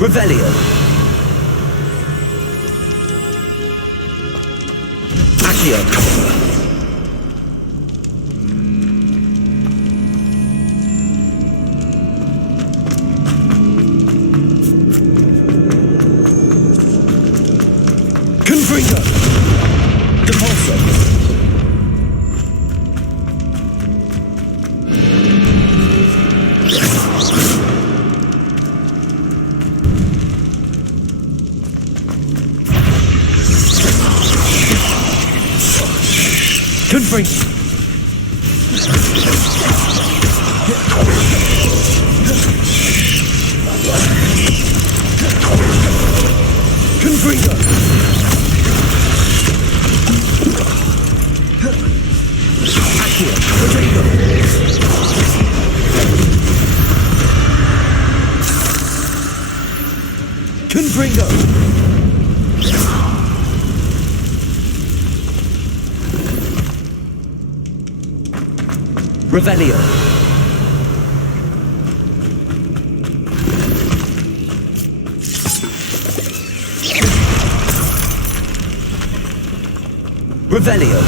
Revelio. Accio. Confringo. Depulso. Confringo. Revelio. Revelio.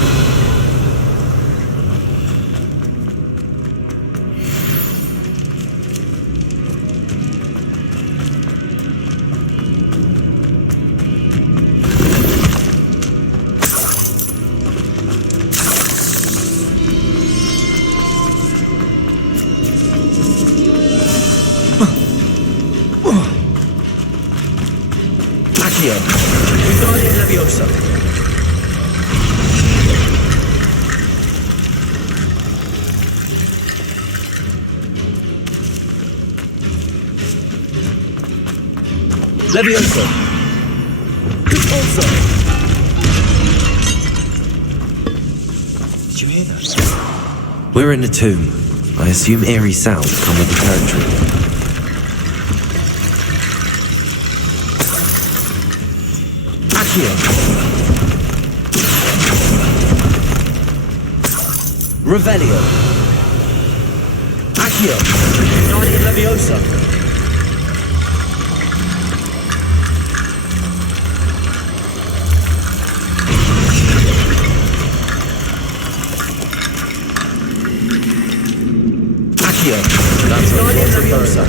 Accio. Wingardium Leviosa. Leviosa. Repulsor. Did you hear that? We're in a tomb. I assume eerie sounds come with the territory. Accio. Revelio. Accio. Wingardium Leviosa. That's what it's Leviosa.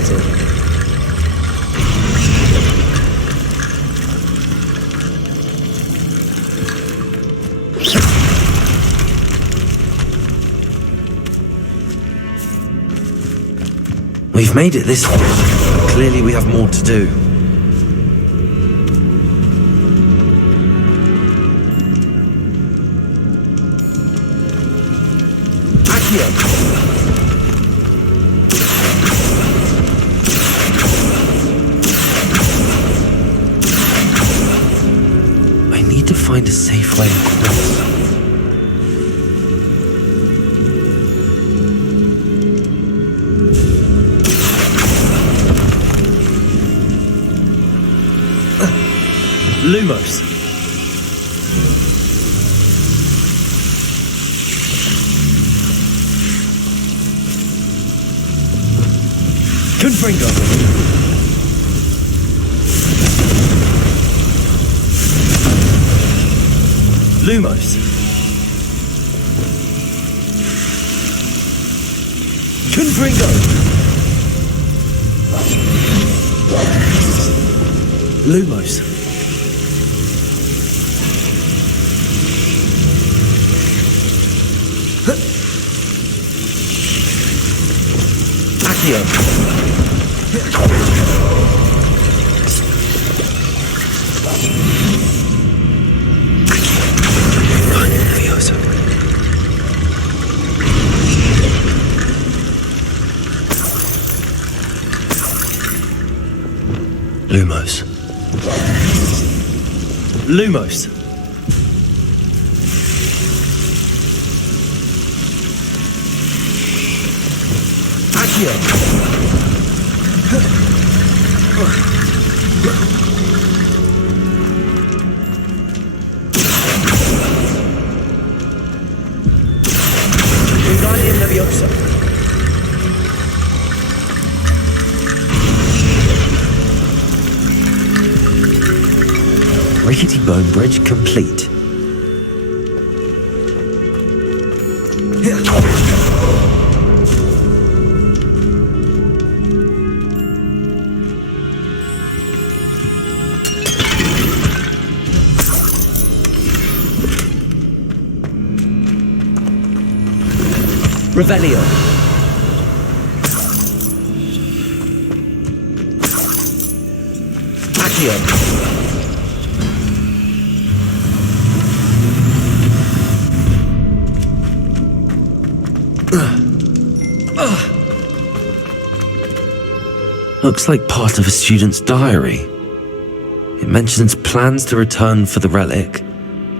We've made it this far. Clearly we have more to do. Accio. To find a safe way across. Lumos. Confringo. Lumos. Confringo. Lumos. Accio. Lumos. Lumos. Accio. Wingardium Leviosa. Rickety bone bridge complete. Revelio. Accio. Looks like part of a student's diary. It mentions plans to return for the relic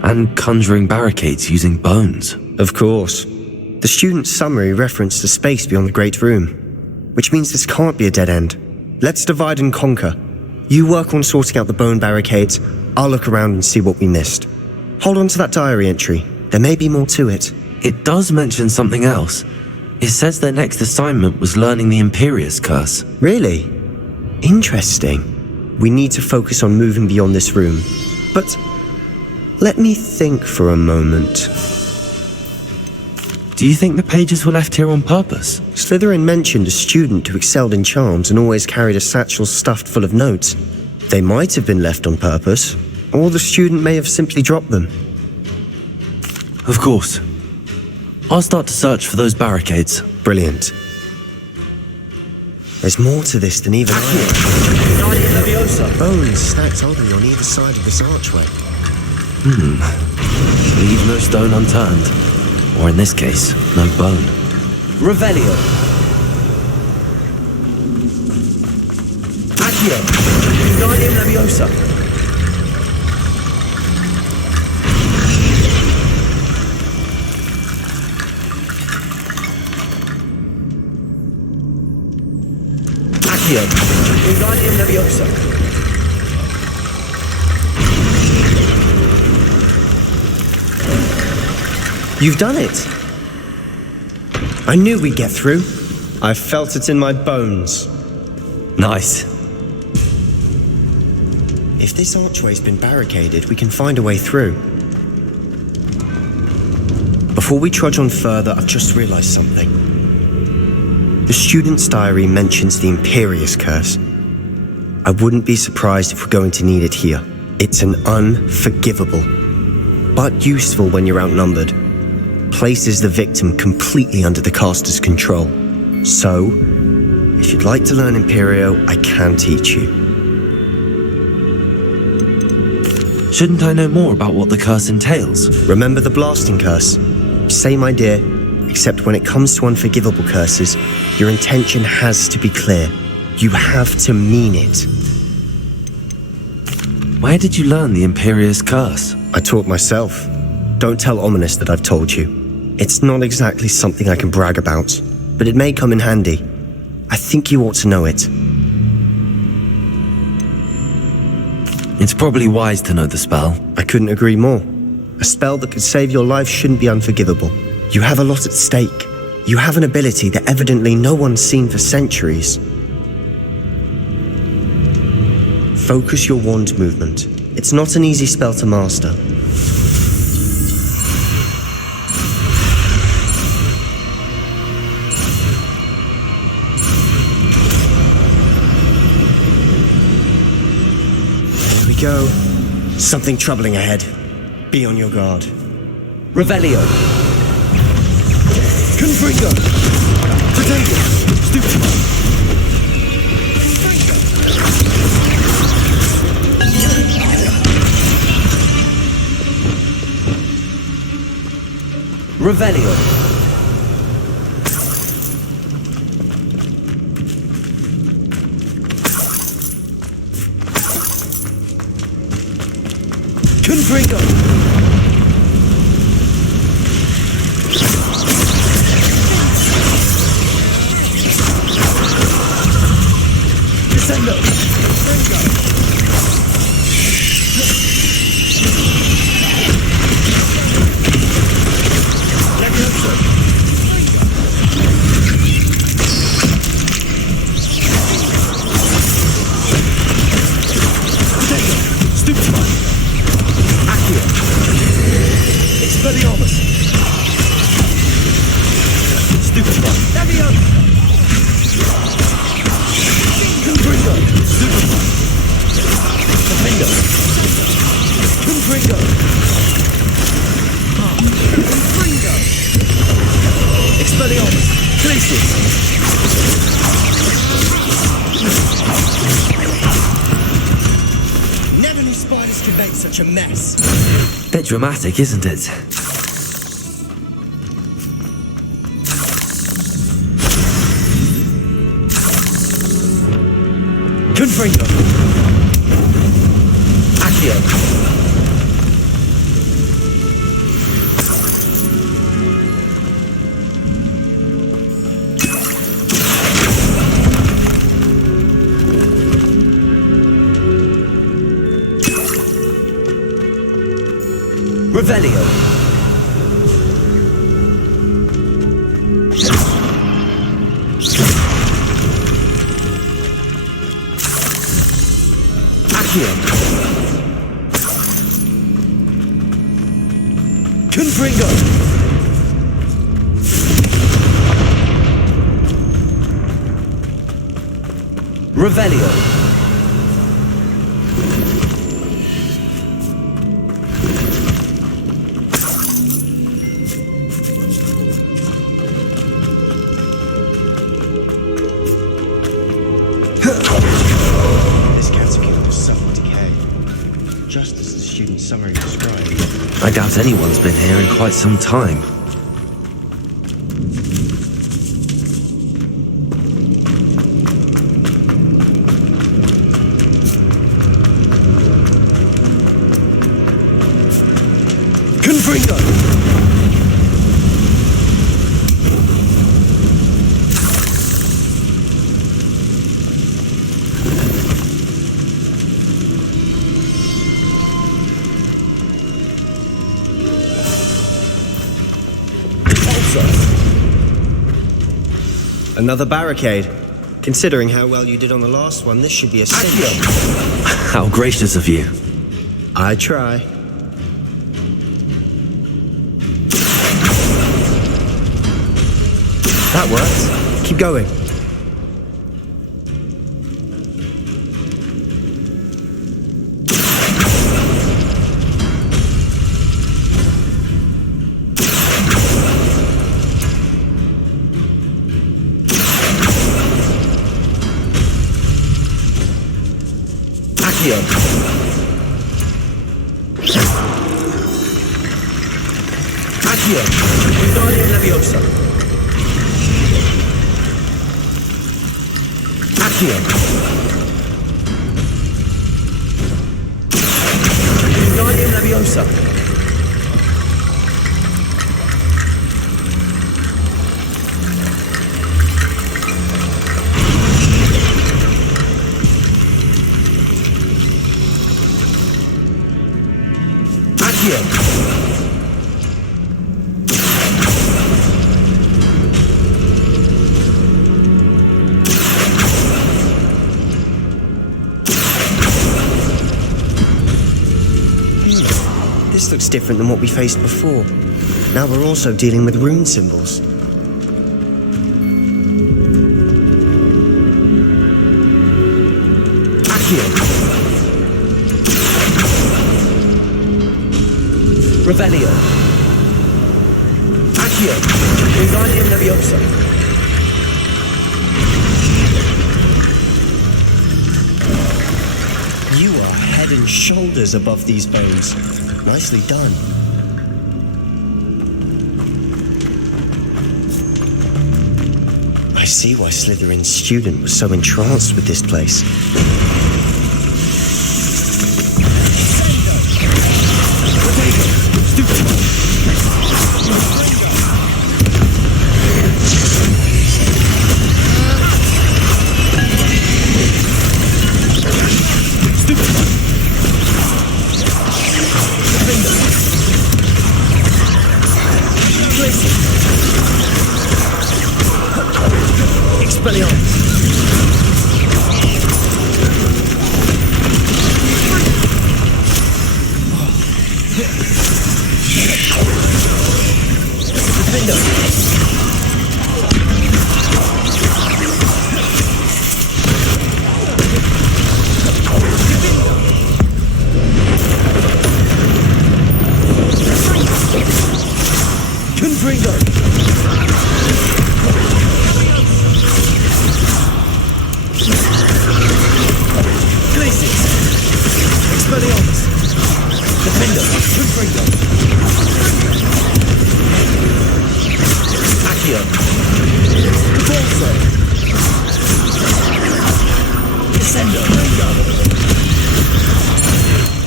and conjuring barricades using bones. Of course. The student's summary referenced a space beyond the Great Room, which means this can't be a dead end. Let's divide and conquer. You work on sorting out the bone barricades, I'll look around and see what we missed. Hold on to that diary entry. There may be more to it. It does mention something else. It says their next assignment was learning the Imperious Curse. Really? Interesting. We need to focus on moving beyond this room. But let me think for a moment. Do you think the pages were left here on purpose? Slytherin mentioned a student who excelled in charms and always carried a satchel stuffed full of notes. They might have been left on purpose, or the student may have simply dropped them. Of course. I'll start to search for those barricades. Brilliant. There's more to this than even bones stacked oddly on either side of this archway. Leave no stone unturned. Or in this case, no bone. Revelio. Accio. Wingardium Leviosa. Accio. Wingardium Leviosa. You've done it! I knew we'd get through. I felt it in my bones. Nice. If this archway's been barricaded, we can find a way through. Before we trudge on further, I've just realized something. The student's diary mentions the Imperious Curse. I wouldn't be surprised if we're going to need it here. It's an unforgivable, but useful when you're outnumbered. Places the victim completely under the caster's control. So, if you'd like to learn Imperio, I can teach you. Shouldn't I know more about what the curse entails? Remember the blasting curse? Same idea, except when it comes to unforgivable curses, your intention has to be clear. You have to mean it. Where did you learn the Imperious Curse? I taught myself. Don't tell Ominous that I've told you. It's not exactly something I can brag about, but it may come in handy. I think you ought to know it. It's probably wise to know the spell. I couldn't agree more. A spell that could save your life shouldn't be unforgivable. You have a lot at stake. You have an ability that evidently no one's seen for centuries. Focus your wand movement. It's not an easy spell to master. There we go. Something troubling ahead. Be on your guard. Revelio. Confringo. Protego. Stupid. Revelio. Confringo. Descendo. Expelliarmus! Stupefy! Leviosa! Confringo! Stupefy! Defendo! Confringo! Confringo! Expelliarmus! Glacius! Never knew spiders could make such a mess. Bit dramatic, isn't it? Confringo! Accio! Revelio. Confringo! Revelio. This catacomb was suffered decay, just as the student summary described. I doubt anyone's been here in quite some time. Confringo! Another barricade. Considering how well you did on the last one, this should be a cinch. How gracious of you. I try. That worked. Keep going. Accio. Accio. Wingardium Leviosa. Accio. Wingardium Leviosa. Accio. This looks different than what we faced before. Now we're also dealing with rune symbols. Accio. Revelio. Accio. Wingardium Leviosa. You are head and shoulders above these bones. Nicely done. I see why Slytherin's student was so entranced with this place.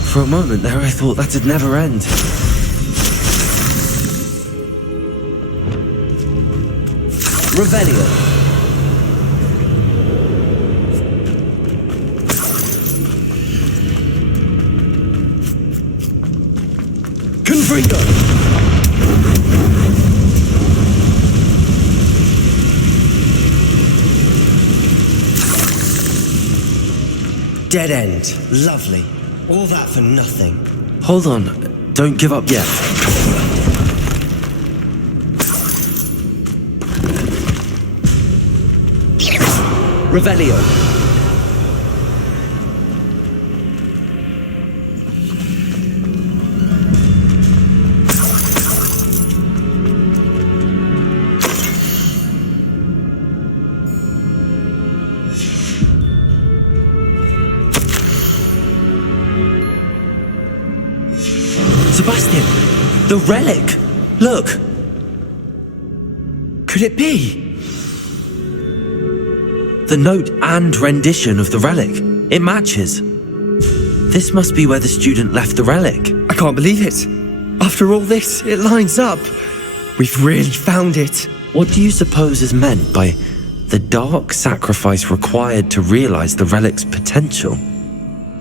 For a moment there, I thought that'd never end. Revelio. Confringo. Dead end. Lovely. All that for nothing. Hold on, don't give up yet. Revelio. Sebastian! The relic! Look! Could it be? The note and rendition of the relic. It matches. This must be where the student left the relic. I can't believe it. After all this, it lines up. We've really found it. What do you suppose is meant by the dark sacrifice required to realize the relic's potential?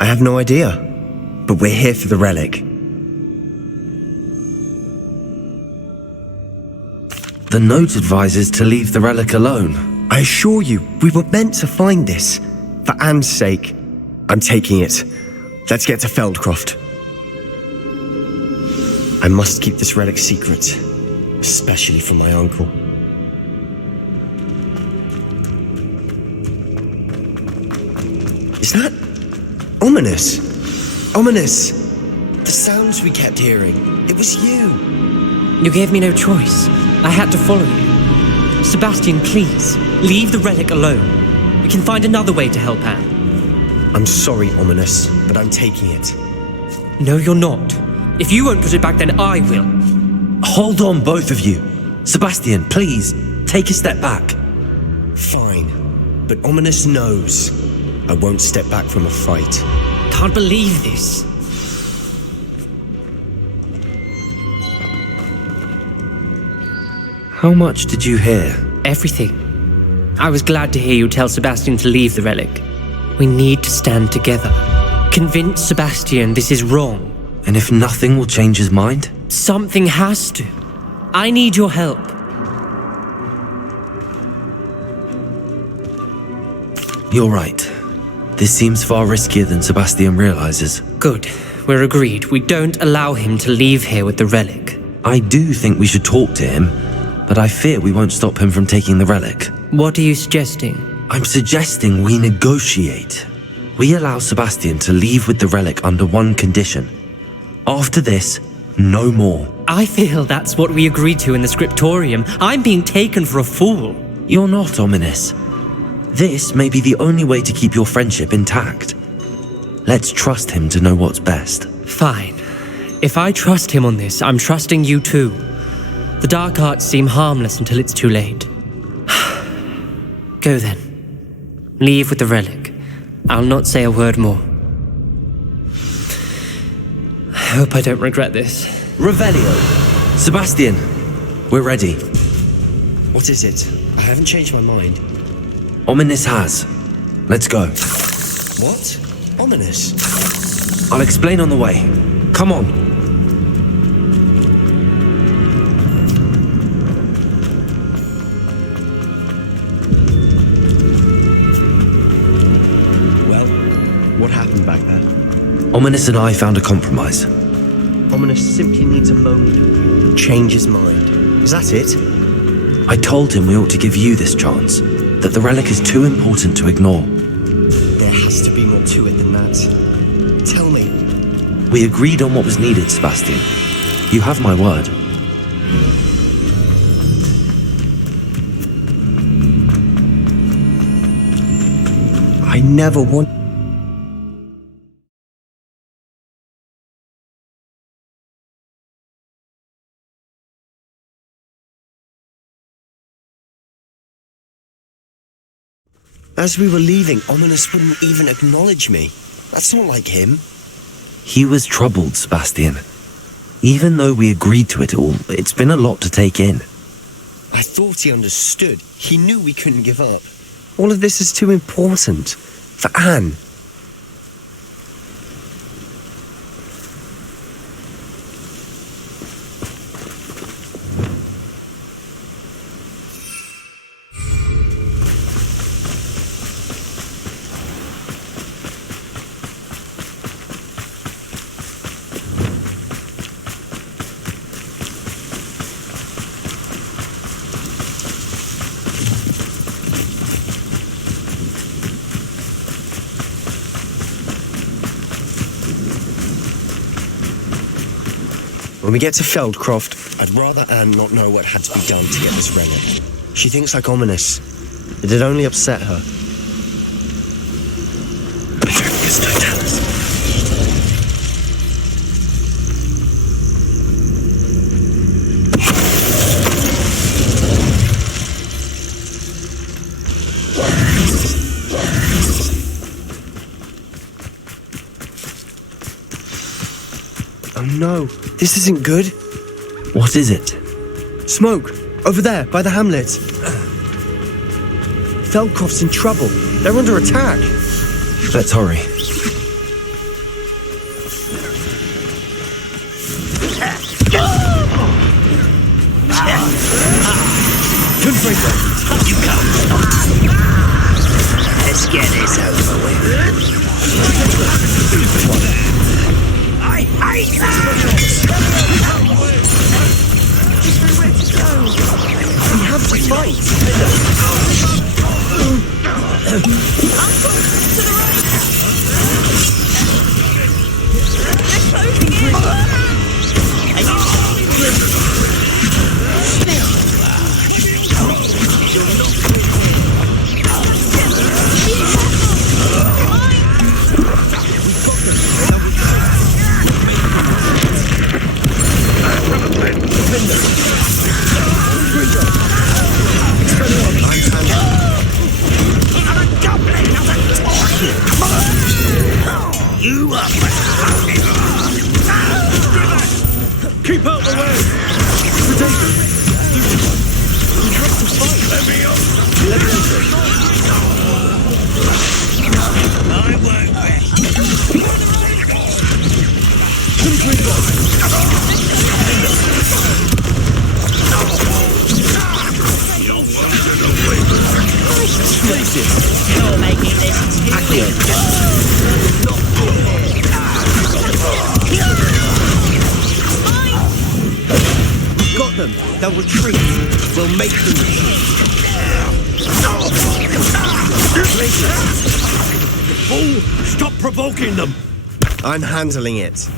I have no idea. But we're here for the relic. The note advises to leave the relic alone. I assure you, we were meant to find this. For Anne's sake. I'm taking it. Let's get to Feldcroft. I must keep this relic secret. Especially from my uncle. Is that... ominous? Ominous! The sounds we kept hearing. It was you. You gave me no choice. I had to follow you. Sebastian, please, leave the relic alone. We can find another way to help Anne. I'm sorry, Ominous, but I'm taking it. No, you're not. If you won't put it back, then I will. Hold on, both of you. Sebastian, please, take a step back. Fine, but Ominous knows I won't step back from a fight. Can't believe this. How much did you hear? Everything. I was glad to hear you tell Sebastian to leave the relic. We need to stand together. Convince Sebastian this is wrong. And if nothing will change his mind? Something has to. I need your help. You're right. This seems far riskier than Sebastian realizes. Good. We're agreed. We don't allow him to leave here with the relic. I do think we should talk to him, but I fear we won't stop him from taking the relic. What are you suggesting? I'm suggesting we negotiate. We allow Sebastian to leave with the relic under one condition. After this, no more. I feel that's what we agreed to in the scriptorium. I'm being taken for a fool. You're not, Ominous. This may be the only way to keep your friendship intact. Let's trust him to know what's best. Fine. If I trust him on this, I'm trusting you too. The dark arts seem harmless until it's too late. Go then. Leave with the relic. I'll not say a word more. I hope I don't regret this. Revelio. Sebastian, we're ready. What is it? I haven't changed my mind. Ominous has. Let's go. What? Ominous? I'll explain on the way. Come on. Well, what happened back there? Ominous and I found a compromise. Ominous simply needs a moment. Change his mind. Is that it? I told him we ought to give you this chance. That the relic is too important to ignore. There has to be more to it than that. Tell me. We agreed on what was needed, Sebastian. You have my word. I never want... As we were leaving, Ominous wouldn't even acknowledge me. That's not like him. He was troubled, Sebastian. Even though we agreed to it all, it's been a lot to take in. I thought he understood. He knew we couldn't give up. All of this is too important. For Anne. When we get to Feldcroft, I'd rather Anne not know what had to be done to get this relic. She thinks like ominous. It'd only upset her. Oh no, this isn't good. What is it? Smoke, over there, by the hamlet. Feldcroft's in trouble. They're under attack. Let's hurry. Confringo, you come. Let's get this over with. I hate We have to fight. You up. Keep out the way! We have to fight. Let me up. I won't rest. You're making this We've got them. They'll retreat. We'll make them retreat. Fool! Stop provoking them! I'm handling it.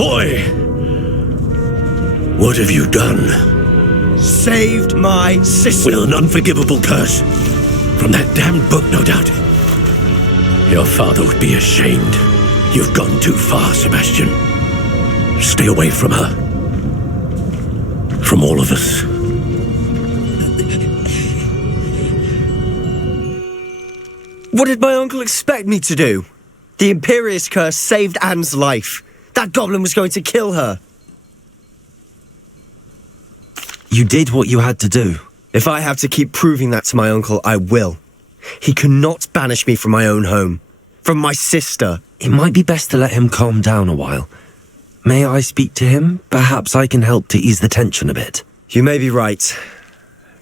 Boy! What have you done? Saved my sister. With an unforgivable curse. From that damned book, no doubt. Your father would be ashamed. You've gone too far, Sebastian. Stay away from her. From all of us. What did my uncle expect me to do? The Imperius curse saved Anne's life. That goblin was going to kill her. You did what you had to do. If I have to keep proving that to my uncle, I will. He cannot banish me from my own home. From my sister. It might be best to let him calm down a while. May I speak to him? Perhaps I can help to ease the tension a bit. You may be right.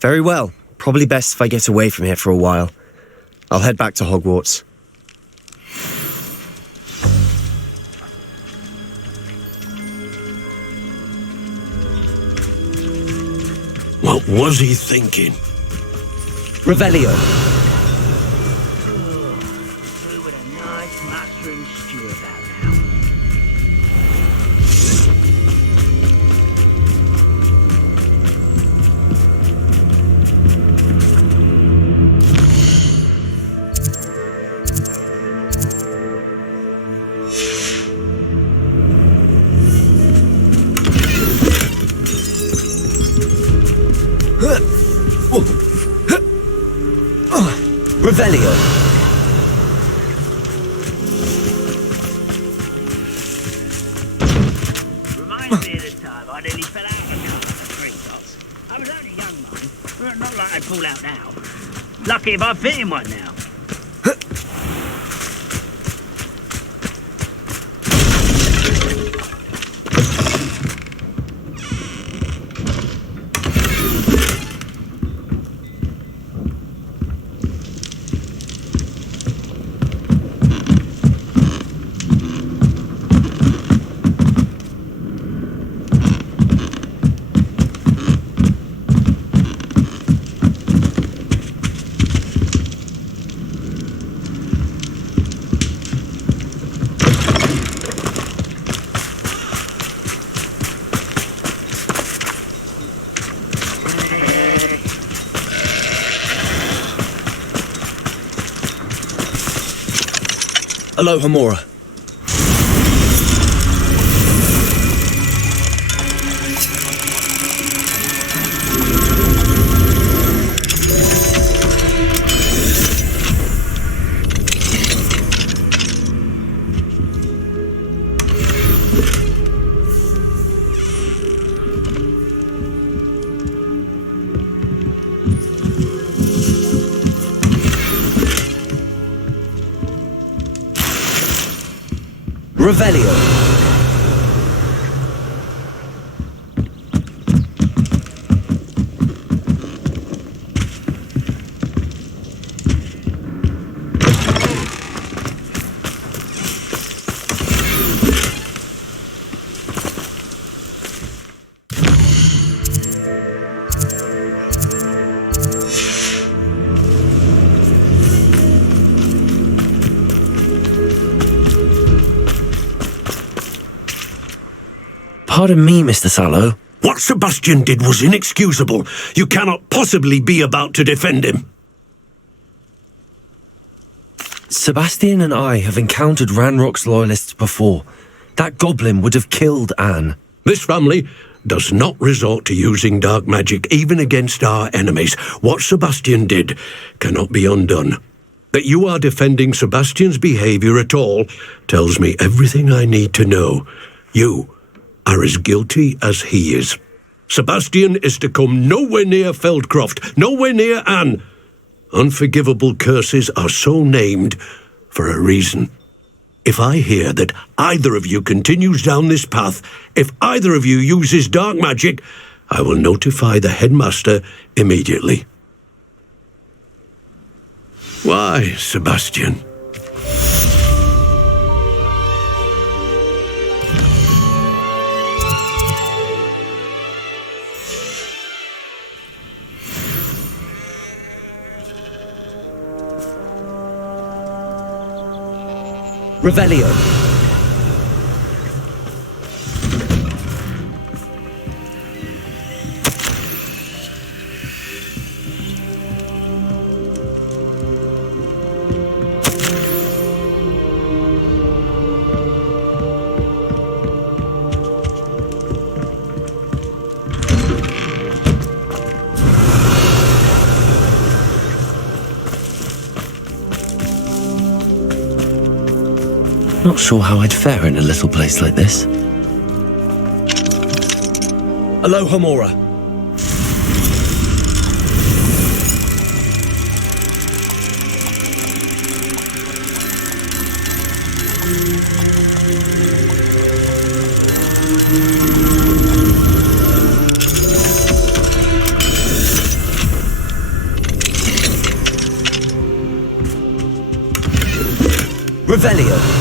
Very well. Probably best if I get away from here for a while. I'll head back to Hogwarts. What was he thinking? Revelio. With a nice mushroom stew about Revelio. Maybe at the time I nearly fell out of a couple of treetops. I was only young, mind. Not like I'd fall out now. Lucky if I fit in one now. Aloha Mora. Revelio. Pardon me, Mr. Sallow. What Sebastian did was inexcusable. You cannot possibly be about to defend him. Sebastian and I have encountered Ranrock's loyalists before. That goblin would have killed Anne. This family does not resort to using dark magic even against our enemies. What Sebastian did cannot be undone. That you are defending Sebastian's behavior at all tells me everything I need to know. You are as guilty as he is. Sebastian is to come nowhere near Feldcroft, nowhere near Anne. Unforgivable curses are so named for a reason. If I hear that either of you continues down this path, if either of you uses dark magic, I will notify the headmaster immediately. Why, Sebastian? Revelio. Not sure how I'd fare in a little place like this. Aloha Mora. Revelio.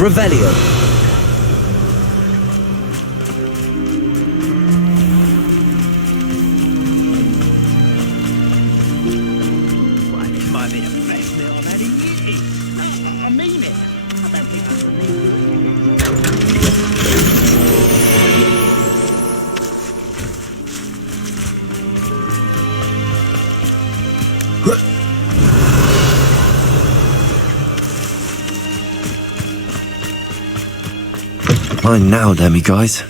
Revelio. Well, this might be the best meal I've had in years. I mean it. Mine now, demi guys.